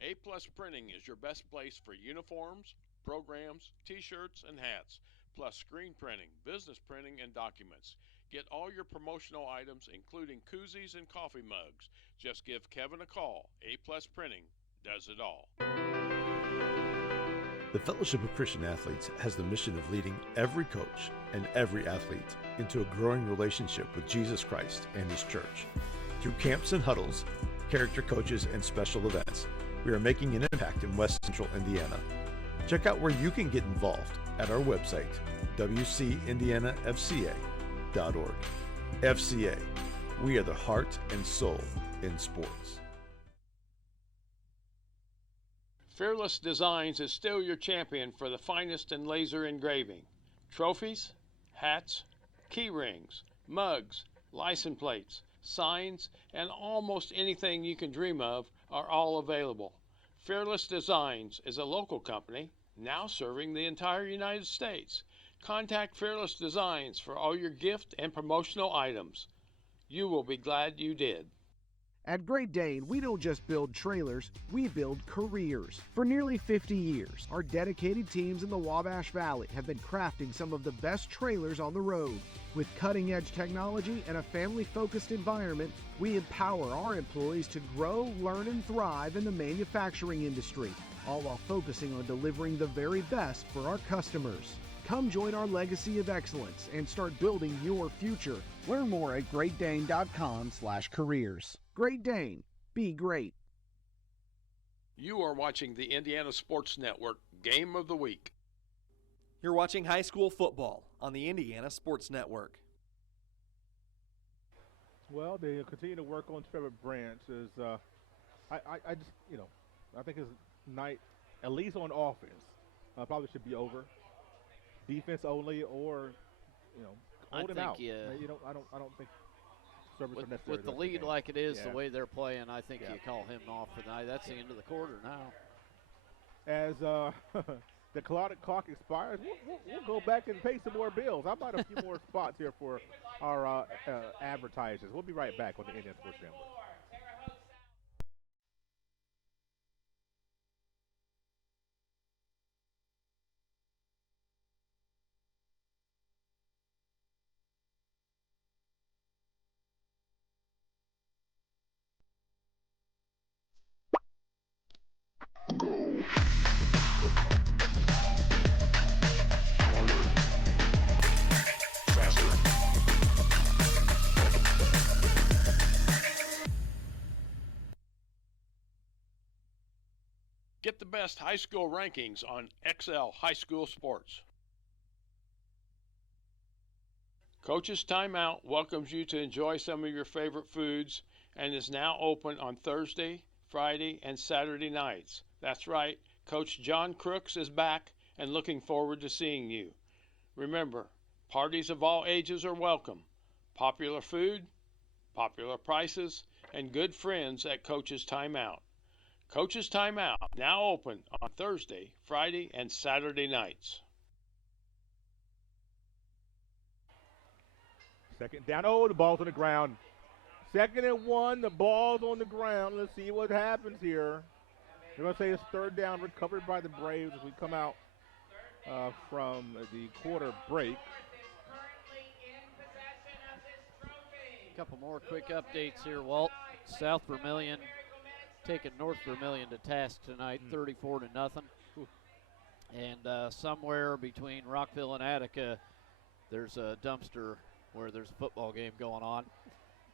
A+ Printing is your best place for uniforms, programs, T-shirts, and hats, plus screen printing, business printing, and documents. Get all your promotional items, including koozies and coffee mugs. Just give Kevin a call. A+ Printing does it all. The Fellowship of Christian Athletes has the mission of leading every coach and every athlete into a growing relationship with Jesus Christ and His church. Through camps and huddles, character coaches, and special events, we are making an impact in West Central Indiana. Check out where you can get involved at our website, wcindianafca.org. FCA, we are the heart and soul in sports. Fearless Designs is still your champion for the finest in laser engraving. Trophies, hats, key rings, mugs, license plates, signs, and almost anything you can dream of are all available. Fearless Designs is a local company now serving the entire United States. Contact Fearless Designs for all your gift and promotional items. You will be glad you did. At Great Dane, we don't just build trailers, we build careers. For nearly 50 years, our dedicated teams in the Wabash Valley have been crafting some of the best trailers on the road. With cutting-edge technology and a family-focused environment, we empower our employees to grow, learn, and thrive in the manufacturing industry, all while focusing on delivering the very best for our customers. Come join our legacy of excellence and start building your future. Learn more at greatdane.com/careers. Great Dane. Be great. You are watching the Indiana Sports Network Game of the Week. You're watching high school football on the Indiana Sports Network. Well, they continue to work on Trevor Branch. I just, you know, I think his night, at least on offense, probably should be over. Defense only, or, you know, hold him out. Yeah. You know, I don't think service are necessary. With the lead like it is, the way they're playing, I think you call him off for the night. That's the end of the quarter now. As the clock expires, we'll go back and pay some more bills. How about a few more spots here for our advertisers? We'll be right back on the Indiana Sports Network. Get the best high school rankings on XL High School Sports. Coach's Timeout welcomes you to enjoy some of your favorite foods and is now open on Thursday, Friday, and Saturday nights. That's right, Coach John Crooks is back and looking forward to seeing you. Remember, parties of all ages are welcome. Popular food, popular prices, and good friends at Coach's Timeout. Coach's Timeout, now open on Thursday, Friday, and Saturday nights. Second down. Oh, the ball's on the ground. 2nd and 1, the ball's on the ground. Let's see what happens here. They're going to say it's 3rd down, recovered by the Braves as we come out from the quarter break. A couple more quick updates here, Walt. South Vermilion taking North Vermilion to task tonight, 34-0. And somewhere between Rockville and Attica, there's a dumpster where there's a football game going on.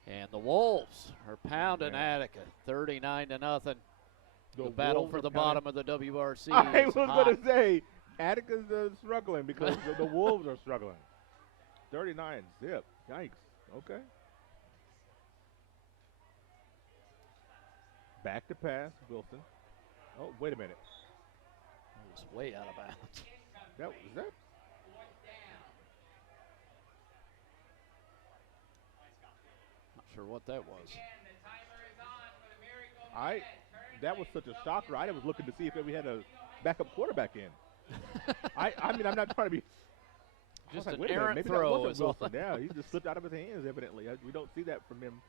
And the Wolves are pounding Attica, 39-0. The battle for the bottom of the WRC. I was going to say, Attica's struggling because the Wolves are struggling. 39 zip. Yikes. Okay. Back to pass, Wilson. Oh, wait a minute. It was way out of bounds. That was that. Not sure what that was. That was such a shocker. I was looking to see if we had a backup quarterback in. I mean, I'm not trying to be. Just like, an errant maybe throw. That wasn't Wilson. Yeah, he just slipped out of his hands, evidently. We don't see that from him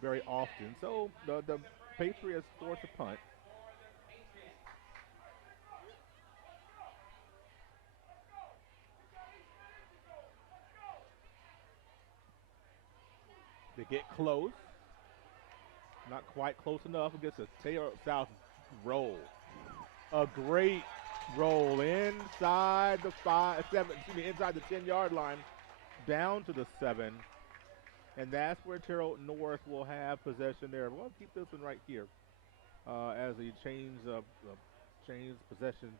very often. So the Patriots force a punt. They get close. Not quite close enough against a Terre Haute South roll. A great roll inside the inside the 10-yard line, down to the 7. And that's where Terre Haute North will have possession there. We'll keep this one right here as he changes possession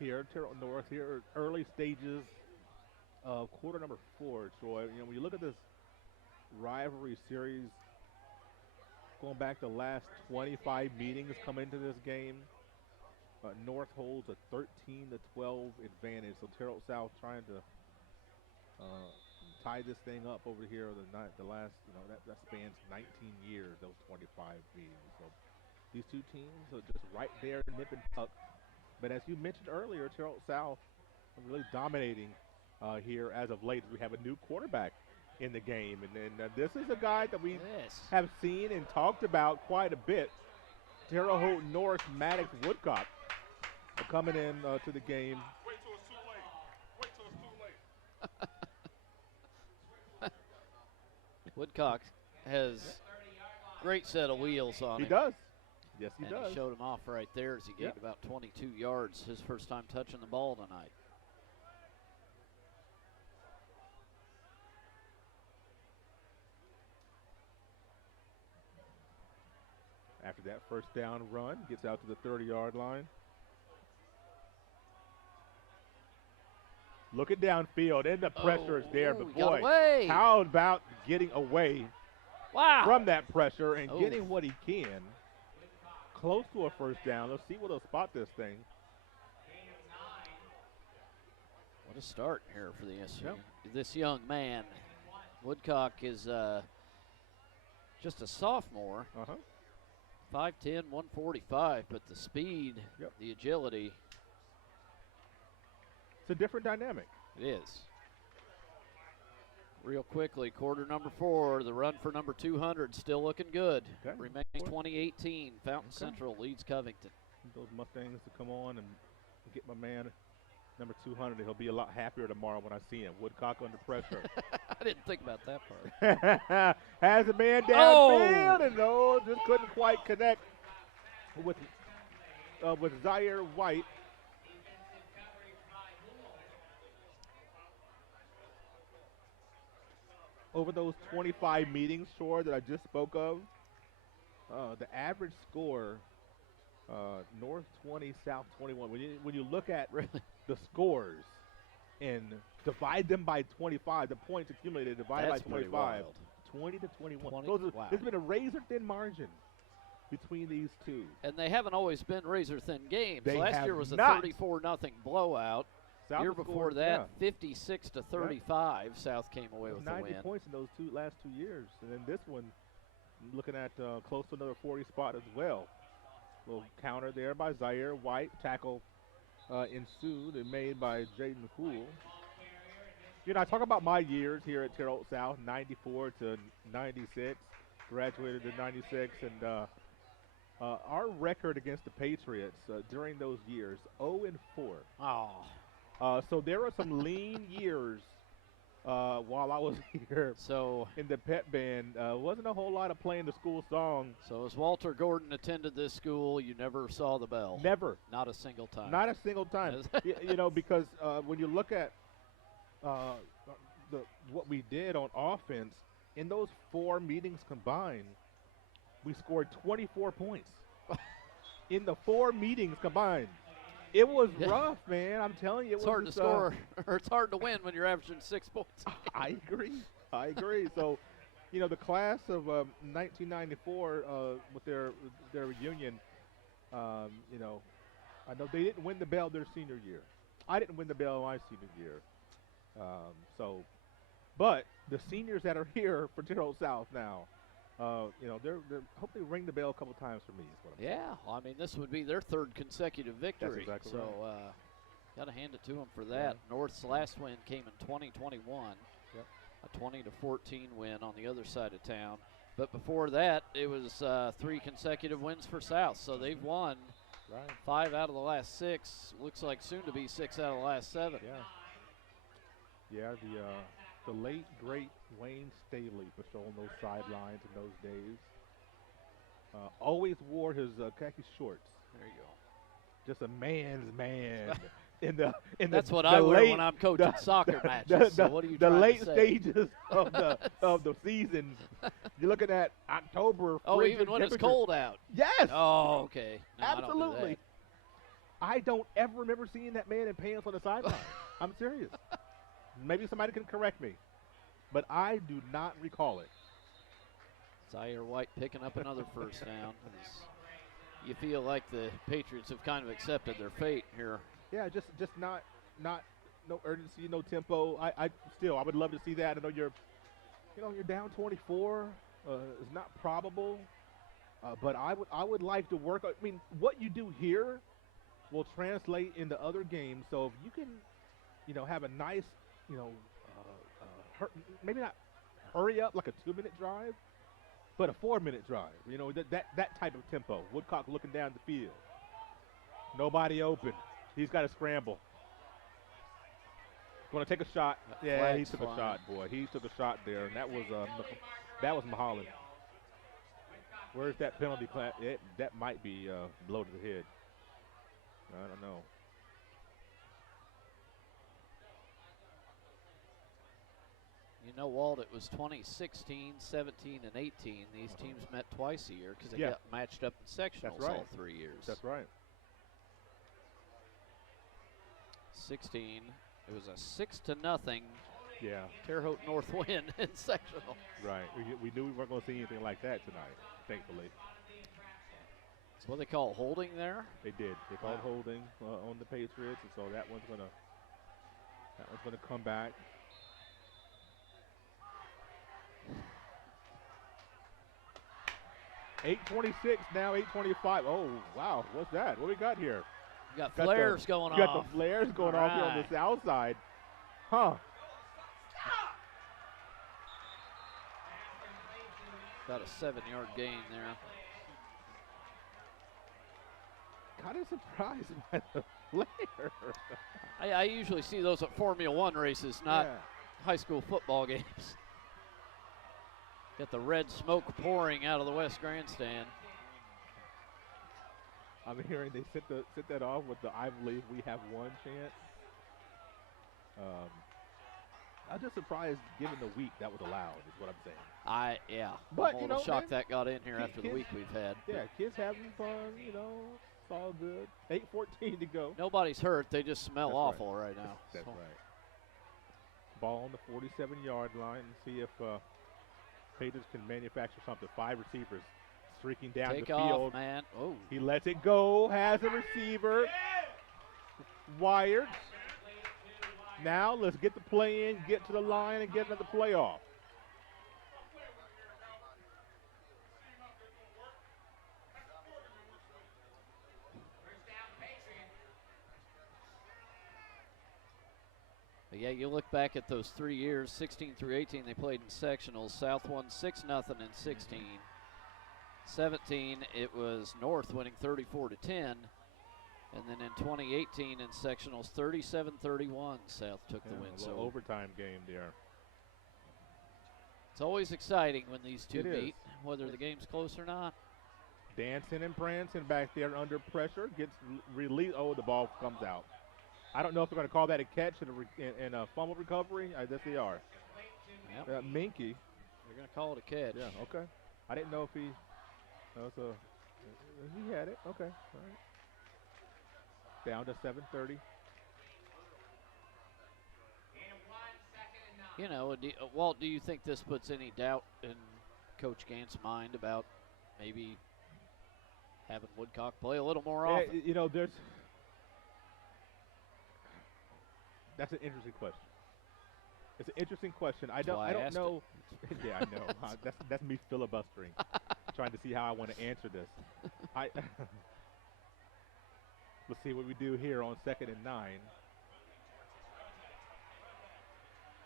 here. Terre Haute North here, early stages of quarter number 4, Troy. You know, when you look at this rivalry series, going back to the last 25 meetings come into this game, North holds a 13-12 advantage. So Terre Haute South trying to tie this thing up over here. The last, that spans 19 years, those 25 meetings. So these two teams are just right there, nip and tuck. But as you mentioned earlier, Terre Haute South are really dominating here as of late. We have a new quarterback in the game, and this is a guy that we have seen and talked about quite a bit. Terre Haute North Maddox Woodcock coming in to the game. Wait till it's too late. Wait till it's too late. Woodcock has great set of wheels on him. He does. Yes, he does. He showed him off right there as he gained about 22 yards, his first time touching the ball tonight. After that first down run, gets out to the 30-yard line. Looking downfield, and the pressure is there, but boy, how about getting away from that pressure and getting what he can? Close to a first down. Let's see what he'll spot this thing. What a start here for this young man. Woodcock is just a sophomore. 5'10", 145, but the speed, the agility, a different dynamic. It is. Real quickly, quarter number 4, the run for number 200 still looking good. Okay. Remaining 2018, Fountain Central leads Covington. Those Mustangs to come on and get my man number 200. He'll be a lot happier tomorrow when I see him. Woodcock under pressure. I didn't think about that part. Has a man downfield and just couldn't quite connect with Zaire White. Over those 25 meetings, Shore, that I just spoke of, the average score, North 20, South 21. When you look at the scores and divide them by 25, the points accumulated divided by 25, 20 to 21. There's been a razor-thin margin between these two. And they haven't always been razor-thin games. Last year was a not. 34-0 blowout. South Year before that, 56 to 35. South came away with the win. 90 points in those last 2 years, and then this one, looking at close to another 40 spot as well. Little counter there by Zaire White. Tackle ensued and made by Jaden Poole. You know, I talk about my years here at Terre Haute South, 94 to 96. Graduated in 96, and our record against the Patriots during those years, 0-4. Oh. So there were some lean years while I was here. So in the pep band, wasn't a whole lot of playing the school song. So as Walter Gordon attended this school, you never saw the bell. Never. Not a single time. Not a single time. You know, because when you look at what we did on offense, in those 4 meetings combined, we scored 24 points. In the 4 meetings combined. It was rough, man. I'm telling you. It's hard to score, or it's hard to win when you're averaging 6 points. I agree. So, you know, the class of 1994 with their reunion, you know, I know they didn't win the bell their senior year. I didn't win the bell my senior year. But the seniors that are here for Terre Haute South now, you know, they're hope they ring the bell a couple times for me. Is what I'm saying. Well, I mean, this would be their 3rd consecutive victory. That's exactly right. Got to hand it to them for that. Yeah. North's last win came in 2021. Yep. A 20-14 win on the other side of town. But before that, it was 3 consecutive wins for South. So they've won 5 out of the last 6. Looks like soon to be 6 out of the last 7. Yeah. Yeah. The late great Wayne Staley was on those sidelines in those days. Always wore his khaki shorts. There you go. Just a man's man. That's what I wear when I'm coaching soccer matches. So what are you trying to say? The late stages of the season. You're looking at October. Oh, even when it's cold out. Yes. Oh, okay. No, absolutely. I don't ever remember seeing that man in pants on the sideline. I'm serious. Maybe somebody can correct me, but I do not recall it. Zaire White picking up another first down. You feel like the Patriots have kind of accepted their fate here. Yeah, just not no urgency, no tempo. I would love to see that. I know you're down 24. It's not probable, but I would like to work. I mean, what you do here will translate into other games. So if you can, have a nice, maybe not hurry up like a 2-minute drive, but a 4-minute drive. That type of tempo. Woodcock looking down the field. Nobody open. He's got to scramble. Going to take a shot. Yeah, he took a shot, boy. He took a shot there, and that was Mahalan. Where's that penalty class? That might be blow to the head. I don't know. Walt, it was 2016, 17, and 18. These teams met twice a year because they got matched up in sectionals all 3 years. That's right. 16, it was a 6-0. Yeah. Terre Haute North win in sectional. Right. We knew we weren't going to see anything like that tonight, thankfully. That's what they call holding there? They did. They called holding on the Patriots, and so that one's gonna come back. $8:26 now, 8:25. Oh, wow. What's that? What we got here? Got flares going off. Got the flares going off here on the south side. Huh. About a 7-yard gain there. Kind of surprised by the flare. I usually see those at Formula One races, not high school football games. Got the red smoke pouring out of the West Grandstand. I'm hearing they sit that off with the "I believe we have one" chant. I'm just surprised, given the week, that was allowed. Is what I'm saying. But I'm a little shocked that got in here after the week we've had. Yeah, kids having fun. It's all good. 8:14 to go. Nobody's hurt. They just smell awful right now. That's right. Ball on the 47-yard line. And see if Patriots can manufacture something. 5 receivers streaking down the field. Off, man. Oh. He lets it go. Has a receiver. Wired. Now let's get the play in, get to the line, and get another play off. But yeah, you look back at those 3 years, 16 through 18, they played in sectionals. South won 6-0 in 16. 17, it was North winning 34-10. And then in 2018 in sectionals, 37-31, South took the win. So overtime game there. It's always exciting when these two meet, whether the game's close or not. Dancing and prancing back there under pressure. Gets released. Oh, the ball comes out. I don't know if they're going to call that a catch and a fumble recovery. I guess they are. Yep. Minky. They're going to call it a catch. Yeah, okay. I didn't know if he had it. Okay, all right. Down to 7:30. Walt, do you think this puts any doubt in Coach Gant's mind about maybe having Woodcock play a little more often? That's an interesting question. It's an interesting question. I don't know. Yeah, I know. That's me filibustering, trying to see how I want to answer this. Let's see what we do here on 2nd and 9.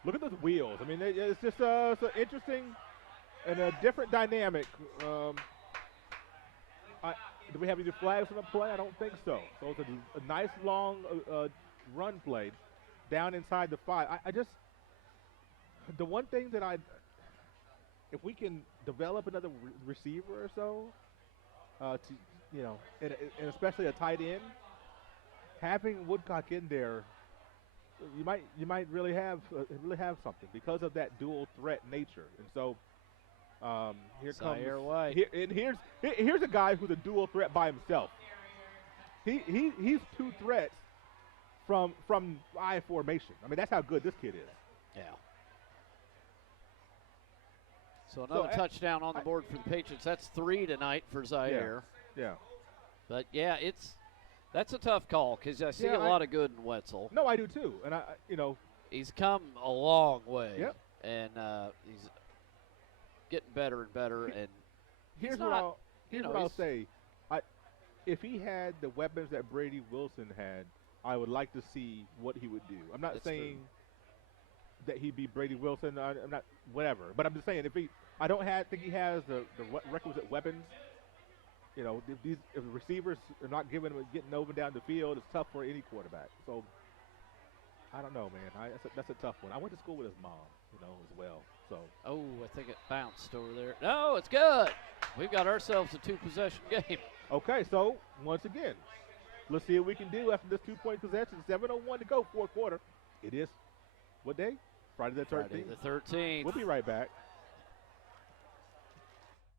Look at those wheels. I mean, it's just it's an interesting and a different dynamic. Do we have any flags on the play? I don't think so. So it's a nice long run play down inside the 5. The one thing that if we can develop another receiver or so, and especially a tight end, having Woodcock in there, you might really have something because of that dual threat nature. And so here comes here's a guy who's a dual threat by himself. He's 2 threats from I formation. I mean, that's how good this kid is. Yeah. So another touchdown on the board for the Patriots. That's 3 tonight for Zaire. Yeah. But yeah, that's a tough call because I see a lot of good in Wetzel. No, I do too, and he's come a long way. Yep. And he's getting better and better. And here's what I'll say: if he had the weapons that Brady Wilson had, I would like to see what he would do. I'm not saying that he'd be Brady Wilson. I'm not whatever, but I'm just saying I don't think he has the requisite weapons. If the receivers are not getting over down the field, it's tough for any quarterback. So, I don't know, man. That's a tough one. I went to school with his mom, as well. So. Oh, I think it bounced over there. No, it's good. We've got ourselves a 2-possession game. Okay, so once again, let's see what we can do after this 2-point possession. 7:01 to go, 4th quarter. It is what day? Friday the 13th. Friday the 13th. We'll be right back.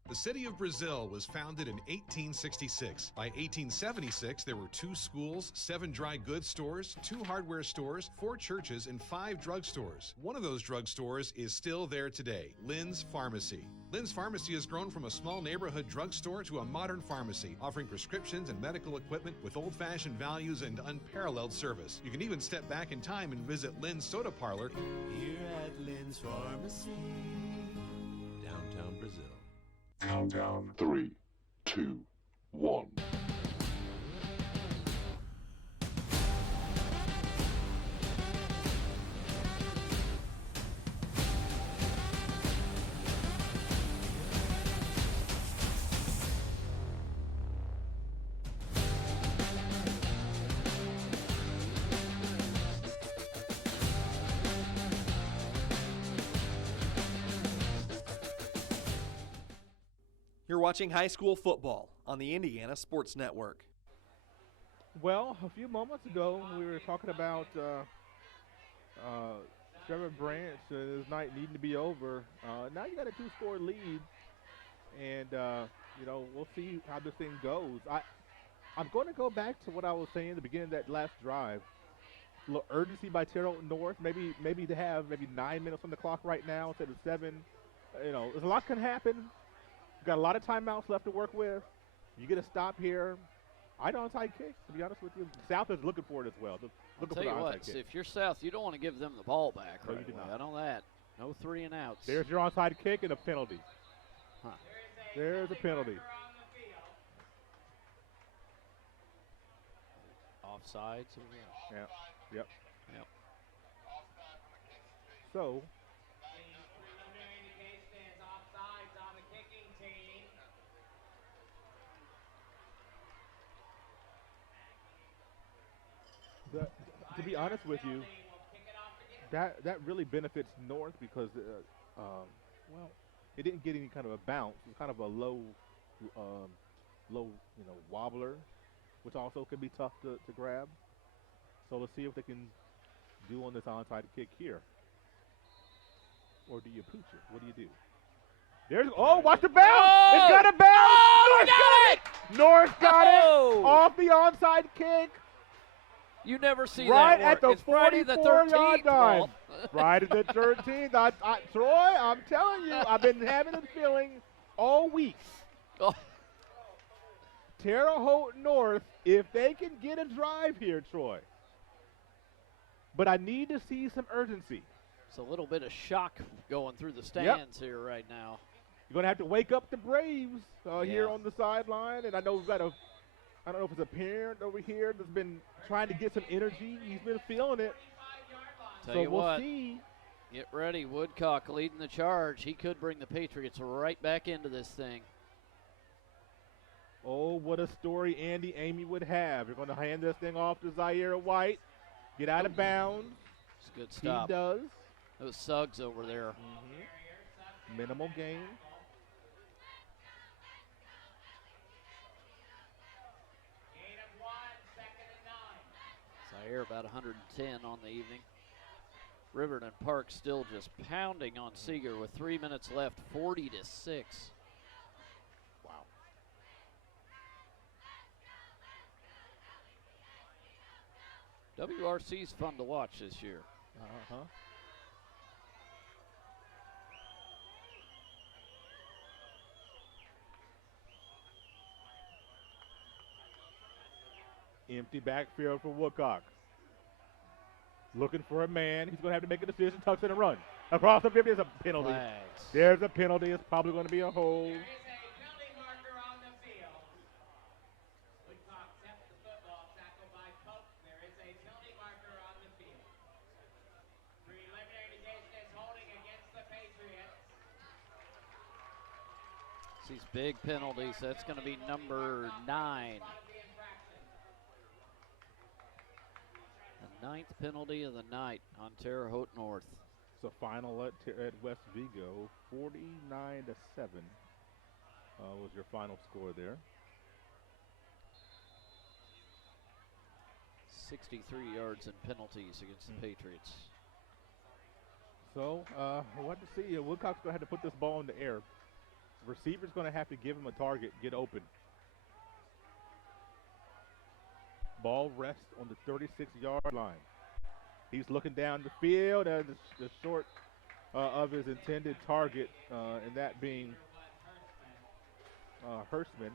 The city of Brazil was founded in 1866. By 1876, there were 2 schools, 7 dry goods stores, 2 hardware stores, 4 churches, and 5 drugstores. One of those drugstores is still there today, Lynn's Pharmacy. Lynn's Pharmacy has grown from a small neighborhood drugstore to a modern pharmacy, offering prescriptions and medical equipment with old-fashioned values and unparalleled service. You can even step back in time and visit Lynn's Soda Parlor here at Lynn's Pharmacy, downtown Brazil. Countdown 3, 2, 1. You're watching high school football on the Indiana Sports Network. Well, a few moments ago, we were talking about Trevor Branch and his night needing to be over. Now you got a 2-score lead, and we'll see how this thing goes. I'm going to go back to what I was saying at the beginning of that last drive. A little urgency by Terre Haute North. Maybe to have 9 minutes on the clock right now instead of 7. There's a lot can happen. You've got a lot of timeouts left to work with. You get a stop here. I don't onside kick, to be honest with you. South is looking for it as well. I'll tell you what, if you're South, you don't want to give them the ball back right away. I know that. No 3 and outs. There's your onside kick and a penalty. Huh. There's a penalty. Offsides. Yep. So. To be honest with you, that really benefits North because, it didn't get any kind of a bounce. It was kind of a low, wobbler, which also can be tough to grab. So let's see if they can do on this onside kick here. Or do you pooch it? What do you do? Watch the bounce! Oh! It's got a bounce! Oh, North got it! Oh! Off the onside kick! You never see right that at work. the 44-yard line. Right at the 13th. Troy, I'm telling you, I've been having a feeling all week. Oh. Terre Haute North, if they can get a drive here, Troy. But I need to see some urgency. It's a little bit of shock going through the stands here right now. You're going to have to wake up the Braves here on the sideline. And I know we've got I don't know if it's a parent over here that's been trying to get some energy. He's been feeling it. Tell you what, see. Get ready. Woodcock leading the charge. He could bring the Patriots right back into this thing. Oh, what a story Andy Amy would have. You're going to hand this thing off to Zaire White. Get out of bounds. It's a good stop. He does. Those Suggs over there. Minimal gain. Zaire about 110 on the evening. Riverton Park still just pounding on Seeger with 3 minutes left, 40-6. Wow. WRC's fun to watch this year. Empty backfield for Woodcock. Looking for a man. He's going to have to make a decision. Tucks in and run. Across the 50 is a penalty. Flags. There's a penalty. It's probably going to be a hold. These big penalties. That's going to be number 9. The 9th penalty of the night on Terre Haute North. So final at West Vigo, 49-7 was your final score there. 63 yards in penalties against the Patriots. So we'll have to see. Woodcock's going to have to put this ball in the air. Receiver's going to have to give him a target, get open. Ball rests on the 36-yard line. He's looking down the field at the short of his intended target, and that being Hurstman.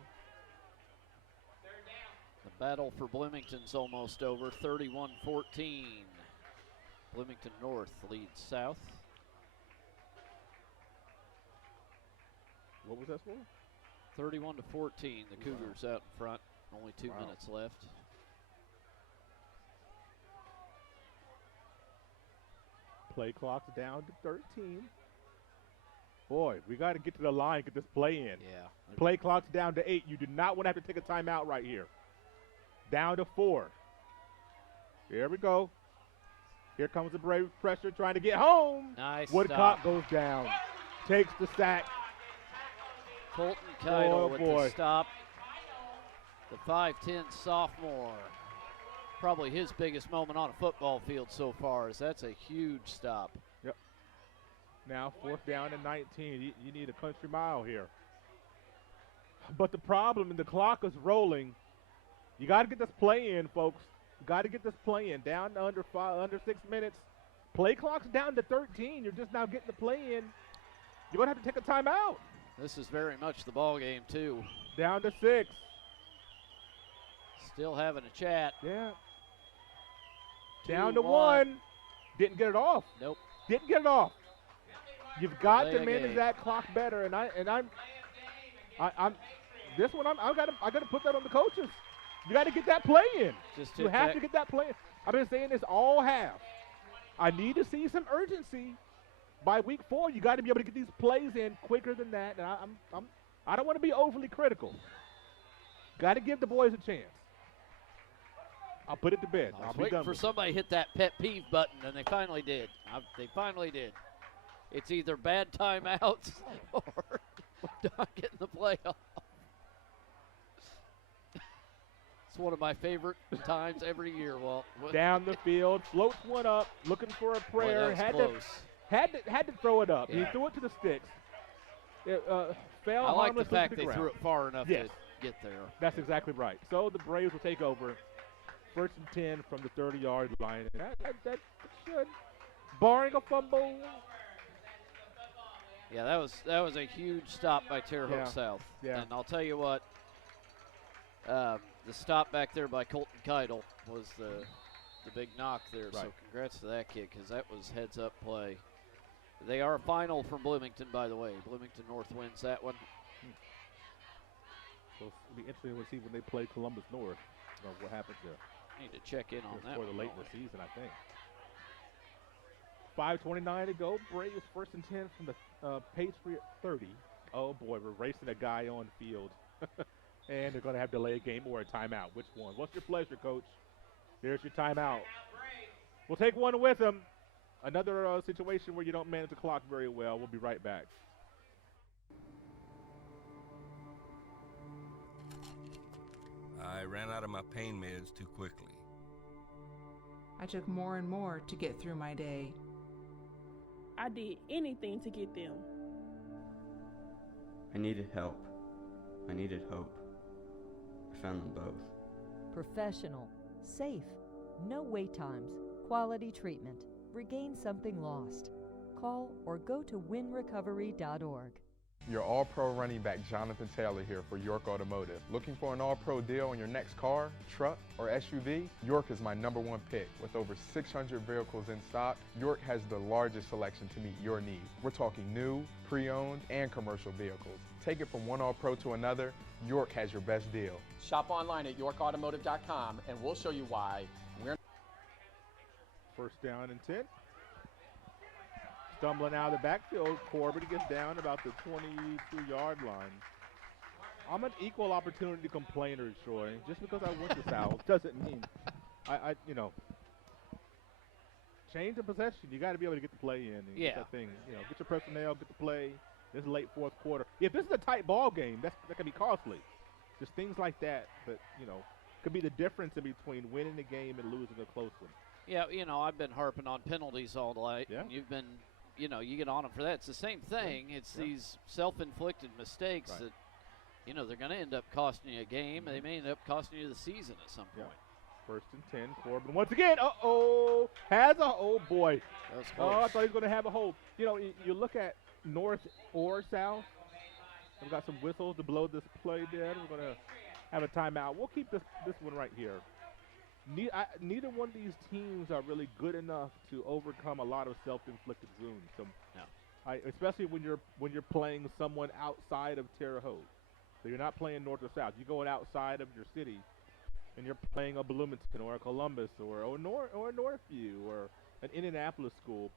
The battle for Bloomington's almost over, 31-14. Bloomington North leads South. What was that for? 31-14, the Cougars out in front. Only 2 minutes left. Play clock's down to 13. Boy, we got to get to the line, get this play in. Yeah. Play clock's down to 8. You do not want to have to take a timeout right here. Down to 4. Here we go. Here comes the Brave pressure trying to get home. Nice Woodcock stop. goes down. Takes the sack. Colton Keidel with the stop. The 5'10 sophomore. Probably his biggest moment on a football field so far, as that's a huge stop. Yep. Now 4th down and 19. You need a country mile here. But the problem, and the clock is rolling. You got to get this play in, folks. You got to get this play in. Down to under 6 minutes. Play clock's down to 13. You're just now getting the play in. You're going to have to take a timeout. This is very much the ball game, too. Down to 6. Still having a chat. Yeah. Down to 1. Didn't get it off. Nope. Didn't get it off. You've got to manage that clock better, and I'm this one I got to put that on the coaches. You got to get that play in. You have to get that play in. I've been saying this all half. I need to see some urgency by week 4. You got to be able to get these plays in quicker than that. And I don't want to be overly critical. Got to give the boys a chance. I'll put it to bed. I was waiting for somebody to hit that pet peeve button, and they finally did. They finally did. It's either bad timeouts or not getting the play off. It's one of my favorite times every year, Walt. Down the field, floats one up, looking for a prayer. Boy, had to throw it up. Yeah. He threw it to the sticks. It fell. I like the fact they threw it far enough to get there. That's exactly right. So the Braves will take over. 1st and 10 from the 30-yard line. That should, barring a fumble. Yeah, that was a huge stop by Terre Haute South. Yeah. And I'll tell you what, the stop back there by Colton Keidel was the big knock there. Right. So congrats to that kid, because that was heads-up play. They are final from Bloomington, by the way. Bloomington North wins that one. So it'll be interesting to see when they play Columbus North. What happens there? Need to check in on that for the late in the season, I think. 5:29 to go. Braves 1st and 10 from the Patriot 30. Oh boy, we're racing a guy on field, and they're going to have delayed game or a timeout. Which one? What's your pleasure, Coach? There's your timeout. We'll take one with him. Another situation where you don't manage the clock very well. We'll be right back. I ran out of my pain meds too quickly. I took more and more to get through my day. I did anything to get them. I needed help. I needed hope. I found them both. Professional, safe, no wait times, quality treatment. Regain something lost. Call or go to winrecovery.org. Your All-Pro running back Jonathan Taylor here for York Automotive. Looking for an All-Pro deal on your next car, truck, or SUV? York is my #1 pick. With over 600 vehicles in stock, York has the largest selection to meet your needs. We're talking new, pre-owned, and commercial vehicles. Take it from one All-Pro to another, York has your best deal. Shop online at yorkautomotive.com and we'll show you why. 1st down and 10. Stumbling out of the backfield, Corbett gets down about the 22-yard line. I'm an equal opportunity complainer, Troy. Just because I went to South doesn't mean I change the possession. You got to be able to get the play in. And get that thing. Get your personnel, get the play. This is late 4th quarter. If this is a tight ball game, that can be costly. Just things like that could be the difference in between winning the game and losing a close one. Yeah, I've been harping on penalties all night. Yeah. And you've been, you get on them for that. It's the same thing. Yeah. It's these self-inflicted mistakes that, they're going to end up costing you a game. Mm-hmm. They may end up costing you the season at some point. 1st and 10, Corbin once again. Has a oh boy. I thought he was going to have a hole. You look at North or South. We've got some whistles to blow this play dead. We're going to have a timeout. We'll keep this one right here. Neither one of these teams are really good enough to overcome a lot of self-inflicted wounds. So, especially when you're playing someone outside of Terre Haute. So you're not playing North or South. You're going outside of your city, and you're playing a Bloomington or a Columbus or a Northview or an Indianapolis school.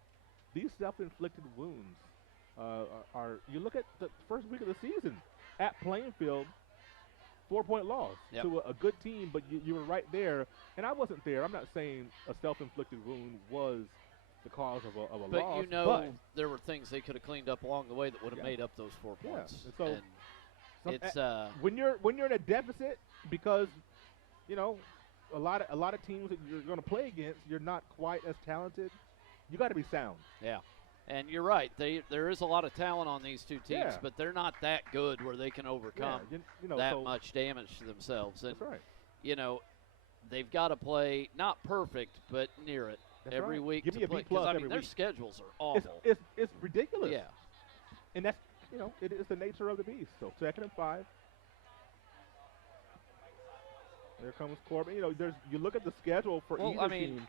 These self-inflicted wounds are. You look at the first week of the season at Plainfield. 4-point loss to a good team, but you were right there, and I wasn't there. I'm not saying a self-inflicted wound was the cause of a loss. But there were things they could have cleaned up along the way that would have made up those 4 points. So It's when you're in a deficit because, you know, a lot of teams that you're going to play against, you're not quite as talented. You got to be sound. Yeah. And you're right. There is a lot of talent on these two teams, but they're not that good where they can overcome that much damage to themselves. And, that's right. You know, they've got to play not perfect, but near it every week. Give me a play, B+ I mean, their week. schedules are awful. It's ridiculous. Yeah. And that's, you know, it is the nature of the beast. So 2nd and 5. There comes Corbin. You know, you look at the schedule for either team.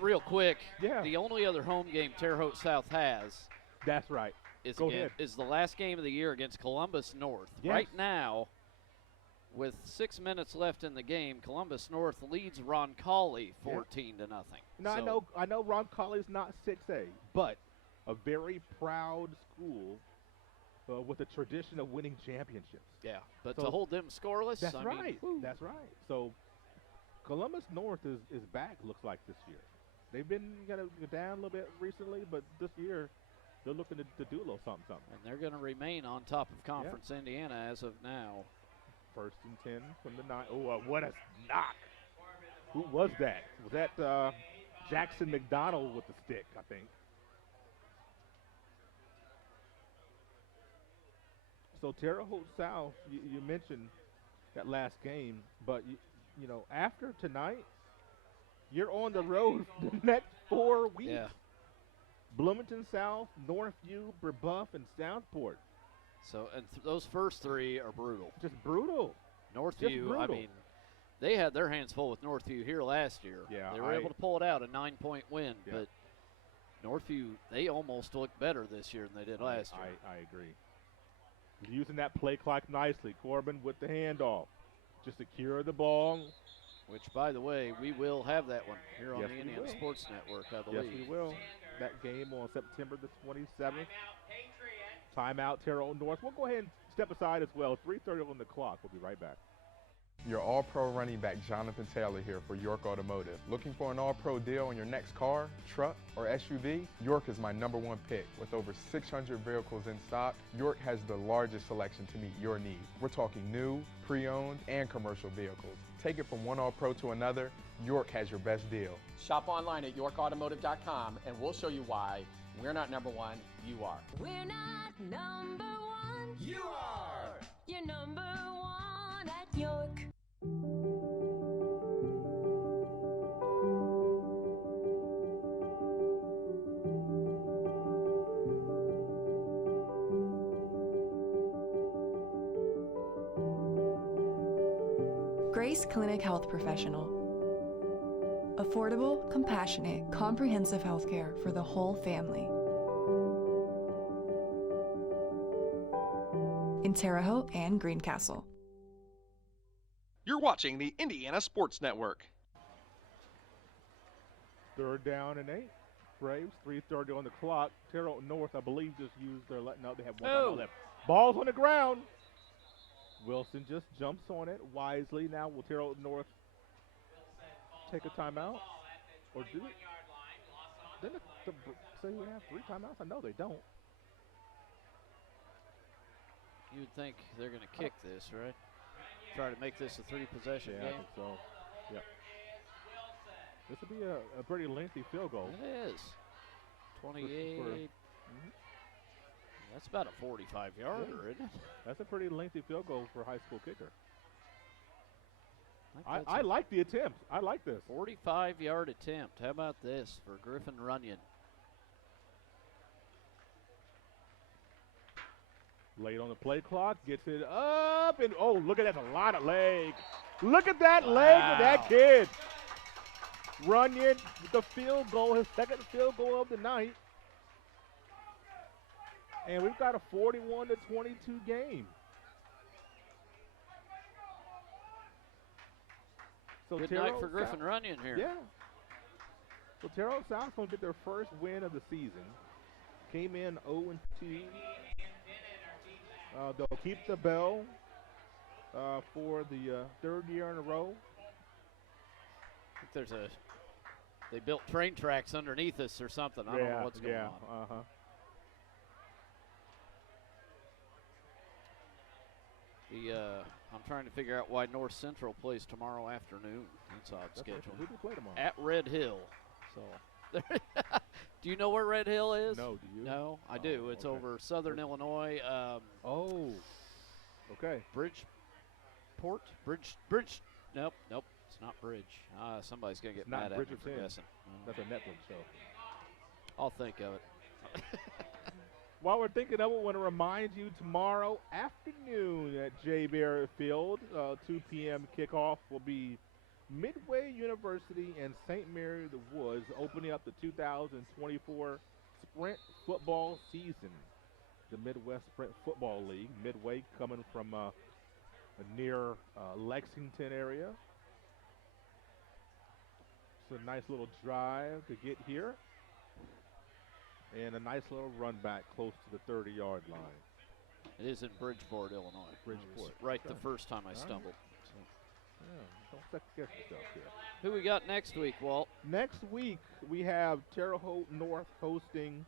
Real quick, the only other home game Terre Haute South has. That's right. Is the last game of the year against Columbus North. Yes. Right now, with 6 minutes left in the game, Columbus North leads Roncalli 14-0. Now I know Roncalli's not 6A, but a very proud school with a tradition of winning championships. Yeah, but to hold them scoreless. That's right. That's right. So Columbus North is back. Looks like this year. They've been kind of down a little bit recently, but this year they're looking to do a little something. And they're going to remain on top of Conference Indiana as of now. 1st and 10 from the 9. Oh, what a knock. Who was that? Was that Jackson McDonald with the stick, I think. So Terre Haute South, you mentioned that last game, but you know, after tonight, you're on the road the next 4 weeks. Yeah. Bloomington South, Northview, Brebeuf, and Southport. So, and those first 3 are brutal. Just brutal. Northview, I mean, they had their hands full with Northview here last year. Yeah, they were able to pull it out, a 9-point win, but Northview, they almost looked better this year than they did last year. I agree. Using that play clock nicely. Corbin with the handoff. Just secure the ball. Which, by the way, we will have that one here on the Indiana Sports Network, I believe. Yes, we will. That game on September the 27th. Timeout, Terre Haute North. We'll go ahead and step aside as well. 3:30 on the clock. We'll be right back. Your All-Pro running back Jonathan Taylor here for York Automotive. Looking for an All-Pro deal on your next car, truck, or SUV? York is my #1 pick. With over 600 vehicles in stock, York has the largest selection to meet your needs. We're talking new, pre-owned, and commercial vehicles. Take it from one All-Pro to another, York has your best deal. Shop online at yorkautomotive.com and we'll show you why we're not #1, you are. We're not #1. You are. You're #1 at York. Grace Clinic Health Professional. Affordable, compassionate, comprehensive healthcare for the whole family. In Terre Haute and Greencastle. You're watching the Indiana Sports Network. 3rd down and 8. Braves, 3:30 on the clock. Terre Haute North, I believe, just used their letting out. They have one timeout left. Ball's on the ground. Wilson just jumps on it wisely. Now will Terre Haute North take a timeout? Or do it? Didn't say we have 3 timeouts? I know they don't. You would think they're going to kick this, right? Try to make this a 3-possession game. I think so. Yep. This would be a pretty lengthy field goal. It is. 28. That's about a 45-yarder, isn't it? That's a pretty lengthy field goal for a high school kicker. I like the attempt. I like this. 45-yard attempt. How about this for Griffin Runyon? Late on the play clock, gets it up, and oh, look at that, a lot of leg. Look at that leg of that kid. Runyon with the field goal, his 2nd field goal of the night. And we've got a 41-22 game. So Good night for Griffin Runyon here. Yeah. So Terre Haute South's going to get their first win of the season. Came in 0-2. They'll keep the bell for the 3rd year in a row. I think they built train tracks underneath us or something. I don't know what's going on. I'm trying to figure out why North Central plays tomorrow afternoon. That's odd schedule. Who do you play tomorrow? At Red Hill. So, do you know where Red Hill is? No, do you? No, I do. It's over Southern Illinois. Okay. Bridgeport? Bridge. Nope. It's not Bridge. Somebody's going to get mad at me for guessing. That's a Netflix show. I'll think of it. While we're thinking of it, I want to remind you tomorrow afternoon at J. Bear Field, 2 p.m. kickoff will be Midway University and St. Mary of the Woods opening up the 2024 Sprint football season. The Midwest Sprint Football League. Midway coming from near Lexington area. It's a nice little drive to get here. And a nice little run back close to the 30-yard line. It is in Bridgeport, Illinois. Bridgeport. Right the first time I stumbled. So. Yeah, don't second-guess yourself here. Who we got next week, Walt? Next week, we have Terre Haute North hosting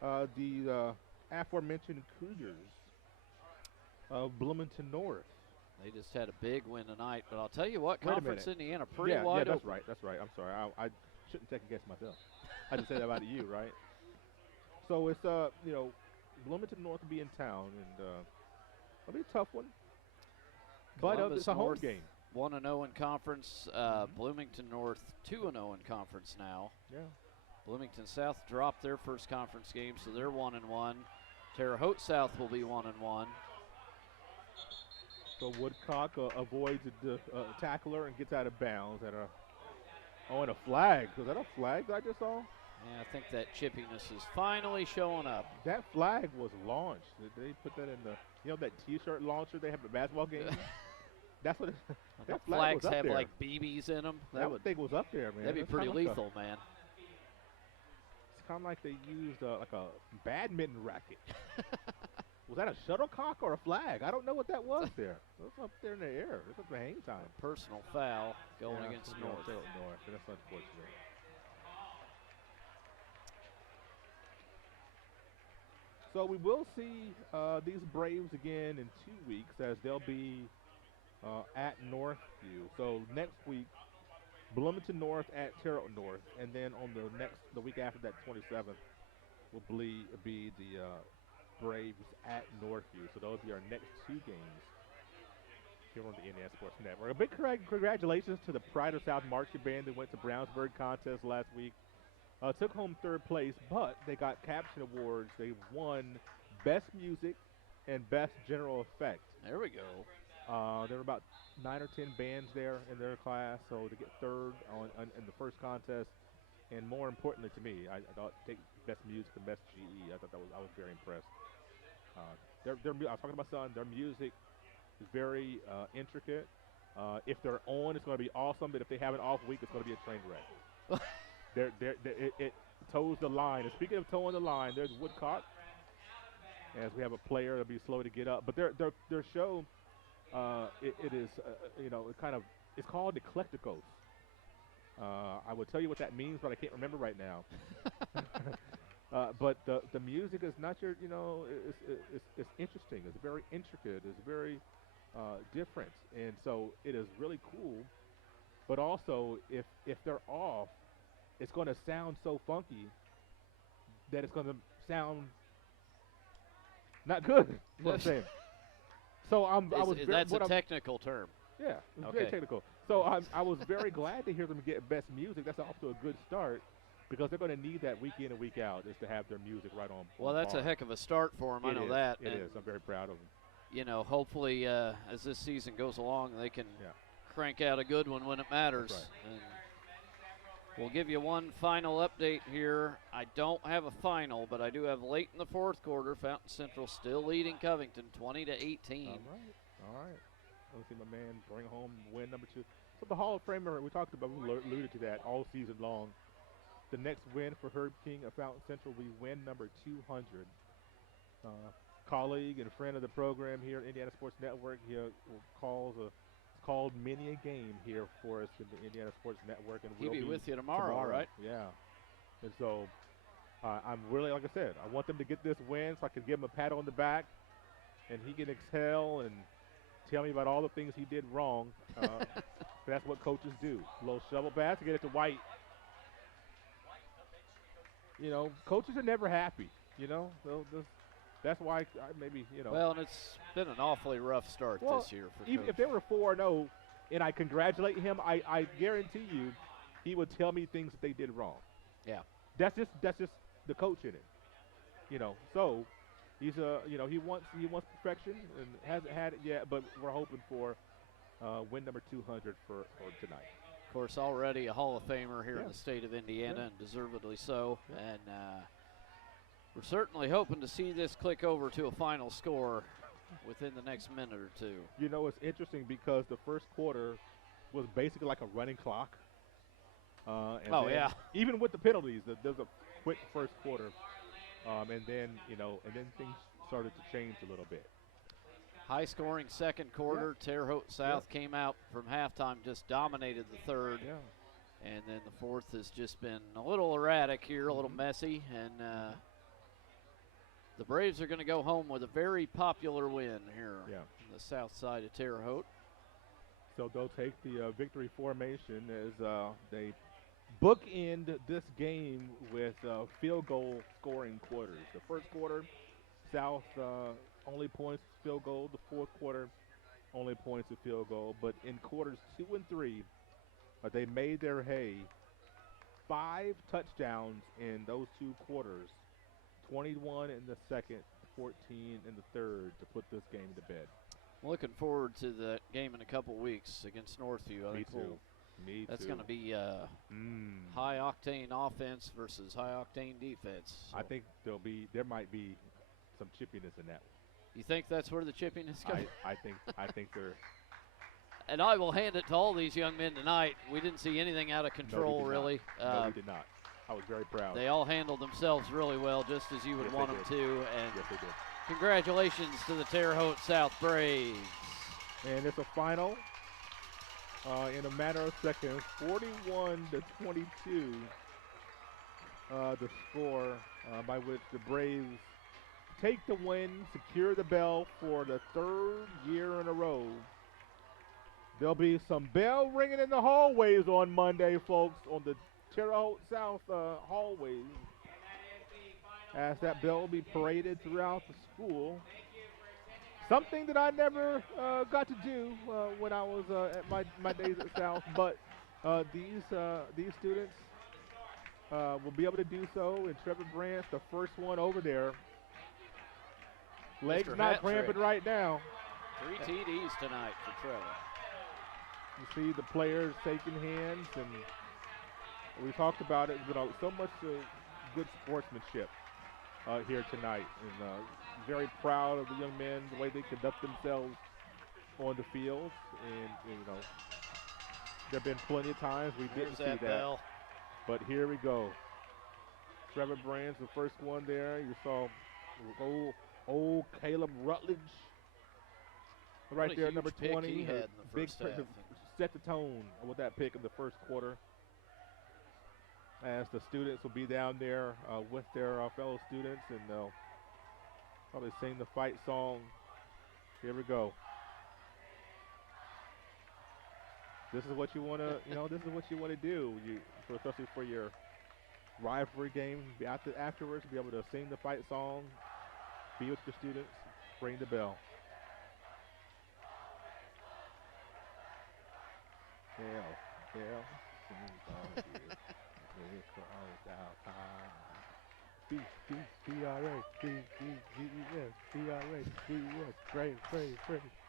the aforementioned Cougars of Bloomington North. They just had a big win tonight, but I'll tell you what, Conference Indiana pretty wide open. open. That's right. I'm sorry. I shouldn't second-guess myself. I just said that about you, right? So it's Bloomington North will be in town, and it'll be a tough one. But it's a home game. 1-0 in conference. Bloomington North 2-0 in conference now. Yeah. Bloomington South dropped their first conference game, so they're 1-1. Terre Haute South will be 1-1. So Woodcock avoids the tackler and gets out of bounds at and a flag. Was that a flag that I just saw? Yeah, I think that chippiness is finally showing up. That flag was launched. Did they put that in that T-shirt launcher they have at basketball games? That's what that flag was up have there. like BBs in them. That thing was up there, man. That'd be pretty lethal, man. It's kind of like they used like a badminton racket. Was that a shuttlecock or a flag? I don't know what that was there. It was up there in the air. It was a hang time. Personal foul going against North. North. That's unfortunate. So we will see these Braves again in 2 weeks, as they'll be at Northview. So next week, Bloomington North at Terre Haute North, and then on the week after that, 27th, will be the Braves at Northview. So those will be our next 2 games here on the Indiana Sports Network. A big congratulations to the Pride of South marching band that went to Brownsburg contest last week. Took home 3rd place, but they got caption awards. They won Best Music and Best General Effect. There we go. There were about 9 or 10 bands there in their class, so to get 3rd in the first contest, and more importantly to me, I thought take Best Music and Best GE. I was very impressed. I was talking to my son. Their music is very intricate. If they're on, it's going to be awesome, but if they have an off week, it's going to be a train wreck. It toes the line. And speaking of toeing the line, there's Woodcock, as we have a player that'll be slow to get up. But their show, it is it's called Eclecticos. I will tell you what that means, but I can't remember right now. But the music is not your, it's interesting. It's very intricate. It's very different, and so it is really cool. But also, if they're off, it's going to sound so funky that it's going to sound not good. Is what I'm saying. So that's a technical term. Yeah, it's very technical. So I was very glad to hear them get Best Music. That's off to a good start, because they're going to need that week in and week out, is to have their music right on. Well, that's a heck of a start for them. I know that. It is. I'm very proud of them. Hopefully, as this season goes along, they can crank out a good one when it matters. That's right. And we'll give you one final update here. I don't have a final, but I do have late in the 4th quarter, Fountain Central still leading Covington 20-18. All right. Let's see my man bring home win number 2. So the Hall of Famer, we talked about, we alluded to that all season long. The next win for Herb King of Fountain Central, we win number 200. Colleague and friend of the program here at Indiana Sports Network, he called many a game here for us in the Indiana Sports Network, and he'll be with you tomorrow, right? Yeah. And so I'm really, like I said, I want them to get this win so I can give him a pat on the back, and he can exhale and tell me about all the things he did wrong. That's what coaches do. A little shovel pass to get it to White. You know, coaches are never happy. You know, that's why maybe, you know. Well, and it's been an awfully rough start this year for even if they were 4-0, and I congratulate him, I guarantee you, he would tell me things that they did wrong. Yeah. That's just the coach in it. You know, so he's you know, he wants perfection and hasn't had it yet, but we're hoping for win number 200 for tonight. Of course, already a Hall of Famer here in the state of Indiana, and deservedly so. And we're certainly hoping to see this click over to a final score within the next minute or two. You know, it's interesting because the first quarter was basically like a running clock. Even with the penalties, there's a quick first quarter, and then things started to change a little bit. High-scoring second quarter. Terre Haute South came out from halftime, just dominated the third. Yeah. And then the fourth has just been a little erratic here, a little messy. And the Braves are going to go home with a very popular win here on the south side of Terre Haute. So they'll take the victory formation as they bookend this game with field goal scoring quarters. The first quarter, South only points to field goal. The fourth quarter, only points to field goal. But in quarters 2 and 3, they made their hay. 5 touchdowns in those 2 quarters. 21 in the second, 14 in the third to put this game to bed. Looking forward to the game in a couple weeks against Northview. Me too. That's going to be high-octane offense versus high-octane defense. So I think there might be some chippiness in that one. You think that's where the chippiness comes? I think they're. And I will hand it to all these young men tonight. We didn't see anything out of control, really. No, we did not. I was very proud. They all handled themselves really well, just as you would want them to. And yes, they did. Congratulations to the Terre Haute South Braves. And it's a final in a matter of seconds, 41-22. The score by which the Braves take the win, secure the bell for the 3rd year in a row. There'll be some bell ringing in the hallways on Monday, folks, on the Terre Haute South hallways, as that bell will be paraded throughout the school. Something that I never got to do when I was at my days at South, but these students will be able to do so. And Trevor Branch, the first one over there. Legs Mr. not cramping right now. 3 TDs tonight for Trevor. You see the players taking hands, and we talked about it. So much good sportsmanship here tonight, and very proud of the young men, the way they conduct themselves on the field. And there have been plenty of times we didn't see that. Bell. But here we go. Trevor Branch, the first one there. You saw old Caleb Rutledge right there, number 20. He had in the first half. Set the tone with that pick in the first quarter, as the students will be down there with their fellow students, and they'll probably sing the fight song. Here we go. This is what you want to, this is what you want to do, especially for your rivalry game. Afterwards, be able to sing the fight song, be with your students, ring the bell.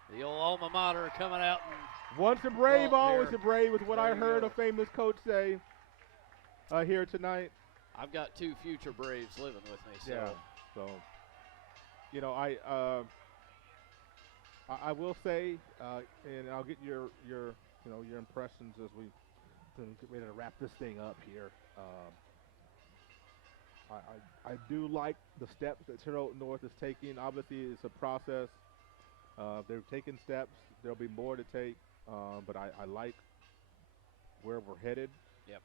The old alma mater coming out. Once a Brave, always a Brave, is what I heard a famous coach say here tonight. I've got 2 future Braves living with me. So. Yeah, so, I will say, and I'll get your impressions as we get ready to wrap this thing up here. I do like the steps that Terre Haute North is taking. Obviously, it's a process. They're taking steps. There'll be more to take, but I like where we're headed. Yep.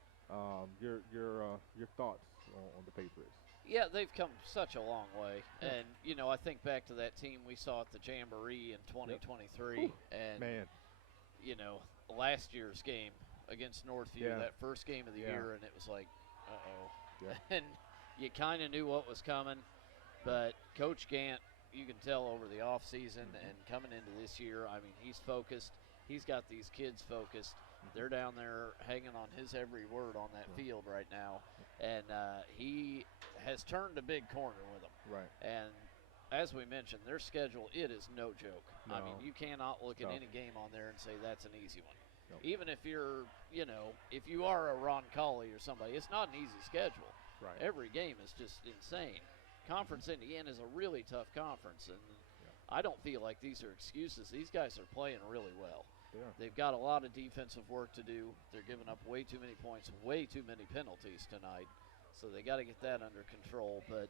Your thoughts on the Patriots? Yeah, they've come such a long way. And, you know, I think back to that team we saw at the Jamboree in 2023. And, man, you know, last year's game against Northview, that first game of the year, and it was like, uh-oh. Yeah. And you kind of knew what was coming. But Coach Gant, you can tell over the offseason and coming into this year, I mean, he's focused. He's got these kids focused. They're down there hanging on his every word on that field right now. And he has turned a big corner with them. Right. And as we mentioned, their schedule, it is no joke. No. I mean, you cannot look at any game on there and say that's an easy one. No. Even if you're, you know, if you are a Ron Colley or somebody, it's not an easy schedule. Right. Every game is just insane. Conference Indiana is a really tough conference, and I don't feel like these are excuses. These guys are playing really well. Yeah. They've got a lot of defensive work to do. They're giving up way too many points, way too many penalties tonight. So they got to get that under control. But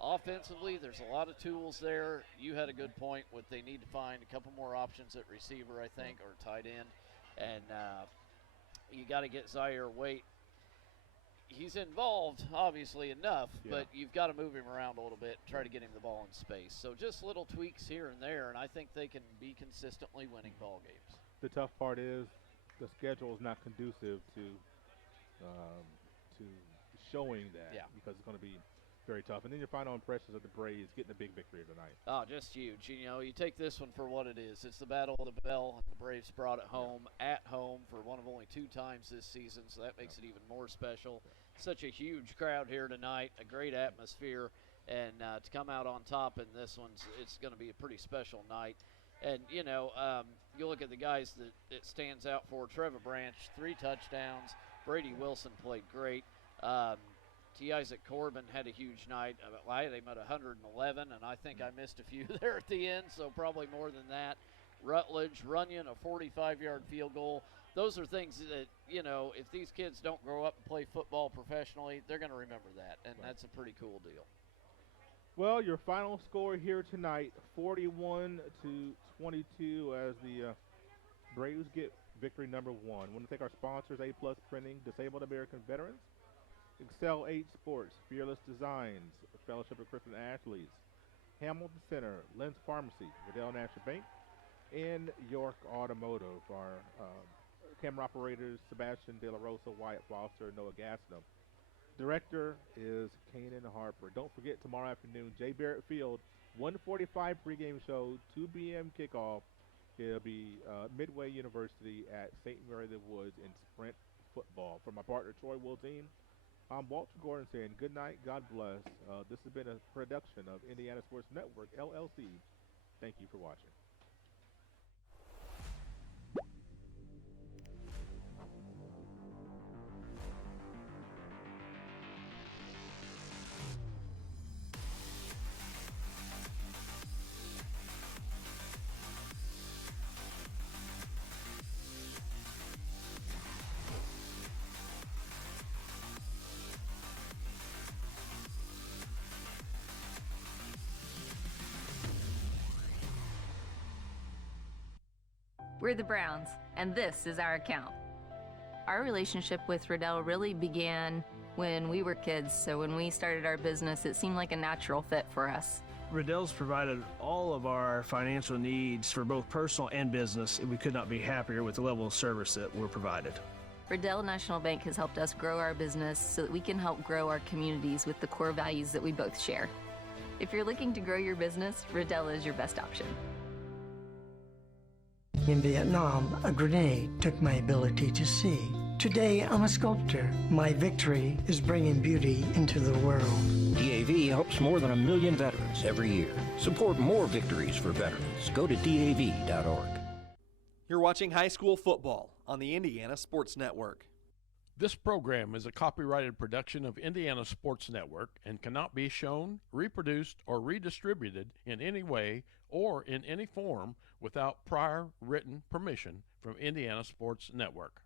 offensively, there's a lot of tools there. You had a good point. What they need to find a couple more options at receiver, I think, or tight end. And you got to get Zaire Waite. He's involved, obviously, enough, but you've got to move him around a little bit and try to get him the ball in space. So just little tweaks here and there, and I think they can be consistently winning ball games. The tough part is the schedule is not conducive to showing that because it's going to be very tough. And then your final impressions of the Braves getting a big victory tonight. Oh, just huge. You know, you take this one for what it is. It's the Battle of the Bell. The Braves brought it home at home for one of only 2 times this season, so that makes it even more special. Such a huge crowd here tonight, a great atmosphere, and to come out on top in this one, it's going to be a pretty special night. And, you know, you look at the guys that it stands out for. Trevor Branch, 3 touchdowns. Brady Wilson played great. T. Isaac Corbin had a huge night. I had him at 111, and I think I missed a few there at the end, so probably more than that. Rutledge, Runyon, a 45-yard field goal. Those are things that, you know, if these kids don't grow up and play football professionally, they're going to remember that, and that's a pretty cool deal. Well, your final score here tonight, 41-22, as the Braves get victory number 1. I want to thank our sponsors, A+ Printing, Disabled American Veterans, Excel 8 Sports, Fearless Designs, Fellowship of Christian Athletes, Hamilton Center, Lynn's Pharmacy, Riddell National Bank, and York Automotive. Our camera operators, Sebastian De La Rosa, Wyatt Foster, Noah Gassnam. Director is Kanan Harper. Don't forget, tomorrow afternoon, Jay Barrett Field, 1:45 pregame show, 2 p.m. kickoff. It'll be Midway University at St. Mary of the Woods in sprint football. For my partner, Troy Wilzine, I'm Walter Gordon saying good night, God bless. This has been a production of Indiana Sports Network, LLC. Thank you for watching. We're the Browns, and this is our account. Our relationship with Riddell really began when we were kids, so when we started our business, it seemed like a natural fit for us. Riddell's provided all of our financial needs for both personal and business, and we could not be happier with the level of service that we're provided. Riddell National Bank has helped us grow our business so that we can help grow our communities with the core values that we both share. If you're looking to grow your business, Riddell is your best option. In Vietnam, a grenade took my ability to see. Today, I'm a sculptor. My victory is bringing beauty into the world. DAV helps more than 1 million veterans every year. Support more victories for veterans. Go to DAV.org. You're watching high school football on the Indiana Sports Network. This program is a copyrighted production of Indiana Sports Network and cannot be shown, reproduced, or redistributed in any way or in any form without prior written permission from Indiana Sports Network.